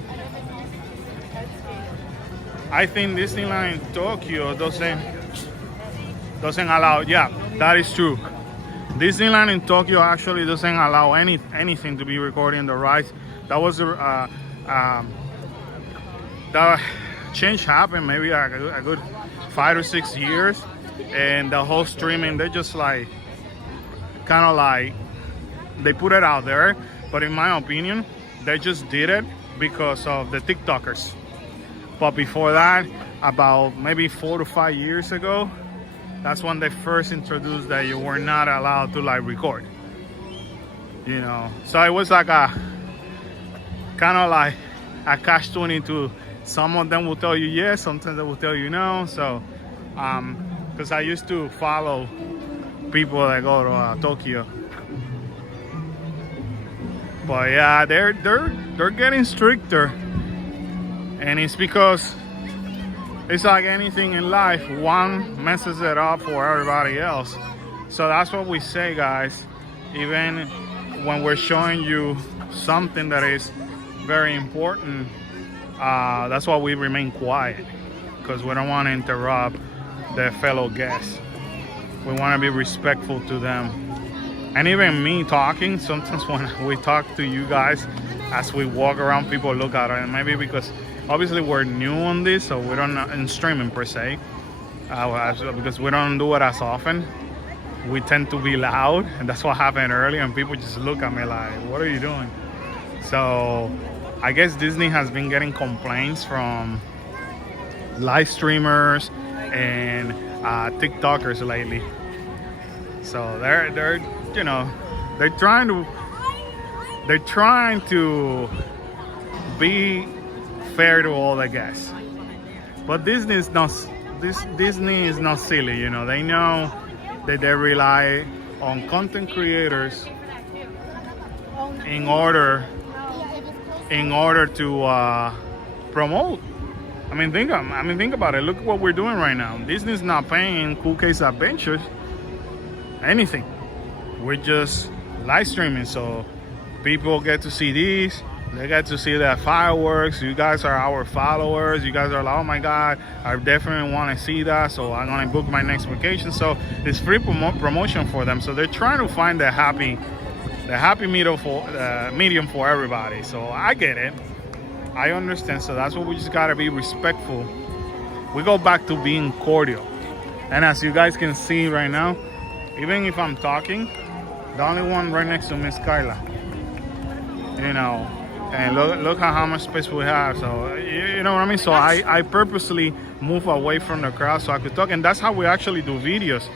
I think Disneyland Tokyo doesn't allow. Yeah, that is true. Disneyland in Tokyo actually doesn't allow anything to be recorded in the rides. That was that change happened maybe a good 5 or 6 years, and the whole streaming, they just like kind of like they put it out there, but in my opinion they just did it because of the TikTokers. But before that, about maybe 4 to 5 years ago, that's when they first introduced that you were not allowed to like record, you know. So it was like a kind of like a catch-22. Some of them will tell you yes, sometimes they will tell you no. So because I used to follow people that go to Tokyo. But yeah, they're getting stricter, and it's because it's like anything in life, one messes it up for everybody else. So that's what we say, guys. Even when we're showing you something that is very important, that's why we remain quiet, because we don't want to interrupt the fellow guests. We want to be respectful to them. And even me talking, sometimes when we talk to you guys, as we walk around, people look at it. And maybe because obviously we're new on this, so we don't know in streaming per se, because we don't do it as often. We tend to be loud, and that's what happened earlier, and people just look at me like, what are you doing? So I guess Disney has been getting complaints from live streamers and TikTokers lately. So they're you know, they're trying to be fair to all the guests. But Disney is not silly, you know. They know that they rely on content creators in order to promote. I mean, think about it. Look at what we're doing right now. Disney's not paying Cool Case Adventures anything. We're just live streaming, so people get to see these. They get to see that fireworks. You guys are our followers. You guys are like, oh my God, I definitely want to see that. So I'm gonna book my next vacation. So it's free promotion for them. So they're trying to find the happy medium for everybody. So I get it. I understand. So that's what we just gotta be respectful. We go back to being cordial. And as you guys can see right now, even if I'm talking, the only one right next to me is Kyla. You know, and look at how much space we have. So you know what I mean. So I purposely move away from the crowd so I could talk, and that's how we actually do videos.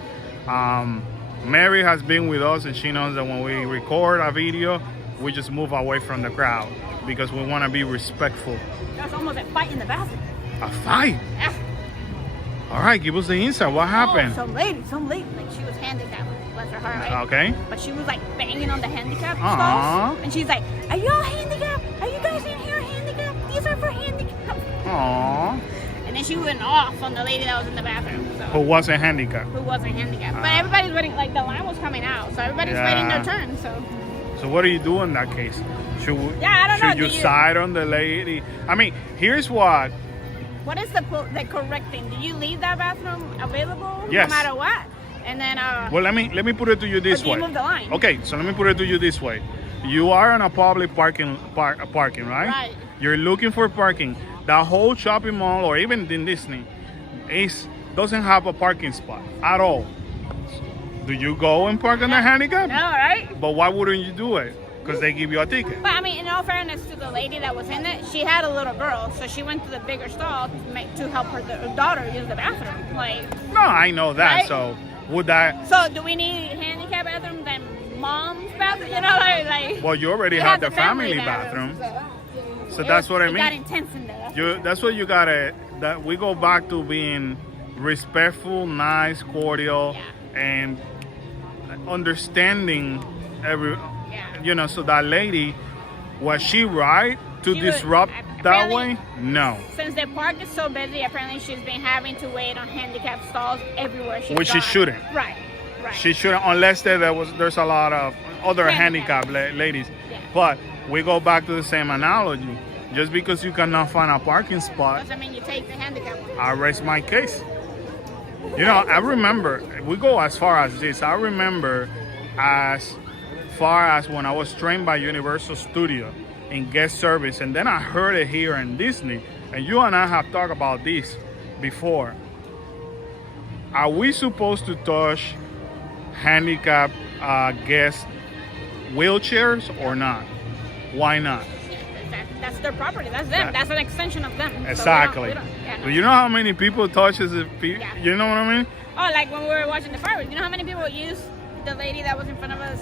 Mary has been with us, and she knows that when we record a video, we just move away from the crowd because we want to be respectful. There's almost a fight in the bathroom. A fight? Yeah. All right, give us the insight. What happened? Some lady, like she was handicapped, bless her heart, right? Okay. But she was like banging on the handicap Aww. stalls, and she's like, "Are y'all handicapped? Are you guys in here handicapped? These are for handicapped." Aww. And then she went off on the lady that was in the bathroom. So. Who wasn't handicapped? Who wasn't handicapped? But everybody's waiting. Like the line was coming out, so everybody's waiting their turn. So what do you do in that case? I don't know. Should you side on the lady? I mean, here's what. What is the correct thing? Do you leave that bathroom available Yes. no matter what? And then well, let me put it to you this or do way. you move the line? Okay, so let me put it to you this way. You are in a public parking, right? Right. You're looking for parking. The whole shopping mall, or even in Disney, doesn't have a parking spot at all. Do you go and park on the handicap? No, right? But why wouldn't you do it? Because they give you a ticket. But I mean, in all fairness to the lady that was in it, she had a little girl, so she went to the bigger stall to help her daughter use the bathroom. Like. No, I know that. Right? So would that? So do we need handicap bathrooms and mom's bathroom? You know, like. Well, you already have the family bathroom. So that's what I mean. It got intense in there. That's what you gotta. That we go back to being respectful, nice, cordial, and understanding every. You know, so that lady, was she right to disrupt that way? No. Since the park is so busy, apparently she's been having to wait on handicapped stalls everywhere she's Which gone. she shouldn't. Right. She shouldn't, unless there's a lot of other handicapped ladies. Yeah. But we go back to the same analogy. Just because you cannot find a parking spot, doesn't mean you take the handicap. I rest my case. You know, I remember, we go as far as this. I remember as far as when I was trained by Universal Studio in guest service, and then I heard it here in Disney, and you and I have talked about this before. Are we supposed to touch handicapped guest wheelchairs or not? Why not? That's their property. That's them. That's an extension of them. Exactly. So Do you know how many people touches it? You know what I mean? Oh, like when we were watching the fireworks. You know how many people use the lady that was in front of us,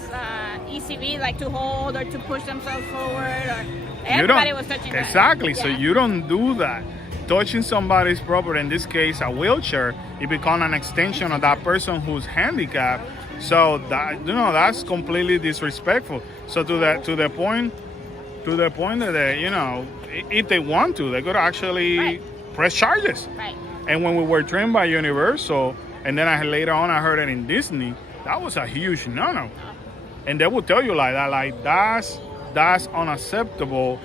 ECV, like to hold or to push themselves forward, or everybody was touching that. Exactly. So you don't do that. Touching somebody's property, in this case a wheelchair, it becomes an extension of that person who's handicapped. So that, you know, that's completely disrespectful. So to the point that they, you know, if they want to, they could actually press charges. Right. And when we were trained by Universal, and then later on I heard it in Disney, that was a huge no-no. And they will tell you like that, like that's unacceptable.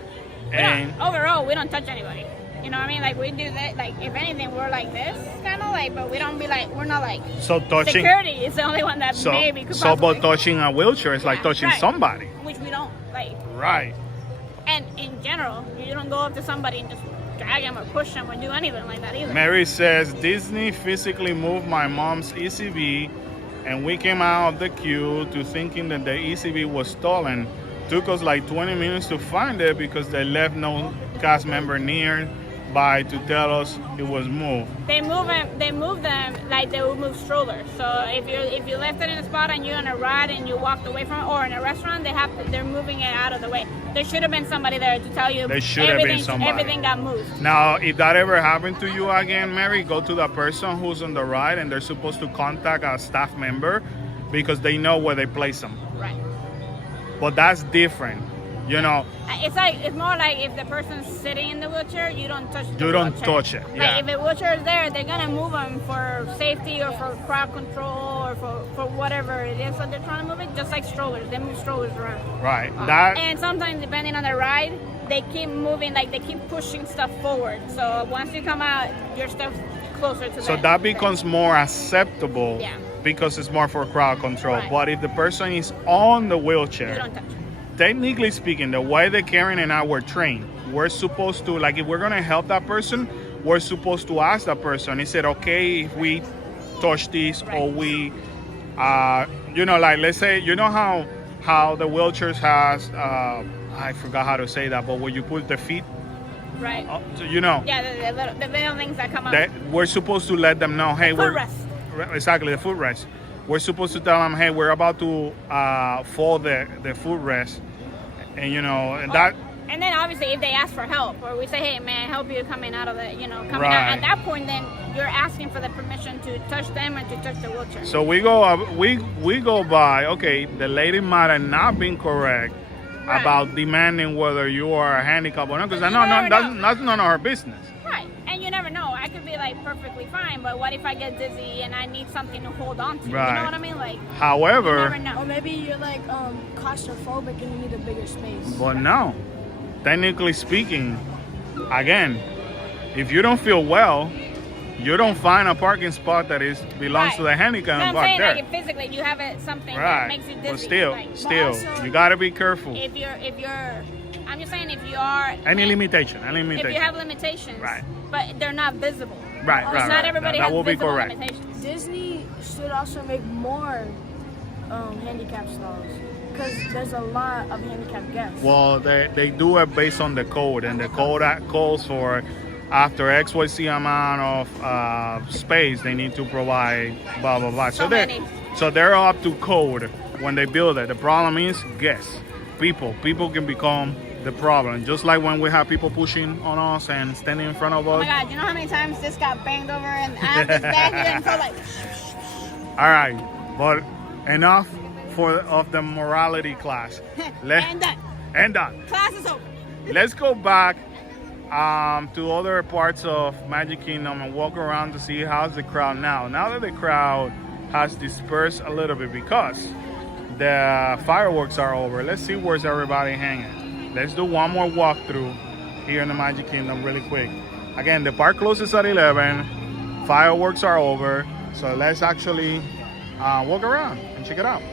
And overall, we don't touch anybody. You know what I mean? Like we do that. Like if anything, we're like this, kind of like, but we don't be like, we're not like. So touching security is the only one that maybe could but touching a wheelchair is like touching somebody. Which we don't like. Right. And in general, you don't go up to somebody and just drag them or push them or do anything like that either. Mary says Disney physically moved my mom's ECV, and we came out of the queue to thinking that the ECV was stolen. Took us like 20 minutes to find it because they left no cast member near by to tell us it was moved. They move them like they would move strollers. So if you left it in a spot and you're on a ride and you walked away from it, or in a restaurant, they're moving it out of the way. There should have been somebody there to tell you. There should have been somebody. Everything got moved. Now, if that ever happened to you again, Mary, go to the person who's on the ride, and they're supposed to contact a staff member because they know where they place them. Right. But that's different, you know. It's more like if the person's sitting in the wheelchair, you don't touch the wheelchair. You don't touch it. Yeah. Like if a wheelchair is there, they're gonna move them for safety or for crowd control or for whatever it is that they're trying to move it. Just like strollers, they move strollers around. Right. And sometimes depending on the ride, they keep moving, like they keep pushing stuff forward. So once you come out, your stuff's closer to So that becomes more acceptable. Yeah. Because it's more for crowd control. Right. But if the person is on the wheelchair, you don't touch it. Technically speaking, the way that Karen and I were trained, we're supposed to, like, if we're gonna help that person, we're supposed to ask that person. Is it okay if we touch this, or we, you know, like, let's say, you know how the wheelchairs has, I forgot how to say that, but where you put the feet, right? So, you know. Yeah, the little things that come up. We're supposed to let them know, hey, exactly, the footrest. We're supposed to tell them, hey, we're about to fold the footrest, and you know, and that. And then obviously, if they ask for help, or we say, hey, may I help you coming out of the, you know, coming Right. out. At that point, then you're asking for the permission to touch them and to touch the wheelchair. So we go by. Okay, the lady might have not been correct about demanding whether you are handicapped or not, because that's none of her business. Right, and you never know. I could be like perfectly fine, but what if I get dizzy and I need something to hold on to? Right. You know what I mean? Like. However. You never know. Or maybe you're like claustrophobic and you need a bigger space. But no, technically speaking, again, if you don't feel well, you don't find a parking spot that belongs to the handicap and I'm park saying, there. like, if physically you have something Right. that makes you dizzy. But still, also, you gotta be careful. If you're, I'm just saying, if you are. Any limitation. If you have limitations, right. But they're not visible. Right, Because not everybody that has will be visible correct. limitations. Disney should also make more handicap stalls, because there's a lot of handicapped guests. Well, they do it based on the code, and the code calls for after XYZ amount of space, they need to provide blah, blah, blah. So they're up to code when they build it. The problem is guests. People can become the problem. Just like when we have people pushing on us and standing in front of us. Oh my God, you know how many times this got banged over and I have this bag here and so like. All right, but enough of the morality class. And done. Class is over. Let's go back to other parts of Magic Kingdom and walk around to see how's the crowd now. Now that the crowd has dispersed a little bit because the fireworks are over, let's see where's everybody hanging. Let's do one more walkthrough here in the Magic Kingdom really quick. Again, the park closes at 11. Fireworks are over. So let's actually walk around and check it out.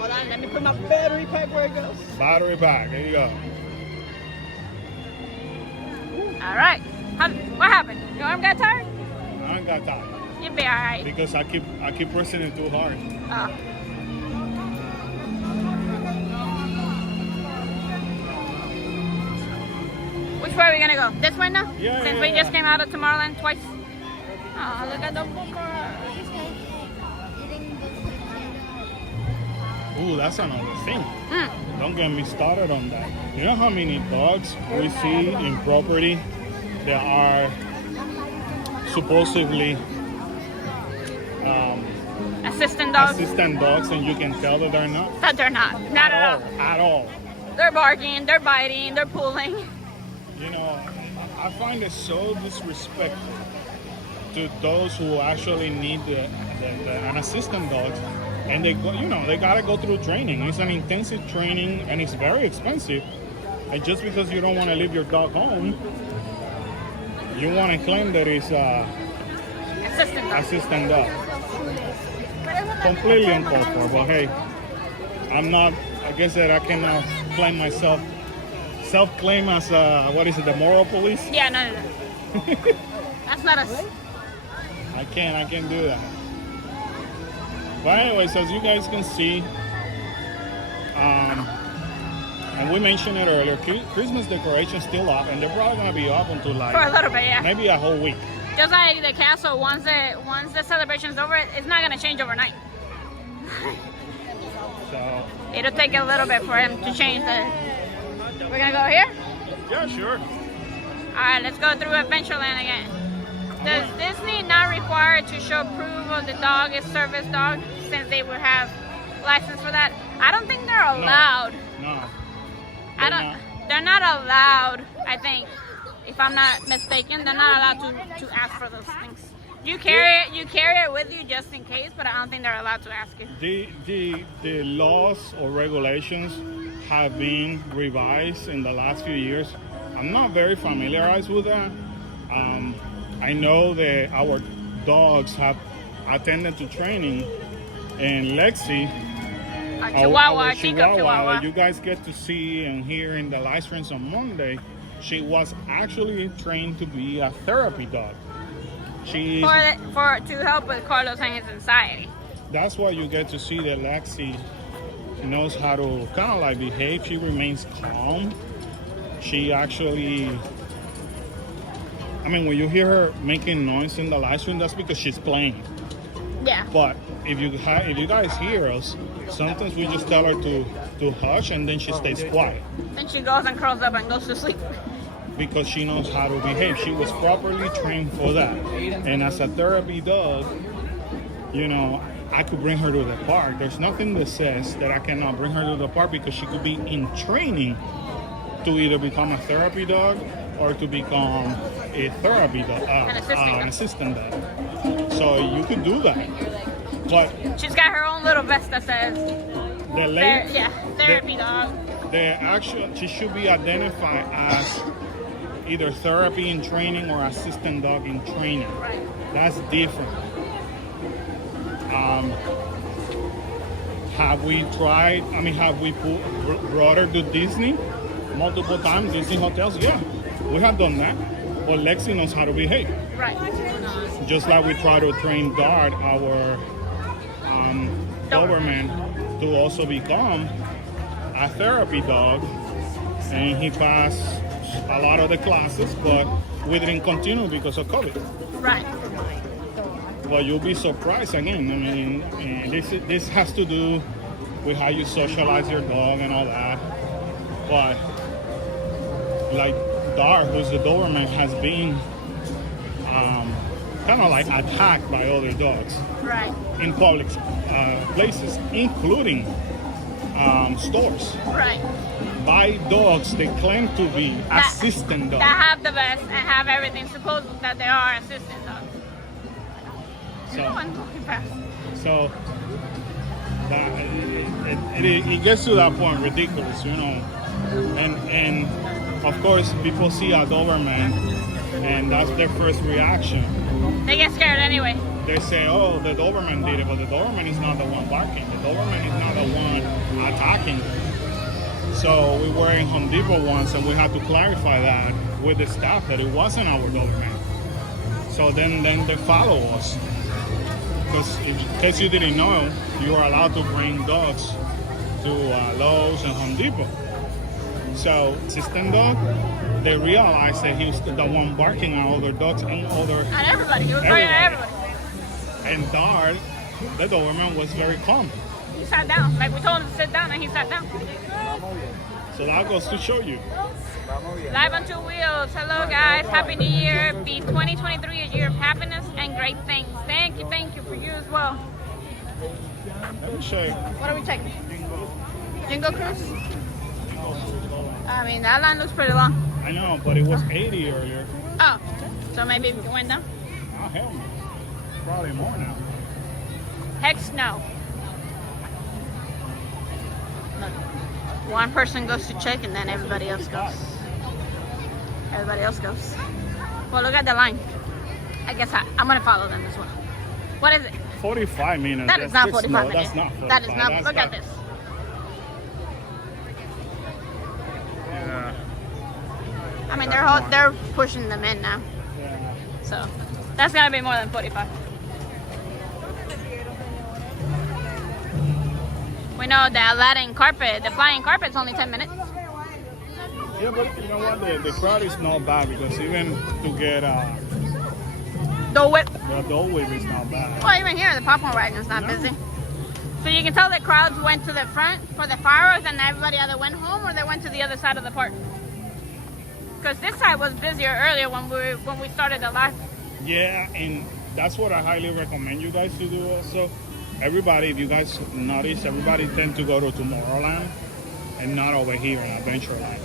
Hold on, let me put my battery pack where it goes. Battery pack, there you go. All right. What happened? Your arm got tired? I ain't got tired. You'll be all right. Because I keep pressing it too hard. Oh. Which way are we gonna go? This way now? Yeah. Since we just came out of Tomorrowland twice. Oh, look at the booker. Ooh, that's another thing. Don't get me started on that. You know how many dogs we see in property that are supposedly assistant dogs, and you can tell that they're not? That they're not. Not at all. At all. They're barking, they're biting, they're pulling. You know, I find it so disrespectful to those who actually need an assistant dog, and they gotta go through training. It's an intensive training and it's very expensive. And just because you don't want to leave your dog home, you want to claim that it's assistant dog. Completely uncalled for. But hey, I'm not. I guess that I cannot claim myself. Self-claim as the moral police? Yeah, no. That's not us. I can't do that. But anyways, as you guys can see, And we mentioned it earlier, Christmas decorations still up, and they're probably gonna be up until like for a little bit, yeah. Maybe a whole week. Just like the castle, once the celebration's over, it's not gonna change overnight. So it'll take a little bit for him to change the. We're gonna go here? Yeah, sure. Alright, let's go through Adventureland again. Does Disney not require to show proof of the dog is service dog since they would have license for that? I don't think they're allowed. No. They're not allowed, I think. If I'm not mistaken, they're not allowed to ask for those things. You carry it with you just in case, but I don't think they're allowed to ask you. The laws or regulations have been revised in the last few years. I'm not very familiarized with that. I know that our dogs have attended to training, and Lexi, our Chihuahua, that you guys get to see and hear in the live streams on Monday, she was actually trained to be a therapy dog. To help with Carlos and his anxiety. That's why you get to see that Lexi knows how to kind of like behave. She remains calm. She actually, I mean, when you hear her making noise in the live stream, that's because she's playing. Yeah. But if you guys hear us, sometimes we just tell her to hush, and then she stays quiet. Then she goes and curls up and goes to sleep. Because she knows how to behave. She was properly trained for that. And as a therapy dog, you know, I could bring her to the park. There's nothing that says that I cannot bring her to the park, because she could be in training to either become a therapy dog or to become a therapy dog, an assistant dog. So you could do that. But she's got her own little vest that says therapy dog. She should be identified as either therapy in training or assistant dog in training. Right. That's different. Have we tried? I mean, have we brought her to Disney multiple times? Disney hotels? Yeah, we have done that. But Lexi knows how to behave. Right. Just like we try to train Dart, our Doberman, to also become a therapy dog, and he passed a lot of the classes, but we didn't continue because of COVID. Right. But you'll be surprised again. I mean, this has to do with how you socialize your dog and all that. But like Dart, who's the Doberman, has been kind of like attacked by other dogs. Right. In public places, including stores. Right. By dogs they claim to be assistant dogs. That have the vest and have everything, supposed that they are assistant dogs. So it gets to that point ridiculous, you know. And of course people see a Doberman and that's their first reaction. They get scared anyway. They say, oh, the Doberman did it, but the Doberman is not the one barking. The Doberman is not the one attacking. So we were in Home Depot once and we had to clarify that with the staff that it wasn't our Doberman. So then they follow us. Because in case you didn't know, you are allowed to bring dogs to Lowe's and Home Depot. So assistant dog, they realized that he was the one barking at other dogs and at everybody. He was barking at everybody. And Dart, the Doberman, was very calm. He sat down. Like we told him to sit down and he sat down. So that goes to show you. Live on Two Wheels. Hello guys. Happy New Year. Be 2023 a year of happiness and great things. Thank you for you as well. Let me show you. What are we taking? Jingle Cruise? I mean, that line looks pretty long. I know, but it was 80 earlier. Oh, so maybe it went down? Oh, hell no. Probably more now. Heck no. Look, one person goes to check and then everybody else goes. Everybody else goes. Well, look at the line. I guess I'm going to follow them as well. What is it? 45 minutes. That is not 45 minutes. That's not 45. That is not. That's look at this. Yeah. I mean, they're pushing them in now. Yeah. So that's gonna be more than 45. We know the Aladdin carpet, the flying carpet's only 10 minutes. Yeah, but you know what? The crowd is not bad because even to get Dole Whip. the Dole Whip is not bad. Well, even here, the popcorn wagon's not busy. So you can tell the crowds went to the front for the fireworks and everybody either went home or they went to the other side of the park. Because this side was busier earlier when we started the live. Yeah, and that's what I highly recommend you guys to do also. Everybody, if you guys notice, everybody tend to go to Tomorrowland and not over here in Adventureland.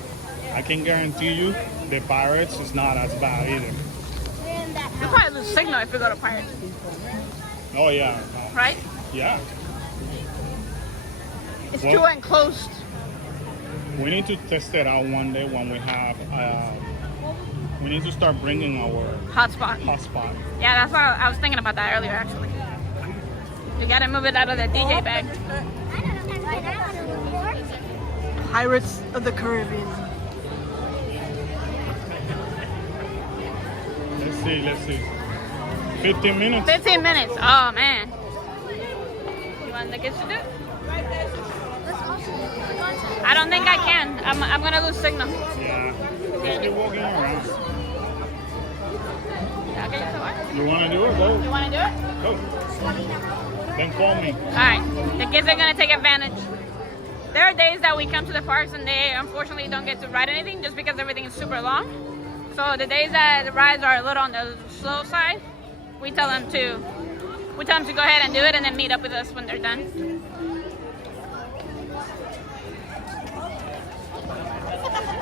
I can guarantee you the Pirates is not as bad either. You'll probably lose signal if you go to Pirates. Oh yeah. Right? Yeah. It's too enclosed. We need to test it out one day when we have, we need to start bringing our hotspot. Yeah, that's what I was thinking about that earlier actually. You gotta move it out of the DJ bag. Pirates of the Caribbean. Let's see. 15 minutes? 15 minutes. Oh man. You want the kids to do it? I don't think I can. I'm gonna lose signal. Yeah. Just keep walking around. Okay, you wanna do it? Go. You wanna do it? Go. Then call me. Alright. The kids are gonna take advantage. There are days that we come to the parks and they unfortunately don't get to ride anything just because everything is super long. So the days that the rides are a little on the slow side, we tell them to go ahead and do it and then meet up with us when they're done.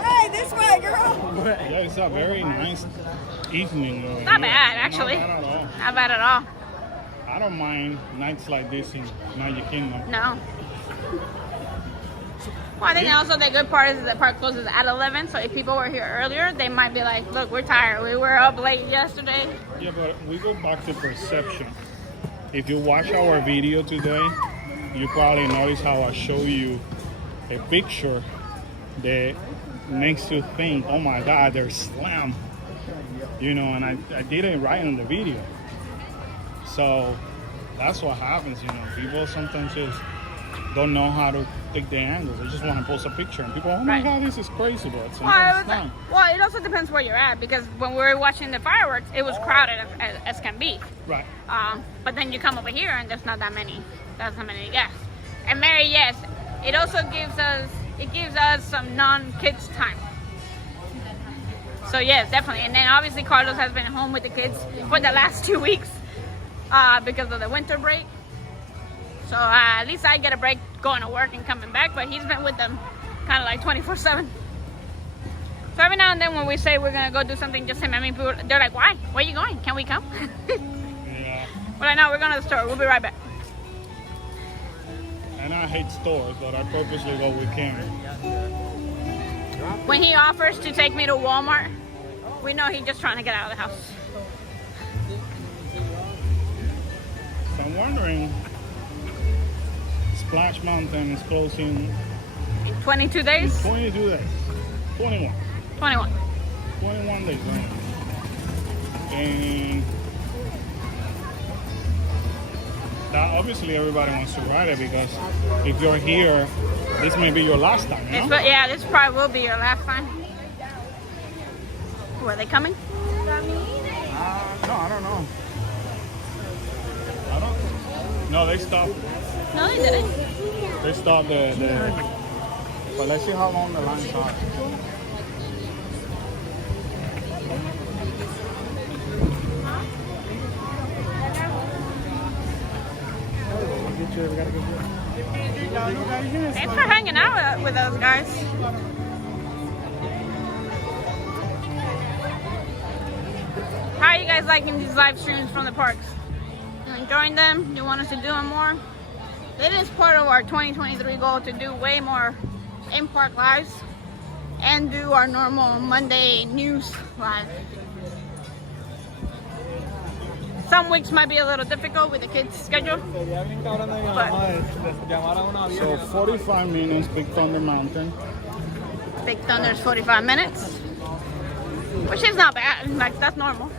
Hey, this way, girl. Yeah, it's a very nice evening. Not bad, actually. Not bad at all. Not bad at all. I don't mind nights like this in Magic Kingdom. No. Well, I think also the good part is the park closes at 11, so if people were here earlier, they might be like, look, we're tired. We were up late yesterday. Yeah, but we go back to perception. If you watch our video today, you probably notice how I show you a picture that makes you think, oh my God, they're slammed. You know, and I did it right in the video. So that's what happens, you know. People sometimes just don't know how to take the angles. They just want to post a picture and people, oh my God, this is crazy, but sometimes it's not. Well, it also depends where you're at because when we were watching the fireworks, it was crowded as can be. Right. But then you come over here and there's not that many guests. And Mary, yes, it also gives us some non-kids time. So yes, definitely. And then obviously Carlos has been home with the kids for the last 2 weeks because of the winter break. So at least I get a break going to work and coming back, but he's been with them kind of like 24/7. So every now and then when we say we're going to go do something, just him and me, they're like, why? Where are you going? Can we come? Yeah. But I know we're going to the store. We'll be right back. And I hate stores, but I purposely go with Kim. When he offers to take me to Walmart, we know he's just trying to get out of the house. So I'm wondering, Splash Mountain is closing 22 days? 22 days. 21. 21. 21 days, right? And now obviously everybody wants to ride it because if you're here, this may be your last time, you know? Yeah, this probably will be your last time. Were they coming? No, I don't know. No, they stopped. No, they didn't. They stopped the but let's see how long the lines are. Thanks for hanging out with those guys. How are you guys liking these live streams from the parks? You enjoying them? You want us to do them more? It is part of our 2023 goal to do way more in-park lives and do our normal Monday news live. Some weeks might be a little difficult with the kids' schedule. So 45 minutes, Big Thunder Mountain. Big Thunder's 45 minutes, which is not bad. Like, that's normal.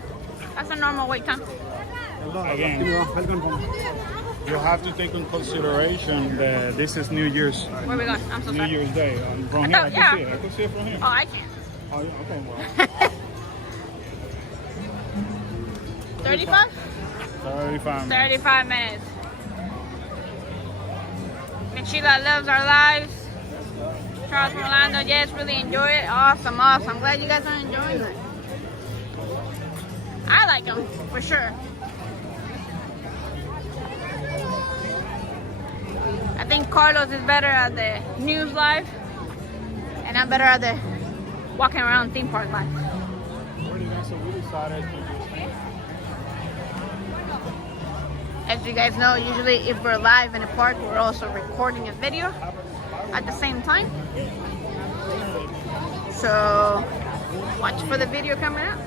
That's a normal wait time. Again, you have to take in consideration that this is New Year's. Where are we going? I'm so New sorry. Year's Day. From I here, thought- I can yeah. see it. I can see it from here. Oh, I can't. Oh, yeah, okay, well. 35? 35 minutes. 35 minutes. And Sheila loves our lives. Charles from Orlando, yes, really enjoy it. Awesome, awesome. I'm glad you guys are enjoying it. I like them, for sure. I think Carlos is better at the news live, and I'm better at the walking around theme park live. So we decided to just... As you guys know, usually if we're live in a park, we're also recording a video at the same time. So watch for the video coming out.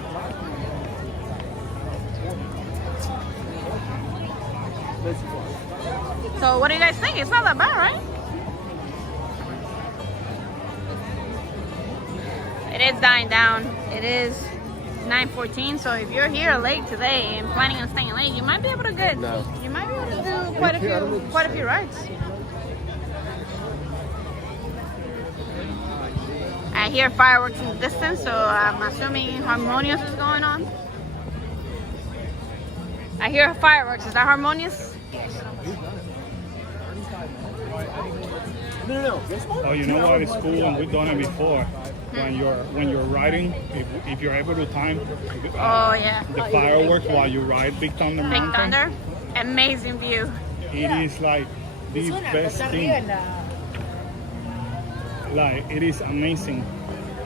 So what do you guys think? It's not that bad, right? It is dying down. It is 9:14, so if you're here late today and planning on staying late, you might be able to get you might be able to do quite a few rides. I hear fireworks in the distance, so I'm assuming Harmonious is going on. I hear fireworks. Is that Harmonious? Oh, you know what? It's cool, and we've done it before. When you're riding, if you're able to time Oh yeah. the fireworks while you ride Big Thunder Big Mountain, Thunder, amazing view. it is like the best thing. Like, it is amazing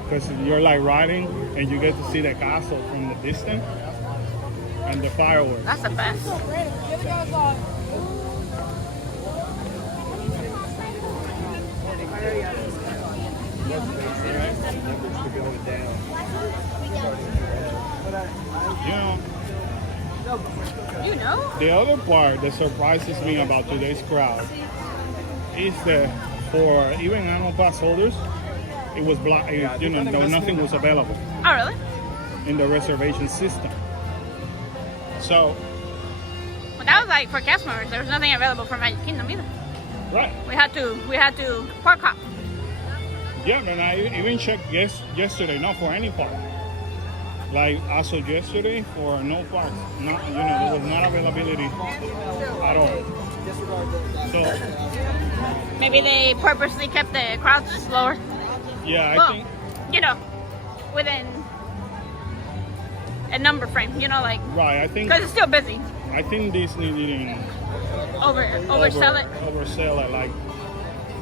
because you're like riding and you get to see the castle from the distance and the fireworks. That's the best. You know? The other part that surprises me about today's crowd is that for even annual pass holders, it was black. Nothing was available Oh really? in the reservation system. So, Well, that was like for cast members. There was nothing available for Magic Kingdom either. right. We had to park hop. Yeah, and I even checked yesterday, not for any park. Like, as of yesterday, for no parks, there was not availability at all. So, Maybe they purposely kept the crowds slower. yeah, Well, I think, within a number frame, like, right, I think, because it's still busy. I think Disney didn't Oversell it. oversell it, like,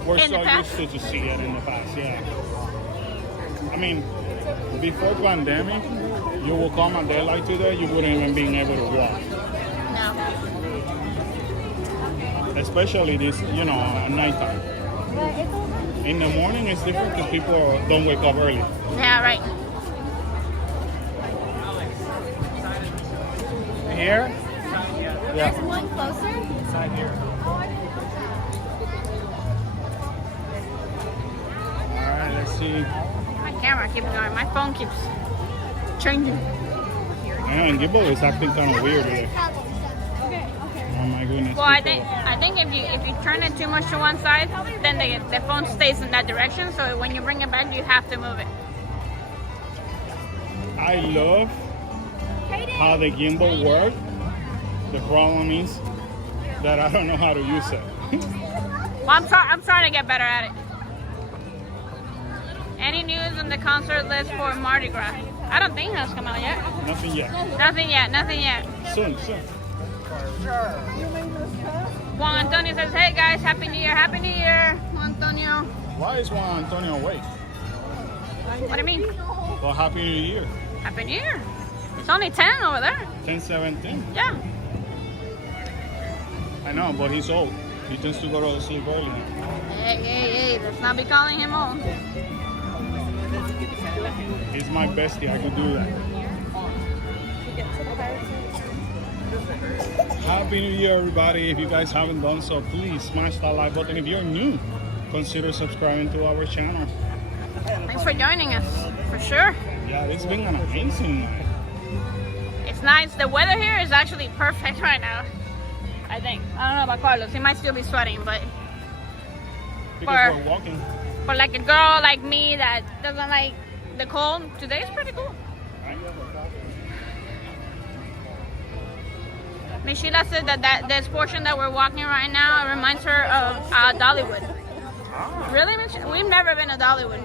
we're In the so past? used to see it in the past, yeah. I mean, before pandemic, you will come a day like today, you wouldn't even be able to walk. No. Especially this, at nighttime. In the morning, it's different because people don't wake up early. Yeah, right. Here? Yeah. There's one closer. Inside here. Alright, let's see. My camera keeps going. My phone keeps changing. Man, Gibble is acting kind of weird today. Oh my goodness. Well, I think if you turn it too much to one side, then the phone stays in that direction. So when you bring it back, you have to move it. I love how the gimbal works. The problem is that I don't know how to use it. Well, I'm trying to get better at it. Any news on the concert list for Mardi Gras? I don't think that's come out yet. Nothing yet. Nothing yet. Soon. Juan Antonio says, "Hey guys, Happy New Year, Happy New Year, Juan Antonio." Why is Juan Antonio awake? What do you mean? Well, Happy New Year. Happy New Year. It's only 10 over there. 10:17. Yeah. I know, but he's old. He tends to go to sleep early. Hey, let's not be calling him old. He's my bestie. I could do that. Happy New Year, everybody. If you guys haven't done so, please smash that like button. If you're new, consider subscribing to our channel. Thanks for joining us, for sure. Yeah, it's been an amazing night. It's nice. The weather here is actually perfect right now. I think. I don't know about Carlos. He might still be sweating, but Because we're walking. for like a girl like me that doesn't like the cold, today's pretty cool. Miss Sheila said that this portion that we're walking right now reminds her of Dollywood. Really, Miss Sheila? We've never been to Dollywood.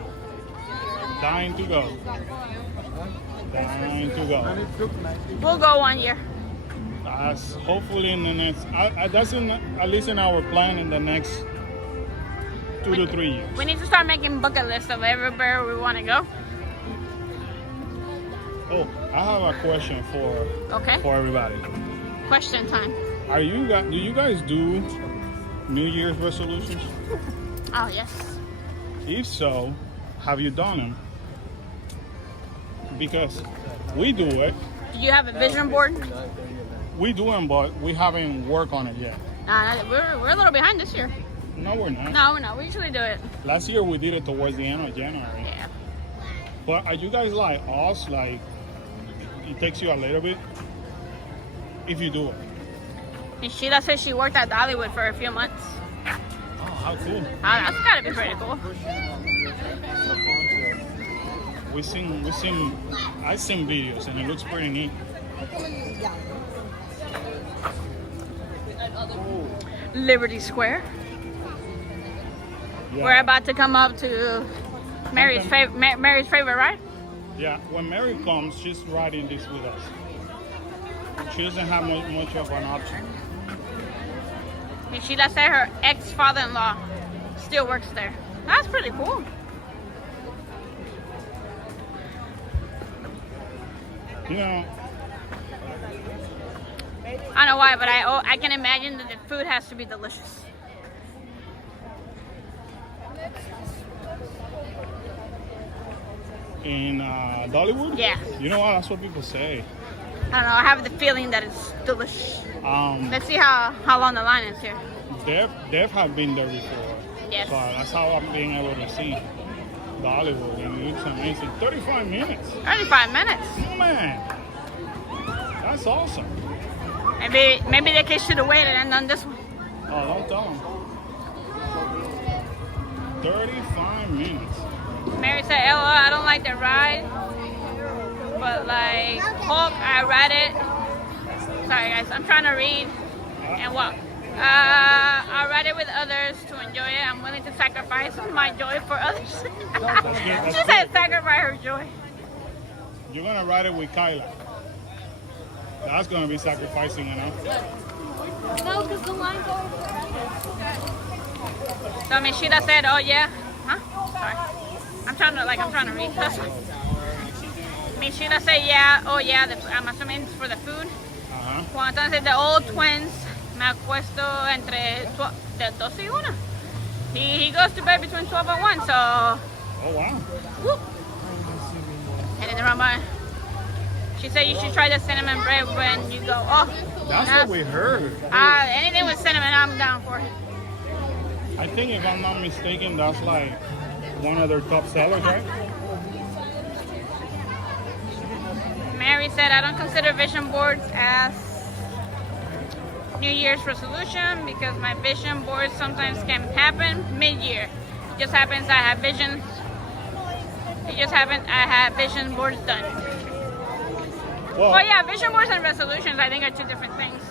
Dying to go. Dying to go. We'll go one year. That's hopefully in the next. That's at least in our plan in the next 2 to 3 years. We need to start making bucket lists of everywhere we want to go. Oh, I have a question for everybody. Question time. Do you guys do New Year's resolutions? Oh yes. If so, have you done them? Because we do it. Do you have a vision board? We do them, but we haven't worked on it yet. We're a little behind this year. No, we're not. No, we're not. We usually do it. Last year we did it towards the end of January. Yeah. But are you guys like us? Like it takes you a little bit if you do it. And Sheila says she worked at Dollywood for a few months. Oh, how cool! That's gotta be pretty cool. I've seen videos and it looks pretty neat. Liberty Square. Yeah. We're about to come up to Mary's favorite ride. Yeah, when Mary comes, she's riding this with us. She doesn't have much of an option. And Sheila said her ex-father-in-law still works there. That's pretty cool. You know, I don't know why, but I can imagine that the food has to be delicious. in Dollywood? Yeah. You know what? That's what people say. I don't know. I have the feeling that it's delicious. Let's see how long the line is here. Dev have been there before. Yes. So that's how I'm being able to see Dollywood, and it's amazing. 35 minutes. 35 minutes. Man, that's awesome. Maybe they should have waited and done this one. Oh, don't tell them. 35 minutes. Mary said, Ella, I don't like the ride, but like Hulk, I read it. Sorry guys, I'm trying to read and walk. I read it with others to enjoy it. I'm willing to sacrifice my joy for others. She said sacrifice her joy. You're gonna ride it with Kyla. That's gonna be sacrificing enough. No, because the line's over. So Miss Sheila said, oh yeah, huh? Sorry. I'm trying to read. Miss Sheila said, yeah, oh yeah, I'm assuming it's for the food. Well, entonces the old twins, me acuesto entre 12 y 1. He goes to bed between 12 and 1, so. Oh wow. Whoop. And then Rama, she said you should try the cinnamon bread when you go. Oh, that's what we heard. Anything with cinnamon, I'm down for it. I think if I'm not mistaken, that's like one of their top sellers, right? Mary said, I don't consider vision boards as New Year's resolution because my vision boards sometimes can happen mid-year. It just happens I have vision. It just happens I have vision boards done. Well, yeah, vision boards and resolutions I think are two different things.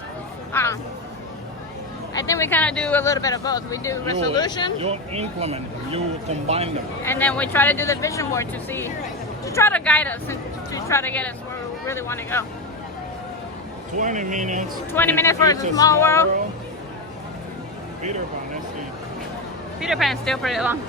I think we kind of do a little bit of both. We do resolution. You implement them. You combine them. And then we try to do the vision board to try to guide us and to try to get us where we really want to go. 20 minutes. 20 minutes for a small world. Peter Pan, let's see. Peter Pan's still pretty long.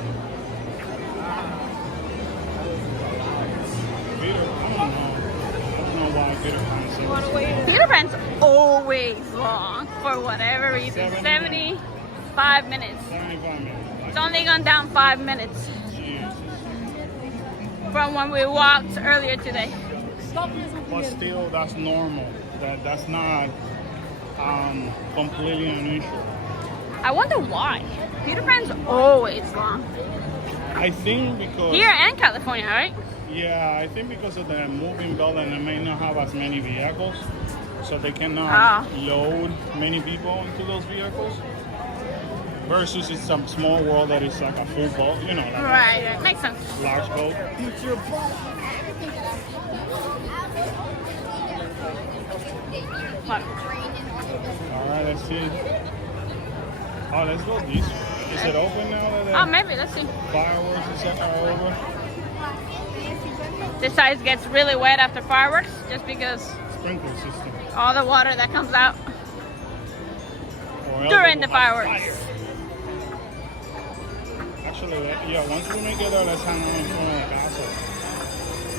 Peter Pan's always long for whatever reason. 75 minutes. 75 minutes. It's only gone down 5 minutes from when we walked earlier today. But still, that's normal. That's not completely unusual. I wonder why. Peter Pan's always long. I think because... Here and California, right? Yeah, I think because of the moving belt and it may not have as many vehicles. so they cannot load many people into those vehicles. Versus it's some small world that is like a full boat, you know. Like right, makes sense. Large boat. All right, let's see. Oh, let's go this way. Is it open now? Oh, maybe. Let's see. Fireworks is over. This side gets really wet after fireworks, just because sprinkler system. All the water that comes out during the fireworks. Actually, yeah, once we make it there, let's hang on in front of the castle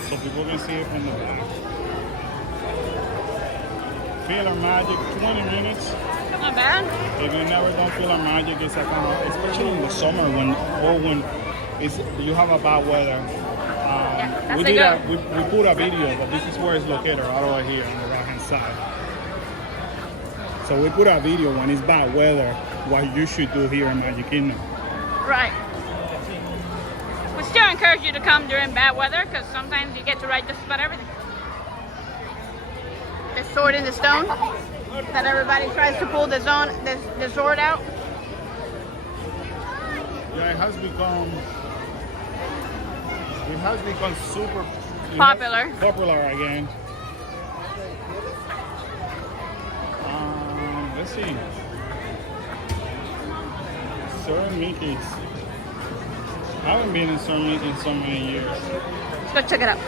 so people can see it from the back. Feel our magic, 20 minutes. Not bad. If you never don't feel our magic, it's like, especially in the summer when it's, you have a bad weather. We put a video, but this is where it's located, right over here on the right hand side. So we put a video when it's bad weather, what you should do here in Magic Kingdom. Right. We still encourage you to come during bad weather because sometimes you get to ride just about everything. The sword in the stone that everybody tries to pull the sword out. Yeah, it has become super popular again. Let's see. Sir Mickey's. I haven't been in Sir Mickey in so many years. Let's go check it out.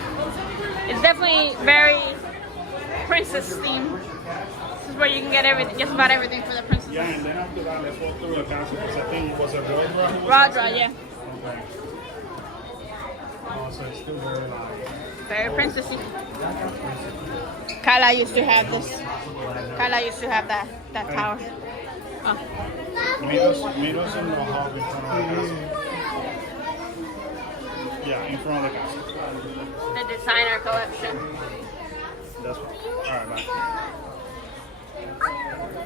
It's definitely very princess themed. This is where you can get everything, just about everything for the princess. Yeah, and then after that, let's walk through the castle because I think it was a Rodra. Rodra, yeah. Okay. Oh, so it's still very princessy. Kyla used to have this. Kyla used to have that tower. Oh. Meet us in the hall in front of the castle. Yeah, in front of the castle. The designer collection. That's right. Alright, bye.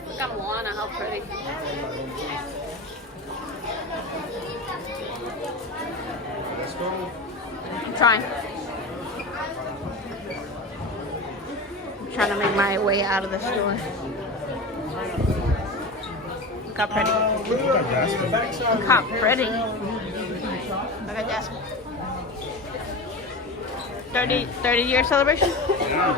Look at Moana, how pretty. Let's go. I'm trying. I'm trying to make my way out of the store. Look how pretty. Look how pretty. Look at Jasmine. 30-year celebration? Yeah.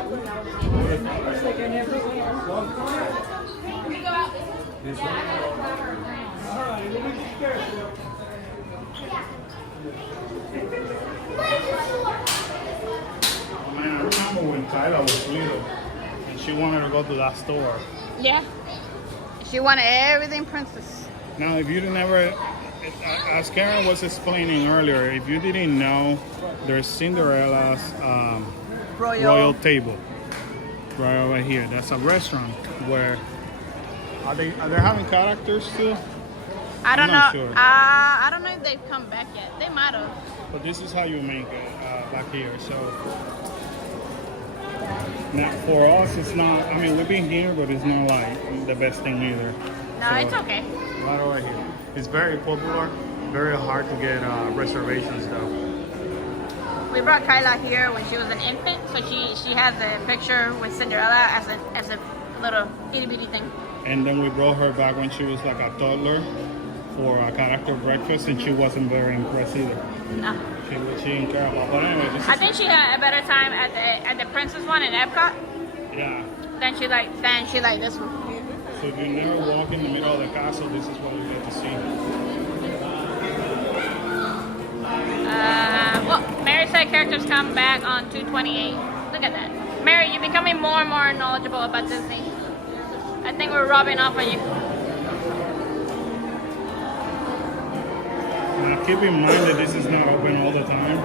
Oh man, I remember when Kyla was little and she wanted to go to that store. Yeah. She wanted everything princess. Now, if you never, as Karen was explaining earlier, if you didn't know, there's Cinderella's royal table right over here. That's a restaurant where are they having characters too? I don't I'm know. not sure. I don't know if they've come back yet. They might have. But this is how you make it back here. So now for us, it's not. I mean, we've been here, but it's not like the best thing either. No, so, it's okay. Right over here. It's very popular. Very hard to get reservations though. We brought Kyla here when she was an infant, so she has a picture with Cinderella as a little itty bitty thing. And then we brought her back when she was like a toddler for a character breakfast, and she wasn't very impressed either. No. She didn't care about. But anyway, I think she had a better time at the princess one in Epcot. Yeah. Than she liked this one. So if you never walk in the middle of the castle, this is what you get to see. Well, Mary said characters come back on 2/28. Look at that. Mary, you're becoming more and more knowledgeable about Disney. I think we're rubbing off on you. Now keep in mind that this is not open all the time.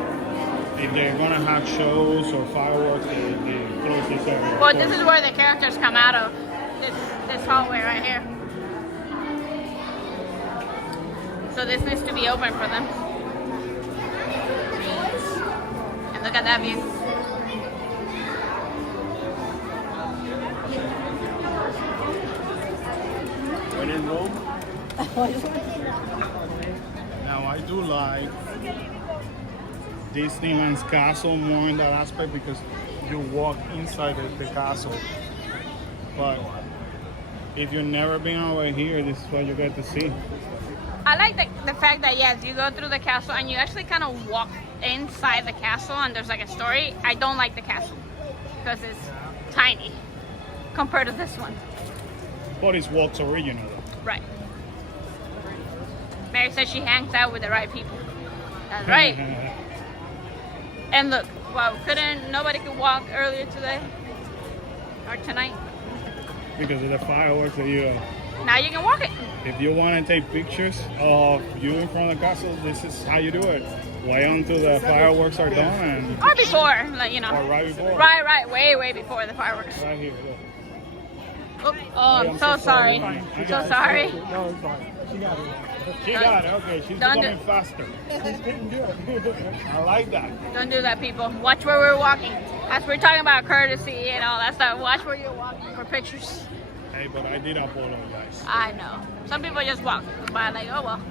If they're gonna have shows or fireworks, they close this area. Well, this is where the characters come out of. This hallway right here. So this needs to be open for them. And look at that view. Ready to roll? Now I do like Disneyland's castle more in that aspect because you walk inside the castle. But if you've never been over here, this is what you get to see. I like the fact that, yes, you go through the castle and you actually kind of walk inside the castle and there's like a story. I don't like the castle because it's tiny compared to this one. But it's Walt's original. Right. Mary says she hangs out with the right people. That's right. And look, wow, nobody could walk earlier today or tonight. Because of the fireworks that you... Now you can walk it. If you want to take pictures of you in front of the castle, this is how you do it. Way until the fireworks are done. And or before, like, you know. Or right before. Right, way before the fireworks. Right here, look. I'm so sorry. So sorry. No, it's fine. She got it. She got it. Okay, she's becoming faster. She's getting good. I like that. Don't do that, people. Watch where we're walking. As we're talking about courtesy and all that stuff, watch where you're walking for pictures. Hey, but I did apologize. I know. Some people just walk by like, oh well.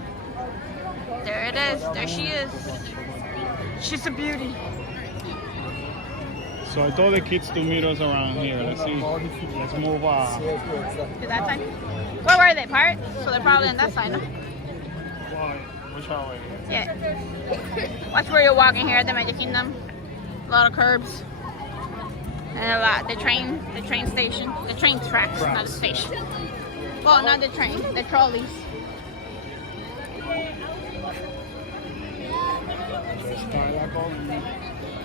There it is. There she is. She's a beauty. So I told the kids to meet us around here. Let's see. Let's move on. To that side? Where were they? Pirates? So they're probably on that side, no? Which way? Yeah. Watch where you're walking here at the Magic Kingdom. A lot of curbs. And a lot. The train station. The train tracks, not the station. Well, not the train. The trolleys.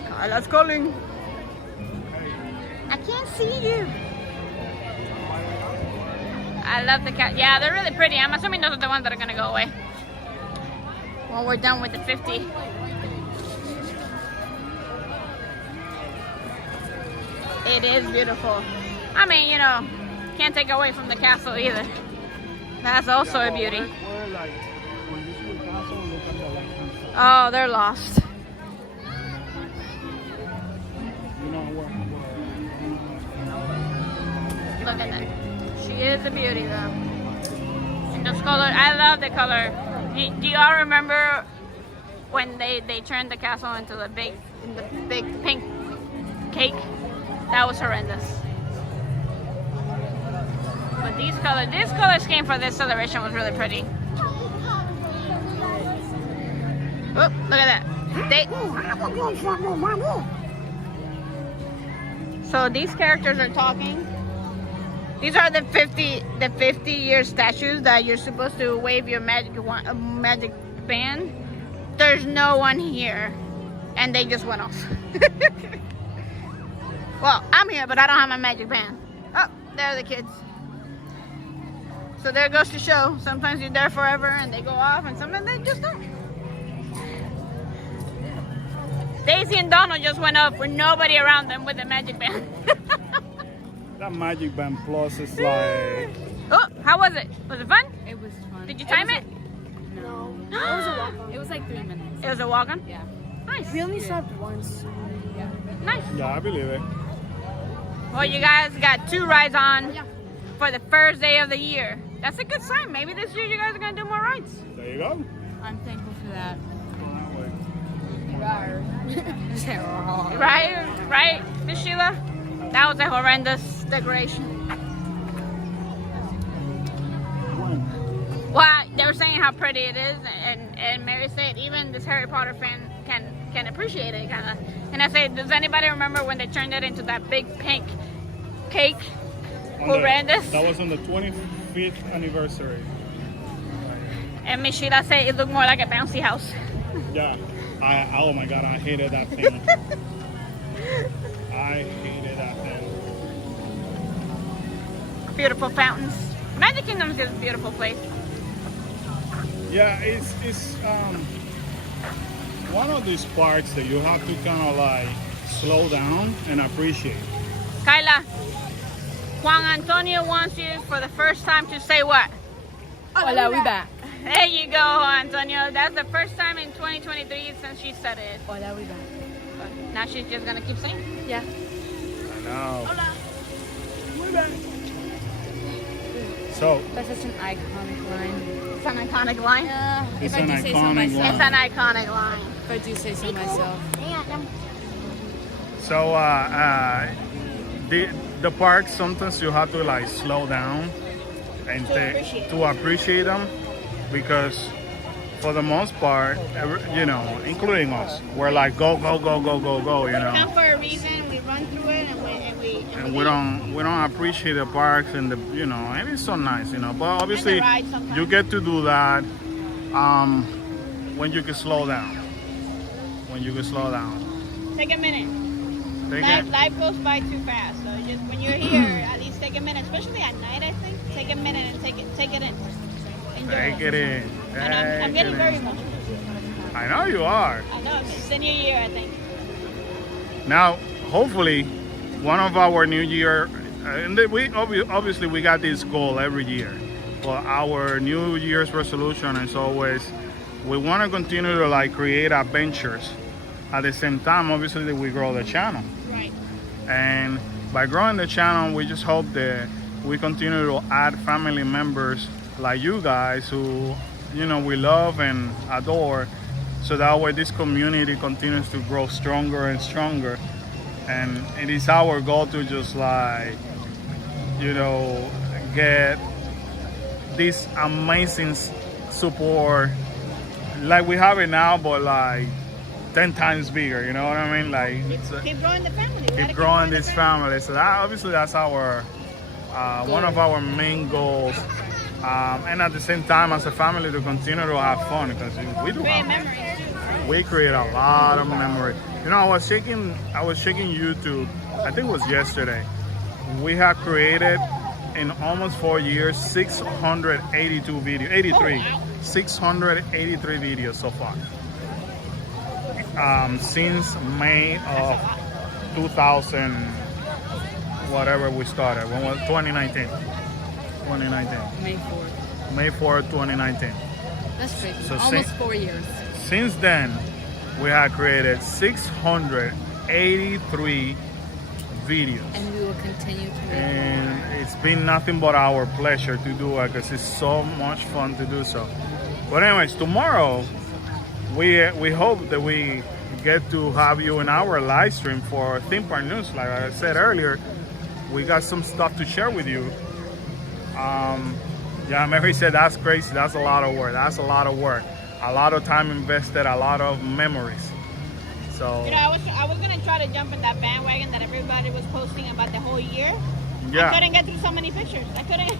Carla's calling. I can't see you. I love the cat. Yeah, they're really pretty. I'm assuming those are the ones that are going to go away when we're done with the 50. It is beautiful. I mean, you know, can't take away from the castle either. That's also a beauty. Oh, they're lost. Look at that. She is a beauty, though. And those colors, I love the color. Do y'all remember when they turned the castle into the big pink cake? That was horrendous. But these colors came for this celebration was really pretty. Oh, look at that. So these characters are talking. These are the 50-year statues that you're supposed to wave your magic band. There's no one here, and they just went off. Well, I'm here, but I don't have my magic band. Oh, there are the kids. So there goes to show. Sometimes you're there forever, and they go off, and sometimes they just don't. Daisy and Donald just went up with nobody around them with the magic band. That magic band plus is like... Oh, how was it? Was it fun? It was fun. Did you time it? No. It was a walk-on. It was like 3 minutes. It was a walk-on? Yeah. Nice. We only stopped once. Yeah. Nice. Yeah, I believe it. Well, you guys got 2 rides on for the first day of the year. That's a good sign. Maybe this year you guys are going to do more rides. There you go. I'm thankful for that. Right, Miss Sheila? That was a horrendous decoration. Well, they were saying how pretty it is, and Mary said even this Harry Potter fan can appreciate it, kind of. And I said, does anybody remember when they turned it into that big pink cake? Horrendous. That was on the 25th anniversary. And Miss Sheila said it looked more like a bouncy house. Yeah. Oh my God, I hated that thing. I hated that thing. Beautiful fountains. Magic Kingdom is just a beautiful place. Yeah, it's one of these parts that you have to kind of like slow down and appreciate. Kyla, Juan Antonio wants you for the first time to say what? Hola, we back. There you go, Juan Antonio. That's the first time in 2023 since she said it. Hola, we back. Now she's just gonna keep saying. Yeah. I know. Hola. Muy bien. So. That's such an iconic line. It's an iconic line? It's an iconic line. It's an iconic line. If I do say so myself. So, the parks, sometimes you have to like slow down and to appreciate them, because for the most part, you know, including us, we're like go, go, go, go, go, go, you know. We come for a reason, we run through it, and we don't appreciate the parks and the, you know, and it's so nice, you know. But obviously, you get to do that when you can slow down. When you can slow down. Take a minute. Life goes by too fast, so just when you're here, at least take a minute, especially at night. I think take a minute and take it in. Take it in. And I'm getting very emotional. I know you are. I know, it's the new year, I think. Now, hopefully, one of our New Year, and we obviously we got this goal every year. But our New Year's resolution is always, we want to continue to like create adventures. At the same time, obviously, we grow the channel. Right. And by growing the channel, we just hope that we continue to add family members like you guys who, you know, we love and adore, so that way this community continues to grow stronger and stronger. And it is our goal to just like, you know, get this amazing support like we have it now, but like 10 times bigger, you know what I mean? Like, keep growing the family. Keep growing this family. So that, obviously that's our one of our main goals. And at the same time, as a family, to continue to have fun, because we do have memories. We create a lot of memories. You know, I was checking YouTube. I think it was yesterday. We have created in almost 4 years 682 videos, 83, 683 videos so far. Since May of 2000, whatever we started. When was 2019? 2019. May 4th, 2019. That's crazy. So almost 4 years. Since then, we have created 683 videos. And we will continue to make And it's been nothing but our pleasure to do it, because it's so much fun to do so. But anyways, tomorrow, we hope that we get to have you in our live stream for Theme Park News. Like I said earlier, we got some stuff to share with you. Yeah, Mary said that's crazy. That's a lot of work. That's a lot of work. A lot of time invested, a lot of memories. So, you know, I was gonna try to jump in that bandwagon that everybody was posting about the whole year. Yeah. I couldn't get through so many pictures. I couldn't.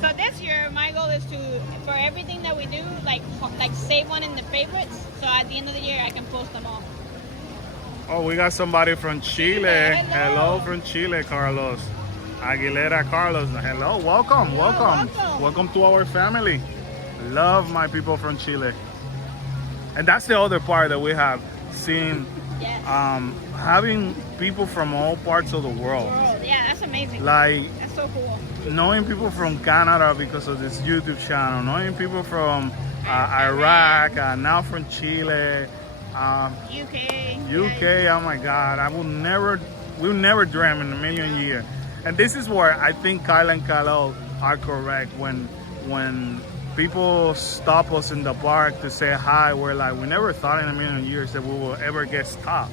So this year, my goal is to, for everything that we do, like save one in the favorites. So at the end of the year, I can post them all. Oh, we got somebody from Chile. Hello from Chile, Carlos. Aguilera Carlos. Hello, welcome. Welcome to our family. Love my people from Chile. And that's the other part that we have seen. Yes. Having people from all parts of the world. Yeah, that's amazing. Like, that's so cool. Knowing people from Canada because of this YouTube channel, knowing people from Iraq, now from Chile, UK. Oh my God, we'll never dream in a million years. And this is where I think Kyle and Kalo are correct when people stop us in the park to say hi. We're like, we never thought in a million years that we will ever get stopped.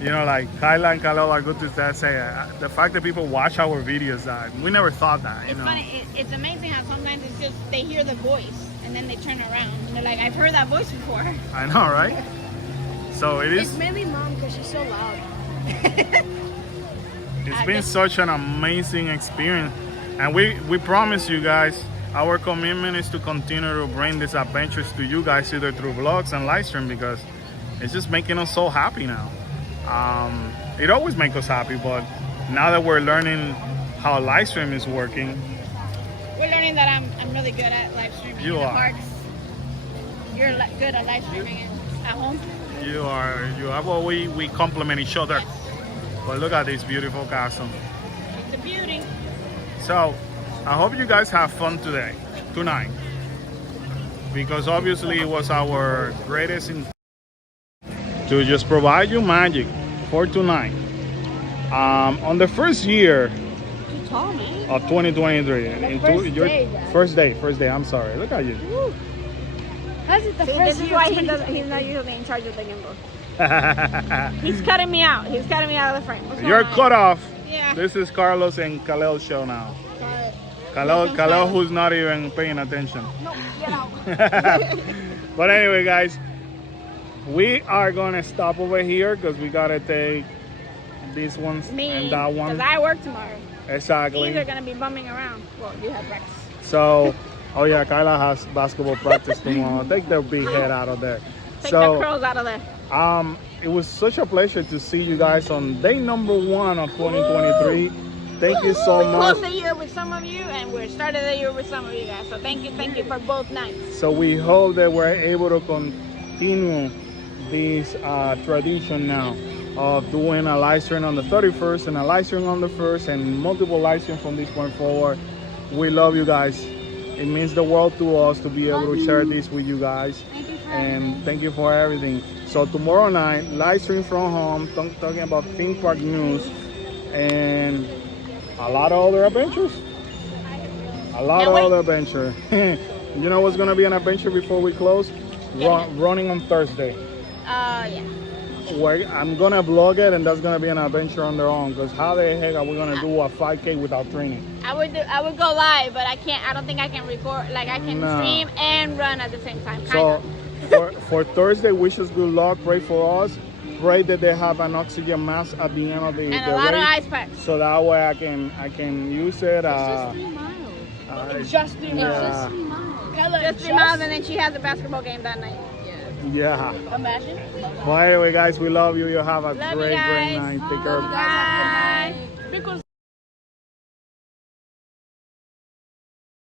You know, like Kyla and Kalo are good to say the fact that people watch our videos, we never thought that. It's funny. It's amazing how sometimes it's just they hear the voice and then they turn around and they're like, I've heard that voice before. I know, right? So it is. It's mainly mom because she's so loud. It's been such an amazing experience, and we promise you guys, our commitment is to continue to bring these adventures to you guys, either through vlogs and live stream, because it's just making us so happy now. It always makes us happy, but now that we're learning how live stream is working, we're learning that I'm really good at live streaming. You are. Parks. You're good at live streaming at home. You are. Well, we complement each other. But look at this beautiful castle. It's a beauty. So, I hope you guys have fun tonight. Because obviously it was our greatest to just provide you magic for tonight. On the first year of 2023. First day, I'm sorry. Look at you. Woo. How's it the first this is year? why he's not usually in charge of the gimbal. He's cutting me out. He's cutting me out of the frame. What's You're going on? cut off. Yeah. This is Carlos and Kalel's show now. Kalel who's not even paying attention. No, get out. But anyway, guys, we are gonna stop over here because we gotta take these ones and that one. Because I work tomorrow. Exactly. These are gonna be bumming around. Well, you have practice. So, oh yeah, Kyla has basketball practice tomorrow. Take their big head out of there. Take the curls out of there. It was such a pleasure to see you guys on day number 1 of 2023. Thank you so much. We closed the year with some of you, and we started the year with some of you guys. So thank you for both nights. So we hope that we're able to continue this tradition now of doing a live stream on the 31st and a live stream on the 1st and multiple live streams from this point forward. We love you guys. It means the world to us to be able to share this with you guys. And thank you for everything. So tomorrow night, live stream from home, talking about theme park news and a lot of other adventures. A lot of other adventure. You know what's gonna be an adventure before we close? Running on Thursday. Yeah. Where I'm gonna vlog it, and that's gonna be an adventure on their own. Because how the heck are we gonna do a 5K without training? I would go live, but I can't. I don't think I can record. Like I can stream and run at the same time. So for Thursday, wish us good luck. Pray for us. Pray that they have an oxygen mask at the end of the and a lot race, of ice packs. so that way I can use it. Just 3 miles. Just 3 miles, and then she has a basketball game that night. Yeah. Imagine. Well, anyway, guys, we love you. You have a Love great you guys. night. Take care. Bye. Because